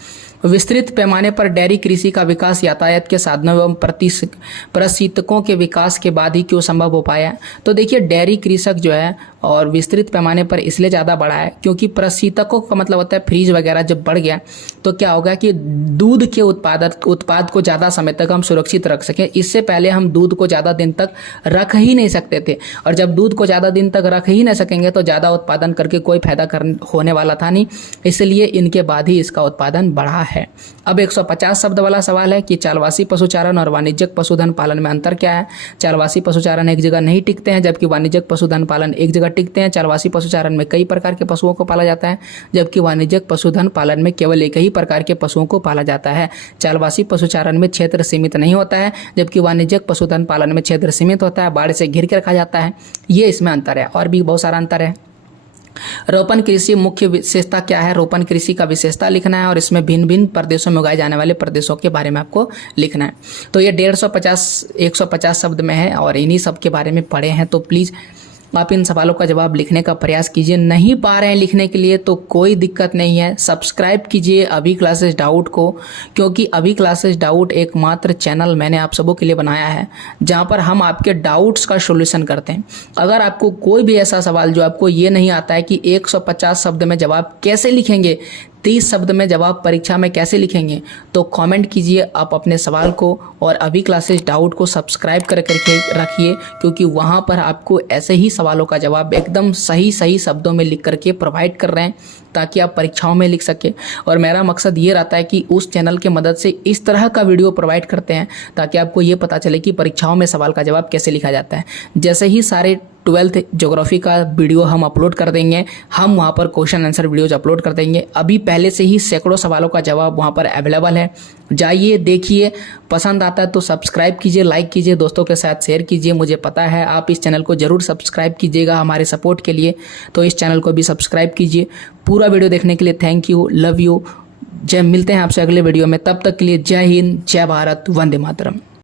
विस्तृत पैमाने पर डेयरी कृषि का विकास यातायात के साधनों एवं प्रशिक्षकों के विकास के बाद ही क्यों संभव हो पाया। तो देखिए डेयरी कृषक जो है और विस्तृत पैमाने पर इसलिए ज़्यादा बढ़ा है क्योंकि प्रशिक्षकों का मतलब होता है फ्रीज वगैरह जब बढ़ गया तो क्या होगा कि दूध के उत्पाद को ज़्यादा समय तक हम सुरक्षित रख सकें। इससे पहले हम दूध को ज़्यादा दिन तक रख ही नहीं सकते थे, और जब दूध को ज़्यादा दिन तक रख ही नहीं सकेंगे तो ज़्यादा उत्पादन करके कोई फायदा होने वाला था नहीं, इसलिए इनके बाद ही इसका उत्पादन बढ़ा है। अब 150 शब्द वाला सवाल है कि चालवासी पशुचारण और वाणिज्यिक पशुधन पालन में अंतर क्या है। चालवासी पशुचारण एक जगह नहीं टिकते हैं, जबकि वाणिज्यिक पशुधन पालन एक जगह टिकते हैं। चालवासी पशुचारण में कई प्रकार के पशुओं को पाला जाता है, जबकि वाणिज्यिक पशुधन पालन में केवल एक ही प्रकार के पशुओं को पाला जाता है। चालवासी पशुचारण में क्षेत्र सीमित नहीं होता है, जबकि वाणिज्यिक पशुधन पालन में क्षेत्र सीमित होता है, बाड़ से घिर के रखा जाता है। ये इसमें अंतर है, और भी बहुत सारा अंतर है। रोपण कृषि मुख्य विशेषता क्या है। रोपण कृषि का विशेषता लिखना है और इसमें भिन्न भिन्न प्रदेशों में उगाए जाने वाले प्रदेशों के बारे में आपको लिखना है। तो ये 150 शब्द में है और इन्हीं सब के बारे में पढ़े हैं, तो प्लीज़ आप इन सवालों का जवाब लिखने का प्रयास कीजिए। नहीं पा रहे हैं लिखने के लिए तो कोई दिक्कत नहीं है, सब्सक्राइब कीजिए अभी क्लासेस डाउट को, क्योंकि अभी क्लासेस डाउट एकमात्र चैनल मैंने आप सबों के लिए बनाया है जहां पर हम आपके डाउट्स का सॉल्यूशन करते हैं। अगर आपको कोई भी ऐसा सवाल जो आपको ये नहीं आता है कि 150 शब्द में जवाब कैसे लिखेंगे, 30 शब्द में जवाब परीक्षा में कैसे लिखेंगे, तो कमेंट कीजिए आप अपने सवाल को, और अभी क्लासेस डाउट को सब्सक्राइब करके रखिए, क्योंकि वहाँ पर आपको ऐसे ही सवालों का जवाब एकदम सही शब्दों में लिख करके प्रोवाइड कर रहे हैं ताकि आप परीक्षाओं में लिख सके। और मेरा मकसद ये रहता है कि उस चैनल की मदद से इस तरह का वीडियो प्रोवाइड करते हैं ताकि आपको ये पता चले कि परीक्षाओं में सवाल का जवाब कैसे लिखा जाता है। जैसे ही सारे 12th ज्योग्राफी का वीडियो हम अपलोड कर देंगे, हम वहाँ पर क्वेश्चन आंसर वीडियोज अपलोड कर देंगे। अभी पहले से ही सैकड़ों सवालों का जवाब वहाँ पर अवेलेबल है, जाइए देखिए, पसंद आता है तो सब्सक्राइब कीजिए, लाइक कीजिए, दोस्तों के साथ शेयर कीजिए। मुझे पता है आप इस चैनल को ज़रूर सब्सक्राइब कीजिएगा हमारे सपोर्ट के लिए, तो इस चैनल को भी सब्सक्राइब कीजिए। पूरा वीडियो देखने के लिए थैंक यू, लव यू, मिलते हैं आपसे अगले वीडियो में। तब तक के लिए जय हिंद, जय भारत, वंदे मातरम।